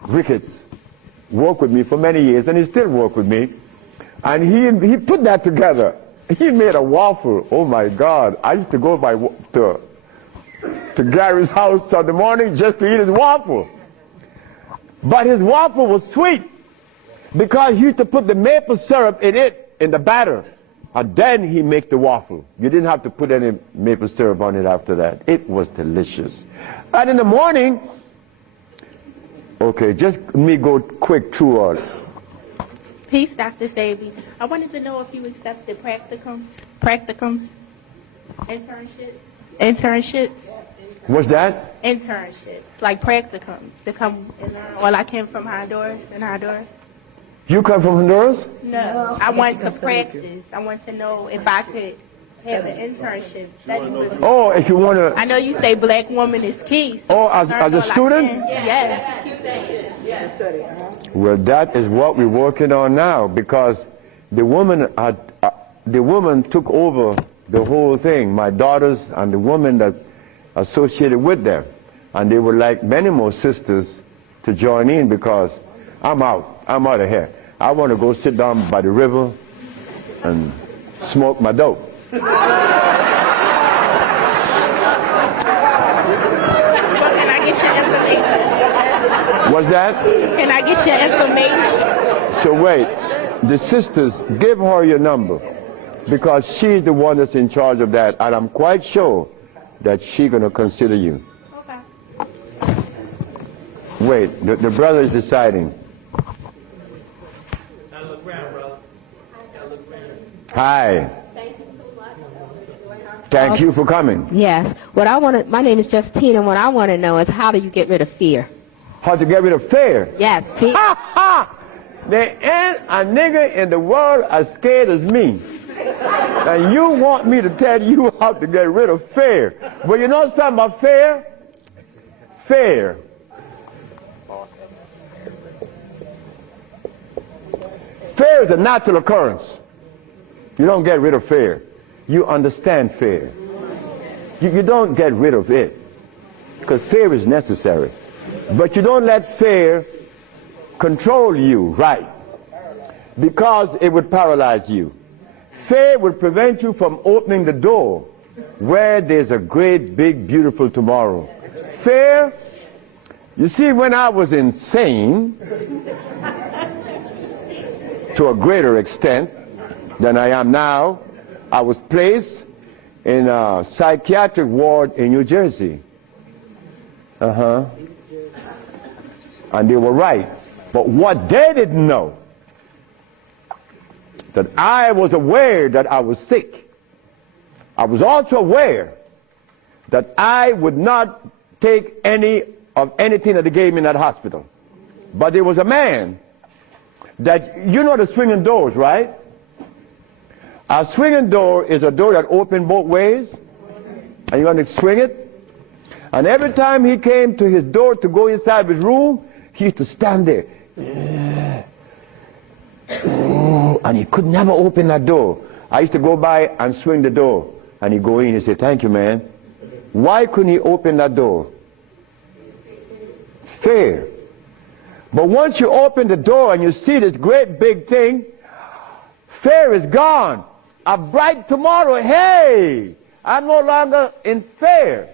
Ricketts worked with me for many years, and he still works with me. And he put that together. He made a waffle. Oh my God! I used to go to to Gary's house in the morning just to eat his waffle. But his waffle was sweet because he used to put the maple syrup in it, in the batter. And then he make the waffle. You didn't have to put any maple syrup on it after that. It was delicious. And in the morning, okay, just let me go quick through all. Peace, Dr. Sebi. I wanted to know if you accepted practicums, internships. What's that? Internships, like practicums, to come and learn. Well, I came from Honduras, You come from Honduras? No, I want to practice. I want to know if I could have an internship. Oh, if you want to... I know you say black woman is key. So as a student? Yes. Well, that is what we're working on now, because the woman took over the whole thing, my daughters and the woman that associated with them. And they would like many more sisters to join in, because I'm out of here. I want to go sit down by the river and smoke my dope. Well, can I get your information? What's that? Can I get your information? So wait, the sisters, give her your number, because she's the one that's in charge of that, and I'm quite sure that she's going to consider you. Okay. Wait, the brother is deciding. Hi. Thank you for coming. Yes. My name is Justine, and what I want to know is, how do you get rid of fear? How to get rid of fear? Yes, fear. Ha ha! There ain't a nigger in the world as scared as me. And you want me to tell you how to get rid of fear. Well, you know something about fear? Fear. Fear is a natural occurrence. You don't get rid of fear. You understand fear. You don't get rid of it, because fear is necessary. But you don't let fear control you, right? Because it would paralyze you. Fear would prevent you from opening the door where there's a great, big, beautiful tomorrow. Fear, you see, when I was insane, to a greater extent than I am now, I was placed in a psychiatric ward in New Jersey. And they were right. But what they didn't know, that I was aware that I was sick. I was also aware that I would not take any of anything that they gave me in that hospital. But there was a man that, you know the swinging doors, right? A swinging door is a door that opens both ways, and you're going to swing it. And every time he came to his door to go inside his room, he used to stand there. And he could never open that door. I used to go by and swing the door, and he'd go in and say, "Thank you, man." Why couldn't he open that door? Fear. But once you open the door and you see this great big thing, fear is gone. A bright tomorrow, hey, I'm no longer in fear.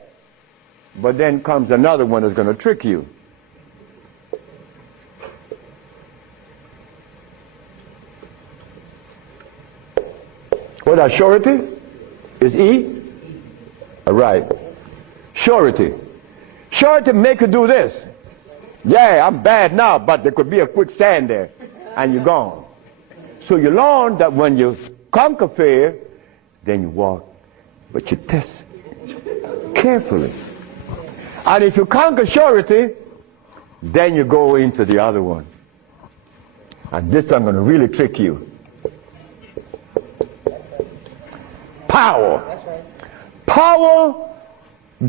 But then comes another one that's going to trick you. What that surety? Is E? All right. Surety. Surety make you do this. Yeah, I'm bad now, but there could be a quicksand there, and you're gone. So you learn that when you conquer fear, then you walk, but you test carefully. And if you conquer surety, then you go into the other one. And this time I'm going to really trick you. Power. Power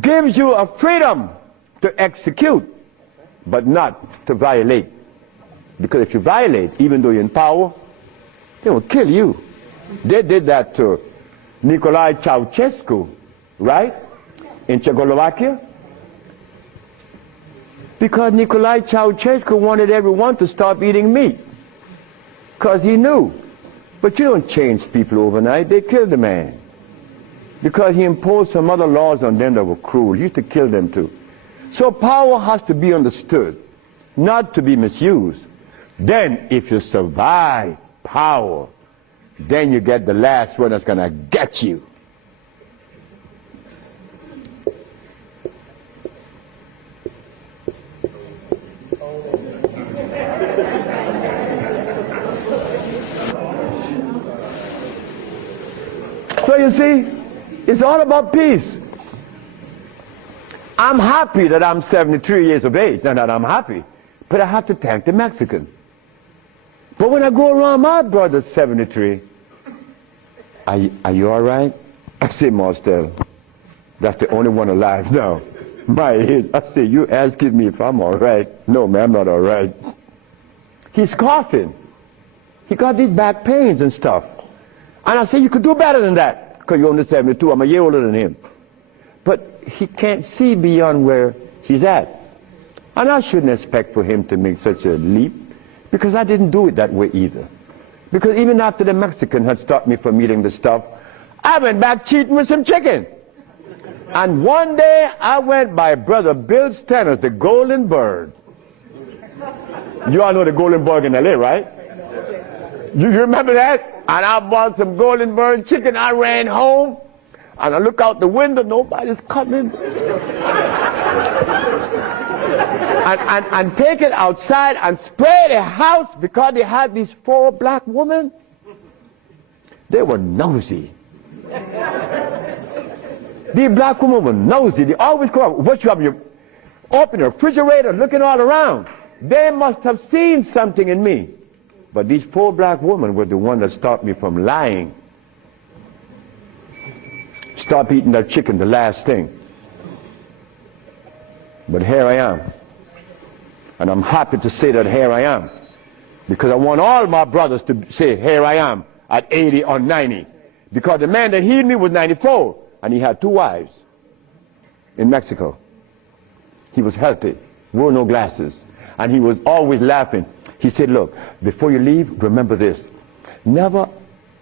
gives you a freedom to execute, but not to violate. Because if you violate, even though you're in power, they will kill you. They did that to Nicolae Ceausescu, right? In Czechoslovakia. Because Nicolae Ceausescu wanted everyone to stop eating meat. Because he knew. But you don't change people overnight. They kill the man. because he imposed some other laws on them that were cruel. He used to kill them too. So power has to be understood, not to be misused. Then if you survive power, then you get the last one that's going to get you. So you see, it's all about peace. I'm happy that I'm 73 years of age and that I'm happy, but I have to thank the Mexican. But when I go around my brother's 73, are you all right? I say, Marcel, that's the only one alive now. My age. I say, you asking me if I'm all right? No, man, I'm not all right. He's coughing. He got these back pains and stuff. And I say, you could do better than that, because you're only 72. I'm a year older than him. But he can't see beyond where he's at. And I shouldn't expect for him to make such a leap, because I didn't do it that way either. Because even after the Mexican had stopped me from eating the stuff, I went back cheating with some chicken. And one day I went by Brother Bill Stenner's, the Golden Bird. You all know the Golden Bird in LA, right? You remember that? And I bought some Golden Bird chicken. I ran home, and I look out the window, nobody's coming. and take it outside and spray the house, because they had these 4 black women. They were nosy. These black women were nosy. They always come up, what you have, you open the refrigerator, looking all around. They must have seen something in me. But these 4 black women were the ones that stopped me from lying. Stop eating that chicken, the last thing. But here I am. And I'm happy to say that here I am. Because I want all my brothers to say, here I am, at 80 or 90. Because the man that healed me was 94, and he had 2 wives in Mexico. He was healthy, wore no glasses, and he was always laughing. He said, look, before you leave, remember this. Never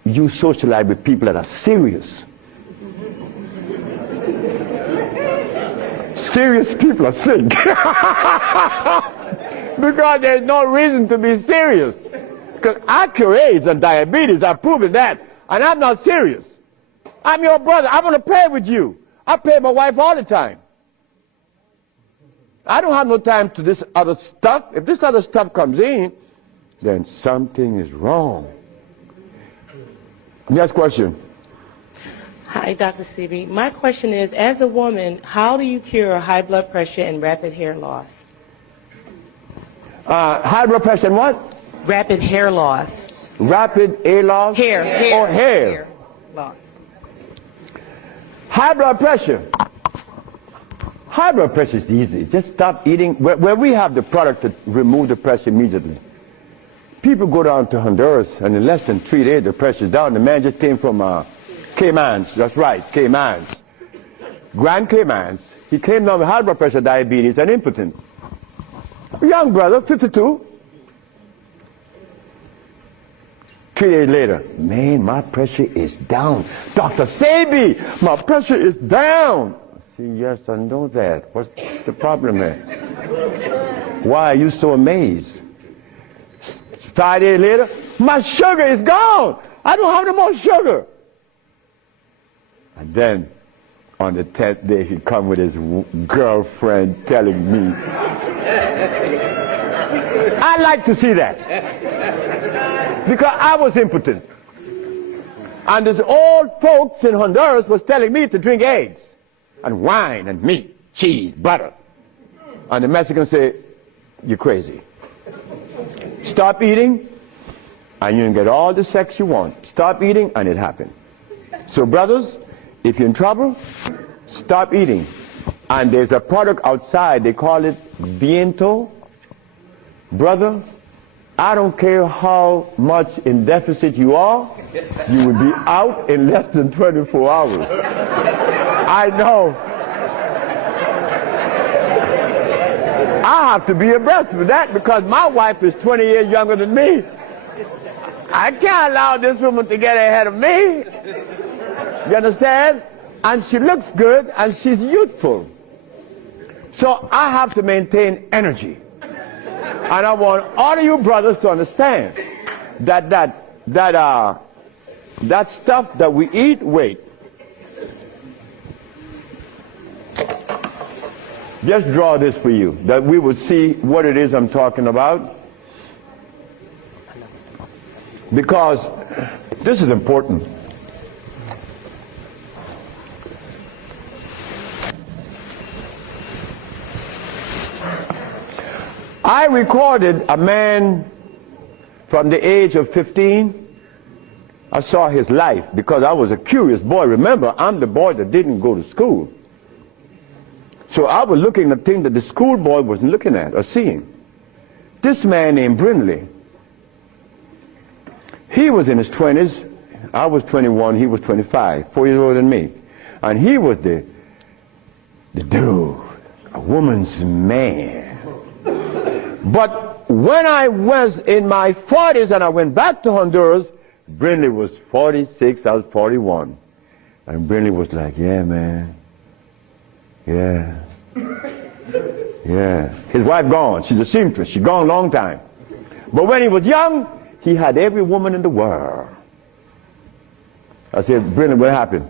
you socialize with people that are serious. Serious people are sick. Because there's no reason to be serious. Because I cure AIDS and diabetes, I've proven that. And I'm not serious. I'm your brother. I want to pray with you. I pray my wife all the time. I don't have no time to this other stuff. If this other stuff comes in, then something is wrong. Next question. Hi, Dr. Sebi. My question is, as a woman, how do you cure high blood pressure and rapid hair loss? High blood pressure and what? Rapid hair loss. Rapid hair loss? Hair. Or hair loss. High blood pressure. High blood pressure is easy. Just stop eating. Where we have the product to remove the pressure immediately. People go down to Honduras, and in less than 3 days, the pressure's down. The man just came from Caymans. That's right, Caymans. Grand Caymans. He came down with high blood pressure, diabetes, and impotent. A young brother, 52. 3 days later, man, my pressure is down. Dr. Sebi, my pressure is down. I say, yes, I know that. What's the problem there? Why are you so amazed? 5 days later, my sugar is gone. I don't have no more sugar. And then, on the 10th day, he come with his girlfriend telling me. I like to see that. Because I was impotent. And these old folks in Honduras was telling me to drink eggs and wine and meat, cheese, butter. And the Mexicans say, you're crazy. Stop eating, and you can get all the sex you want. Stop eating, and it happened. So brothers, if you're in trouble, stop eating. And there's a product outside, they call it Viento. Brother, I don't care how much in deficit you are, you will be out in less than 24 hours. I know. I have to be abreast with that because my wife is 20 years younger than me. I can't allow this woman to get ahead of me. You understand? and she looks good, and she's youthful. So I have to maintain energy. And I want all of you brothers to understand that stuff that we eat, wait. Just draw this for you, that we will see what it is I'm talking about. Because this is important. I recorded a man from the age of 15. I saw his life because I was a curious boy. Remember, I'm the boy that didn't go to school. So I was looking at things that the schoolboy wasn't looking at or seeing. This man named Brindley, he was in his 20s. I was 21, he was 25, 4 years older than me. And he was the dude, a woman's man. But when I was in my 40s and I went back to Honduras, Brindley was 46, I was 41. And Brindley was like, yeah, man. Yeah. Yeah. His wife gone. She's a seamstress. She's gone a long time. But when he was young, he had every woman in the world. I said, Brindley, what happened?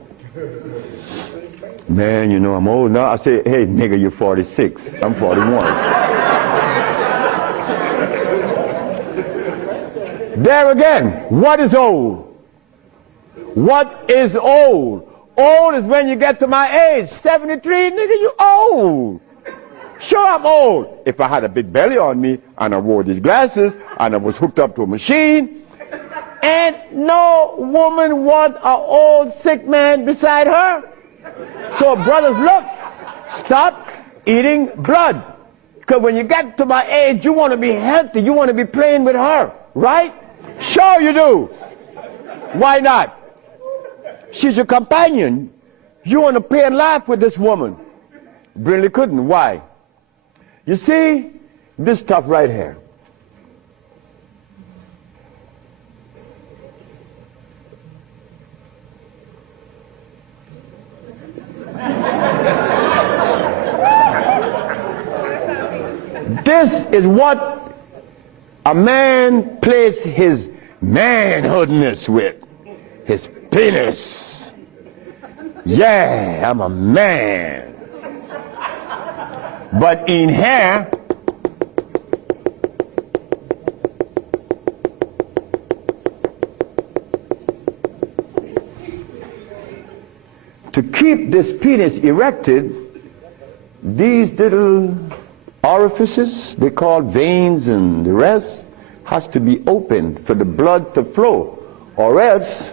Man, you know, I'm old now. I said, hey, nigga, you're 46. I'm 41. There again, what is old? What is old? Old is when you get to my age, 73, nigga, you old. Sure, I'm old. If I had a big belly on me, and I wore these glasses, and I was hooked up to a machine, and no woman want an old sick man beside her. So brothers, look, stop eating blood. Because when you get to my age, you want to be healthy. You want to be playing with her, right? Sure you do. Why not? She's your companion. You want to play and laugh with this woman. Brindley couldn't. Why? You see, this stuff right here. This is what a man plays his manhoodness with. His penis. Yeah, I'm a man. But in here, to keep this penis erected, these little orifices, they call veins and the rest, has to be open for the blood to flow, or else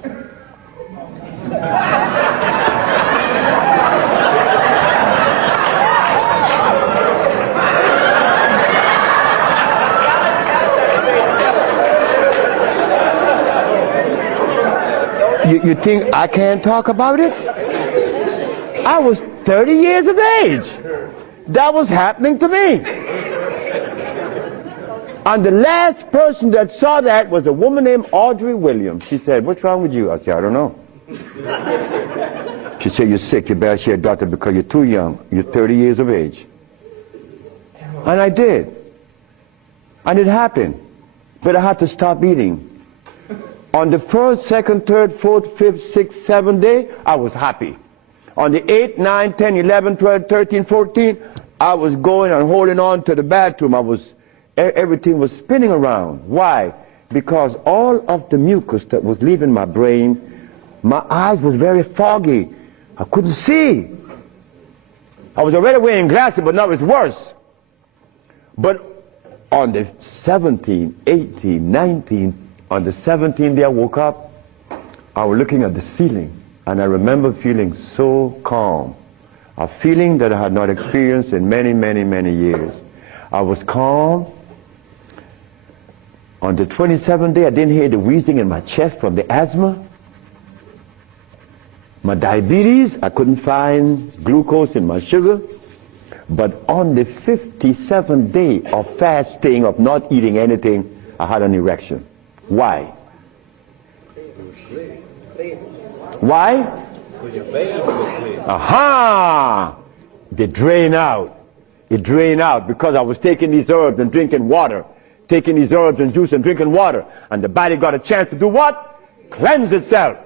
you think I can't talk about it? I was 30 years of age. That was happening to me. And the last person that saw that was a woman named Audrey Williams. She said, what's wrong with you? I said, I don't know. She said, you're sick. You better see a doctor because you're too young. You're 30 years of age. And I did. And it happened. But I had to stop eating. On the first, second, third, fourth, fifth, sixth, seventh day, I was happy. On the 8th, 9th, 10th, 11th, 12th, 13th, 14th, I was going and holding on to the bathroom. Everything was spinning around. Why? Because all of the mucus that was leaving my brain, my eyes was very foggy. I couldn't see. I was already wearing glasses, but now it's worse. But on the 17th, 18th, 19th, on the 17th day I woke up, I was looking at the ceiling, and I remember feeling so calm. A feeling that I had not experienced in many, many, many years. I was calm. On the 27th day, I didn't hear the wheezing in my chest from the asthma. My diabetes, I couldn't find glucose in my sugar. But on the 57th day of fasting, of not eating anything, I had an erection. Why? Why? your veins were clear. Aha! They drain out. It drained out because I was taking these herbs and drinking water. Taking these herbs and juice and drinking water. And the body got a chance to do what? Cleanse itself.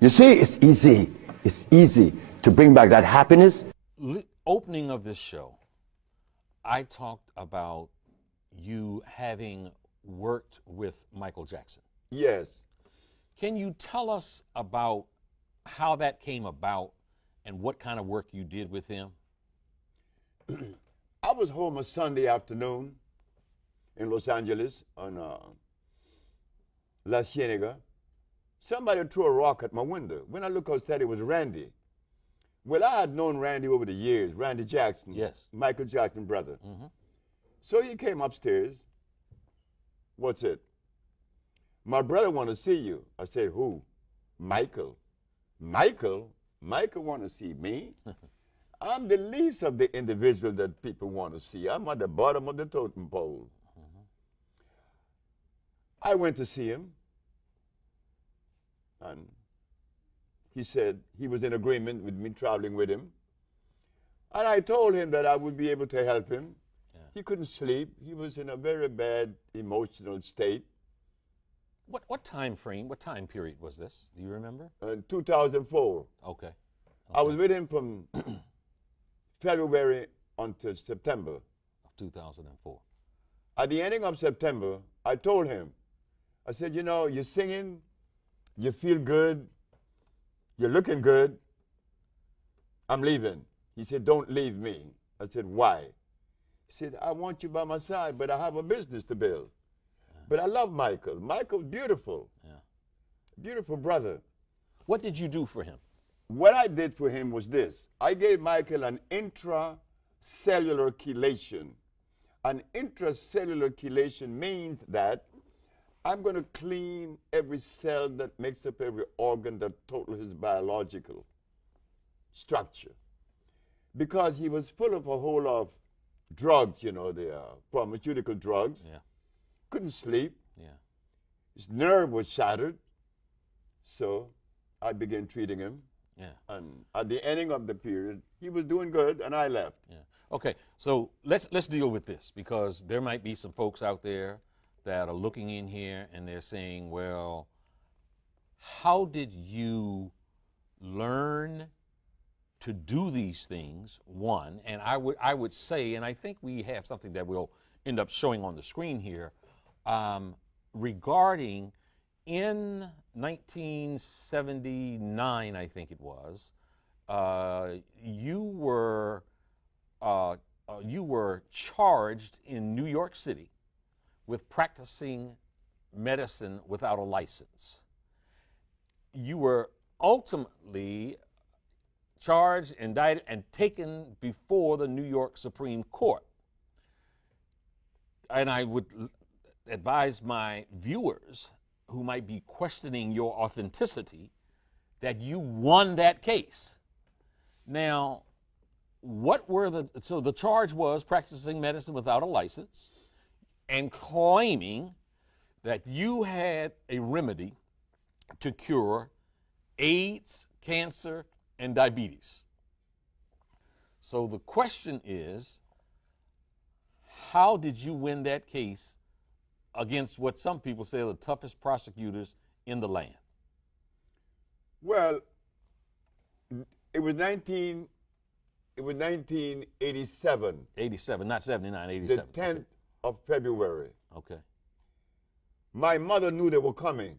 You see, it's easy. It's easy to bring back that happiness. Opening of this show, I talked about you having worked with Michael Jackson. Yes. Can you tell us about how that came about and what kind of work you did with him? I was home a Sunday afternoon in Los Angeles on La Cienega. Somebody threw a rock at my window. When I looked outside, it was Randy. Well, I had known Randy over the years, Randy Jackson. Yes. Michael Jackson brother. Mm-hmm. So he came upstairs. What's it? My brother want to see you. I said, who? Michael. Michael? Michael want to see me? I'm the least of the individual that people want to see. I'm at the bottom of the totem pole. Mm-hmm. I went to see him. And he said he was in agreement with me traveling with him. And I told him that I would be able to help him. Yeah. He couldn't sleep. He was in a very bad emotional state. What time frame, what time period was this? Do you remember? 2004. Okay. I was with him from February until September. Of 2004. At the ending of September, I told him, I said, you know, you're singing, you feel good, you're looking good, I'm leaving. He said, don't leave me. I said, why? He said, I want you by my side, but I have a business to build. Yeah. But I love Michael. Michael's beautiful. Yeah. Beautiful brother. What did you do for him? What I did for him was this. I gave Michael an intracellular chelation. An intracellular chelation means that I'm going to clean every cell that makes up every organ that total his biological structure. Because he was full of a whole lot of drugs, you know, the pharmaceutical drugs. Yeah. Couldn't sleep. Yeah. His nerve was shattered. So I began treating him. Yeah. And at the ending of the period, he was doing good, and I left. Yeah. Okay, so let's deal with this, because there might be some folks out there that are looking in here and they're saying, well, how did you learn to do these things, one? And I would say, and I think we have something that we'll end up showing on the screen here, regarding in 1979, I think it was, you were charged in New York City with practicing medicine without a license. You were ultimately charged, indicted, and taken before the New York Supreme Court. And I would advise my viewers who might be questioning your authenticity that you won that case. Now, so the charge was practicing medicine without a license and claiming that you had a remedy to cure AIDS, cancer, and diabetes. So the question is, how did you win that case against what some people say are the toughest prosecutors in the land? Well, it was 1987. 87, not 79, 87. The 10th of February. Okay. My mother knew they were coming.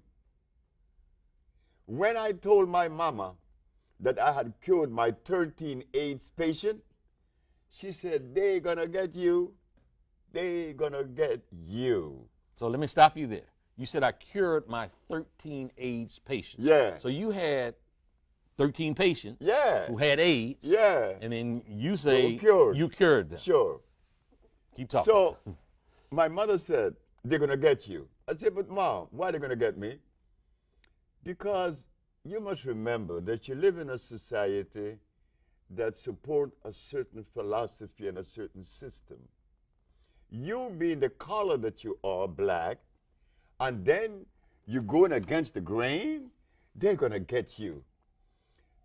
When I told my mama that I had cured my 13 AIDS patient, she said, they're gonna get you. They're gonna get you. So let me stop you there. You said I cured my 13 AIDS patients. Yeah. So you had 13 patients, yeah, who had AIDS. Yeah. And then you say you cured them. Sure. Keep talking. So my mother said, they're going to get you. I said, but Mom, why are they going to get me? Because you must remember that you live in a society that supports a certain philosophy and a certain system. You being the color that you are, black, and then you're going against the grain, they're going to get you.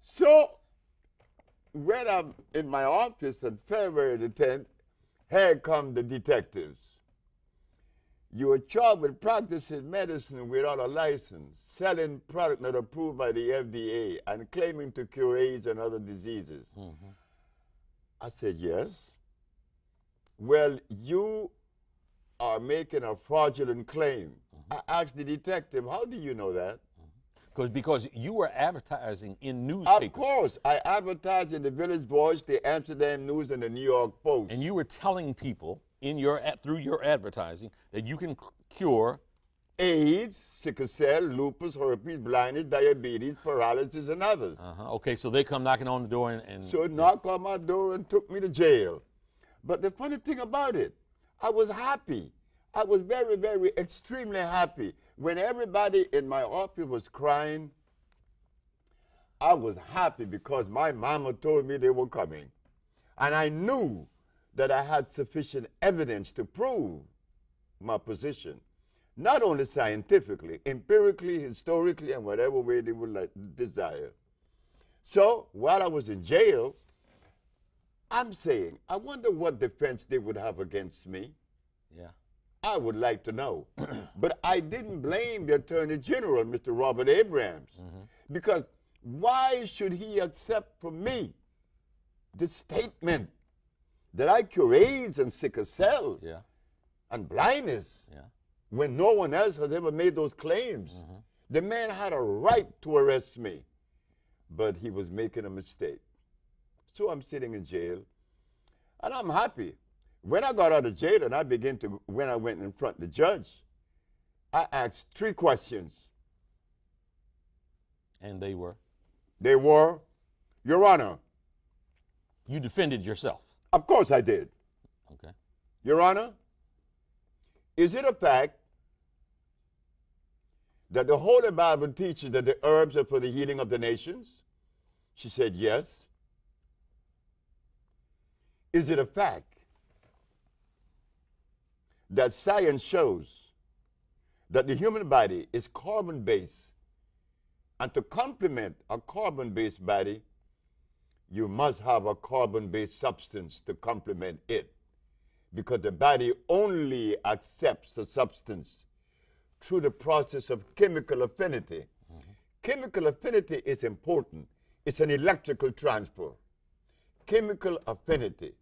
So when I'm in my office on February the 10th, here come the detectives. You are charged with practicing medicine without a license, selling product not approved by the FDA, and claiming to cure AIDS and other diseases. Mm-hmm. I said, yes. Well, you are making a fraudulent claim. Mm-hmm. I asked the detective, how do you know that? Because you were advertising in newspapers. Of course. I advertised in the Village Voice, the Amsterdam News, and the New York Post. And you were telling people through your advertising that you can cure AIDS, sickle cell, lupus, herpes, blindness, diabetes, paralysis, and others. Okay, so they come knocking on the door and So knocked on my door and took me to jail. But the funny thing about it, I was happy. I was very, very, extremely happy. When everybody in my office was crying, I was happy because my mama told me they were coming. And I knew that I had sufficient evidence to prove my position, not only scientifically, empirically, historically, and whatever way they would desire. So while I was in jail, I'm saying, I wonder what defense they would have against me. Yeah. I would like to know. But I didn't blame the Attorney General, Mr. Robert Abrams, because why should he accept from me the statement that I cure AIDS and sickle cell and blindness when no one else has ever made those claims? The man had a right to arrest me, but he was making a mistake. So I'm sitting in jail, and I'm happy. When I got out of jail and when I went in front of the judge, I asked 3 questions. And they were? They were, Your Honor. You defended yourself? Of course I did. Okay. Your Honor, is it a fact that the Holy Bible teaches that the herbs are for the healing of the nations? She said, yes. Is it a fact that science shows that the human body is carbon-based, and to complement a carbon-based body, you must have a carbon-based substance to complement it, because the body only accepts the substance through the process of chemical affinity. Chemical affinity is important. It's an electrical transfer. Chemical affinity.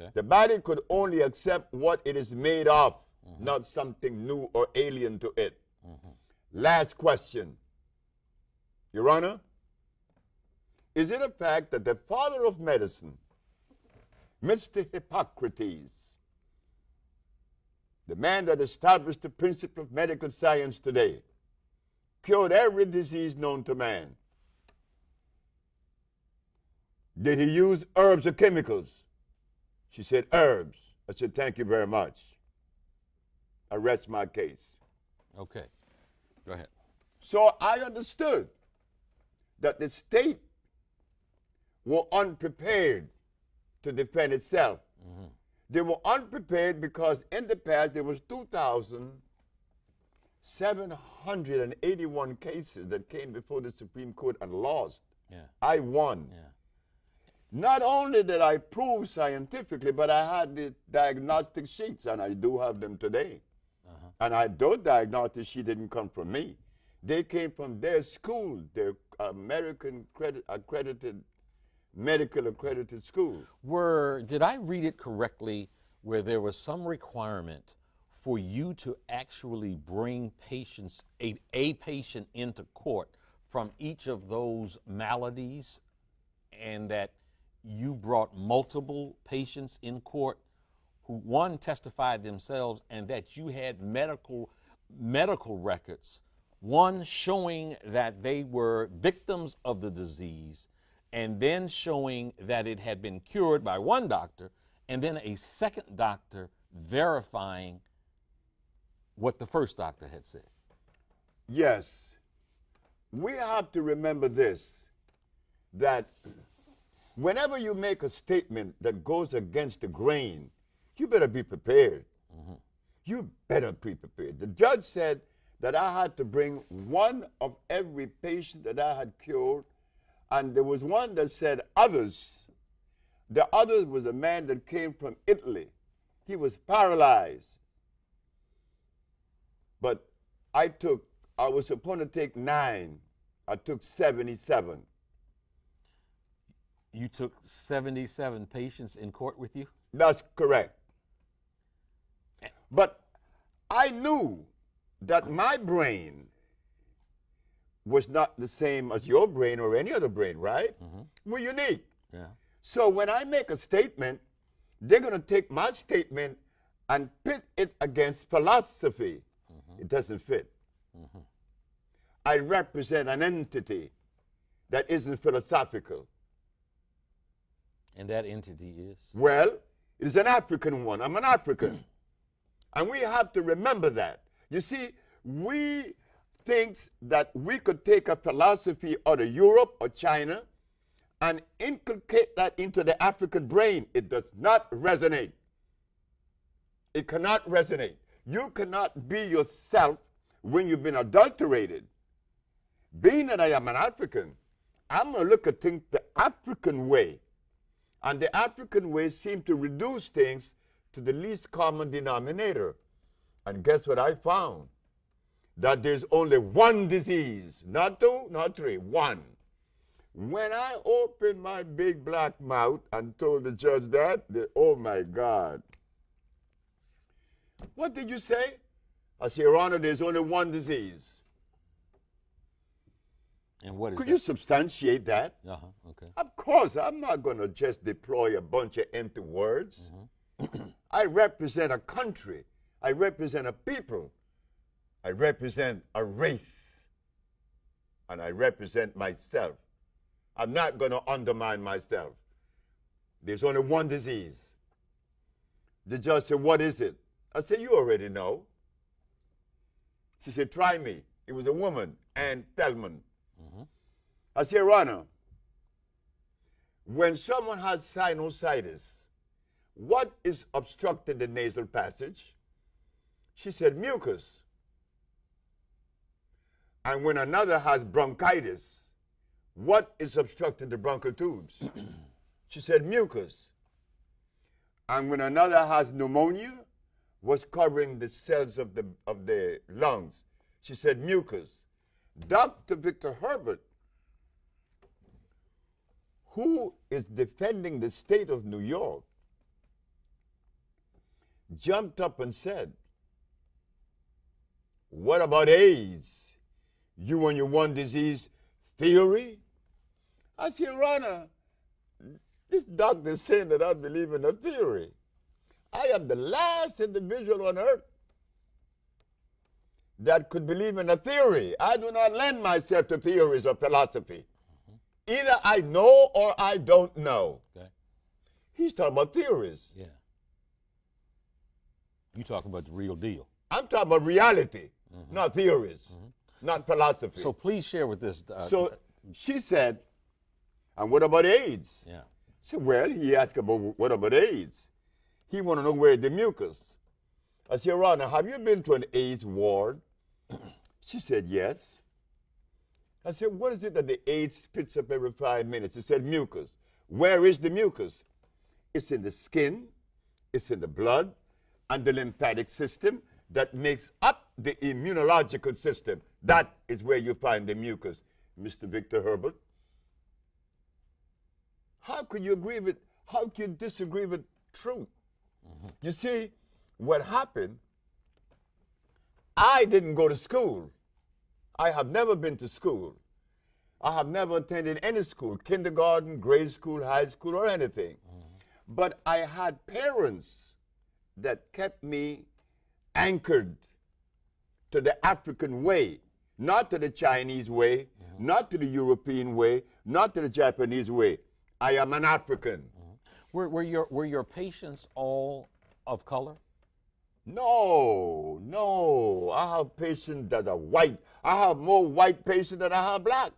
Okay. The body could only accept what it is made of, not something new or alien to it. Last question. Your Honor, is it a fact that the father of medicine, Mr. Hippocrates, the man that established the principle of medical science today, cured every disease known to man? Did he use herbs or chemicals? She said, herbs. I said, thank you very much. I rest my case. Okay. Go ahead. So I understood that the state were unprepared to defend itself. They were unprepared because in the past there was 2,781 cases that came before the Supreme Court and lost. Yeah. I won. Yeah. Not only did I prove scientifically, but I had the diagnostic sheets, and I do have them today. And those diagnostic sheets didn't come from me. They came from their school, their American medical accredited school. Did I read it correctly where there was some requirement for you to actually bring patients, a patient into court from each of those maladies, and that you brought multiple patients in court who, one, testified themselves, and that you had medical records, one showing that they were victims of the disease, and then showing that it had been cured by one doctor, and then a second doctor verifying what the first doctor had said? Yes. We have to remember this, that whenever you make a statement that goes against the grain, you better be prepared. You better be prepared. The judge said that I had to bring one of every patient that I had cured, and there was one that said others. The others was a man that came from Italy. He was paralyzed. But I was supposed to take 9. I took 77. You took 77 patients in court with you? That's correct. But I knew that my brain was not the same as your brain or any other brain, right? We're unique. Yeah. So when I make a statement, they're going to take my statement and pit it against philosophy. It doesn't fit. I represent an entity that isn't philosophical. And that entity is? Well, it is an African one. I'm an African. And we have to remember that. You see, we think that we could take a philosophy out of Europe or China and inculcate that into the African brain. It does not resonate. It cannot resonate. You cannot be yourself when you've been adulterated. Being that I am an African, I'm going to look at things the African way. And the African way seems to reduce things to the least common denominator. And guess what I found? That there's only one disease, not 2, not 3, 1. When I opened my big black mouth and told the judge that, oh my God. What did you say? I said, Your Honor, there's only one disease. And what is Could that? you substantiate that? Okay. Of course, I'm not going to just deploy a bunch of empty words. I represent a country. I represent a people. I represent a race. And I represent myself. I'm not going to undermine myself. There's only one disease. The judge said, what is it? I said, you already know. She said, try me. It was a woman, Ann Feldman. I said, Your Honor, when someone has sinusitis, what is obstructing the nasal passage? She said, mucus. And when another has bronchitis, what is obstructing the bronchial tubes? She said, mucus. And when another has pneumonia, what's covering the cells of the lungs? She said, mucus. Dr. Victor Herbert, who is defending the state of New York, jumped up and said, what about AIDS? You and your one disease theory? I said, Your Honor, this doctor is saying that I believe in a theory. I am the last individual on earth that could believe in a theory. I do not lend myself to theories or philosophy. Either I know or I don't know. Okay. He's talking about theories. Yeah. You talking about the real deal. I'm talking about reality, not theories, not philosophy. So please share with this. So she said, and what about AIDS? Yeah. I said, well, he asked about what about AIDS? He want to know where the mucus. I said, Your Honor, have you been to an AIDS ward? She said, yes. I said, what is it that the AIDS spits up every 5 minutes? She said, mucus. Where is the mucus? It's in the skin, it's in the blood, and the lymphatic system that makes up the immunological system. That is where you find the mucus, Mr. Victor Herbert. How could you agree with, how could you disagree with truth? You see, what happened, I didn't go to school. I have never been to school. I have never attended any school, kindergarten, grade school, high school, or anything. But I had parents that kept me anchored to the African way, not to the Chinese way, not to the European way, not to the Japanese way. I am an African. Were your patients all of color? No, no. I have patients that are white. I have more white patients than I have black.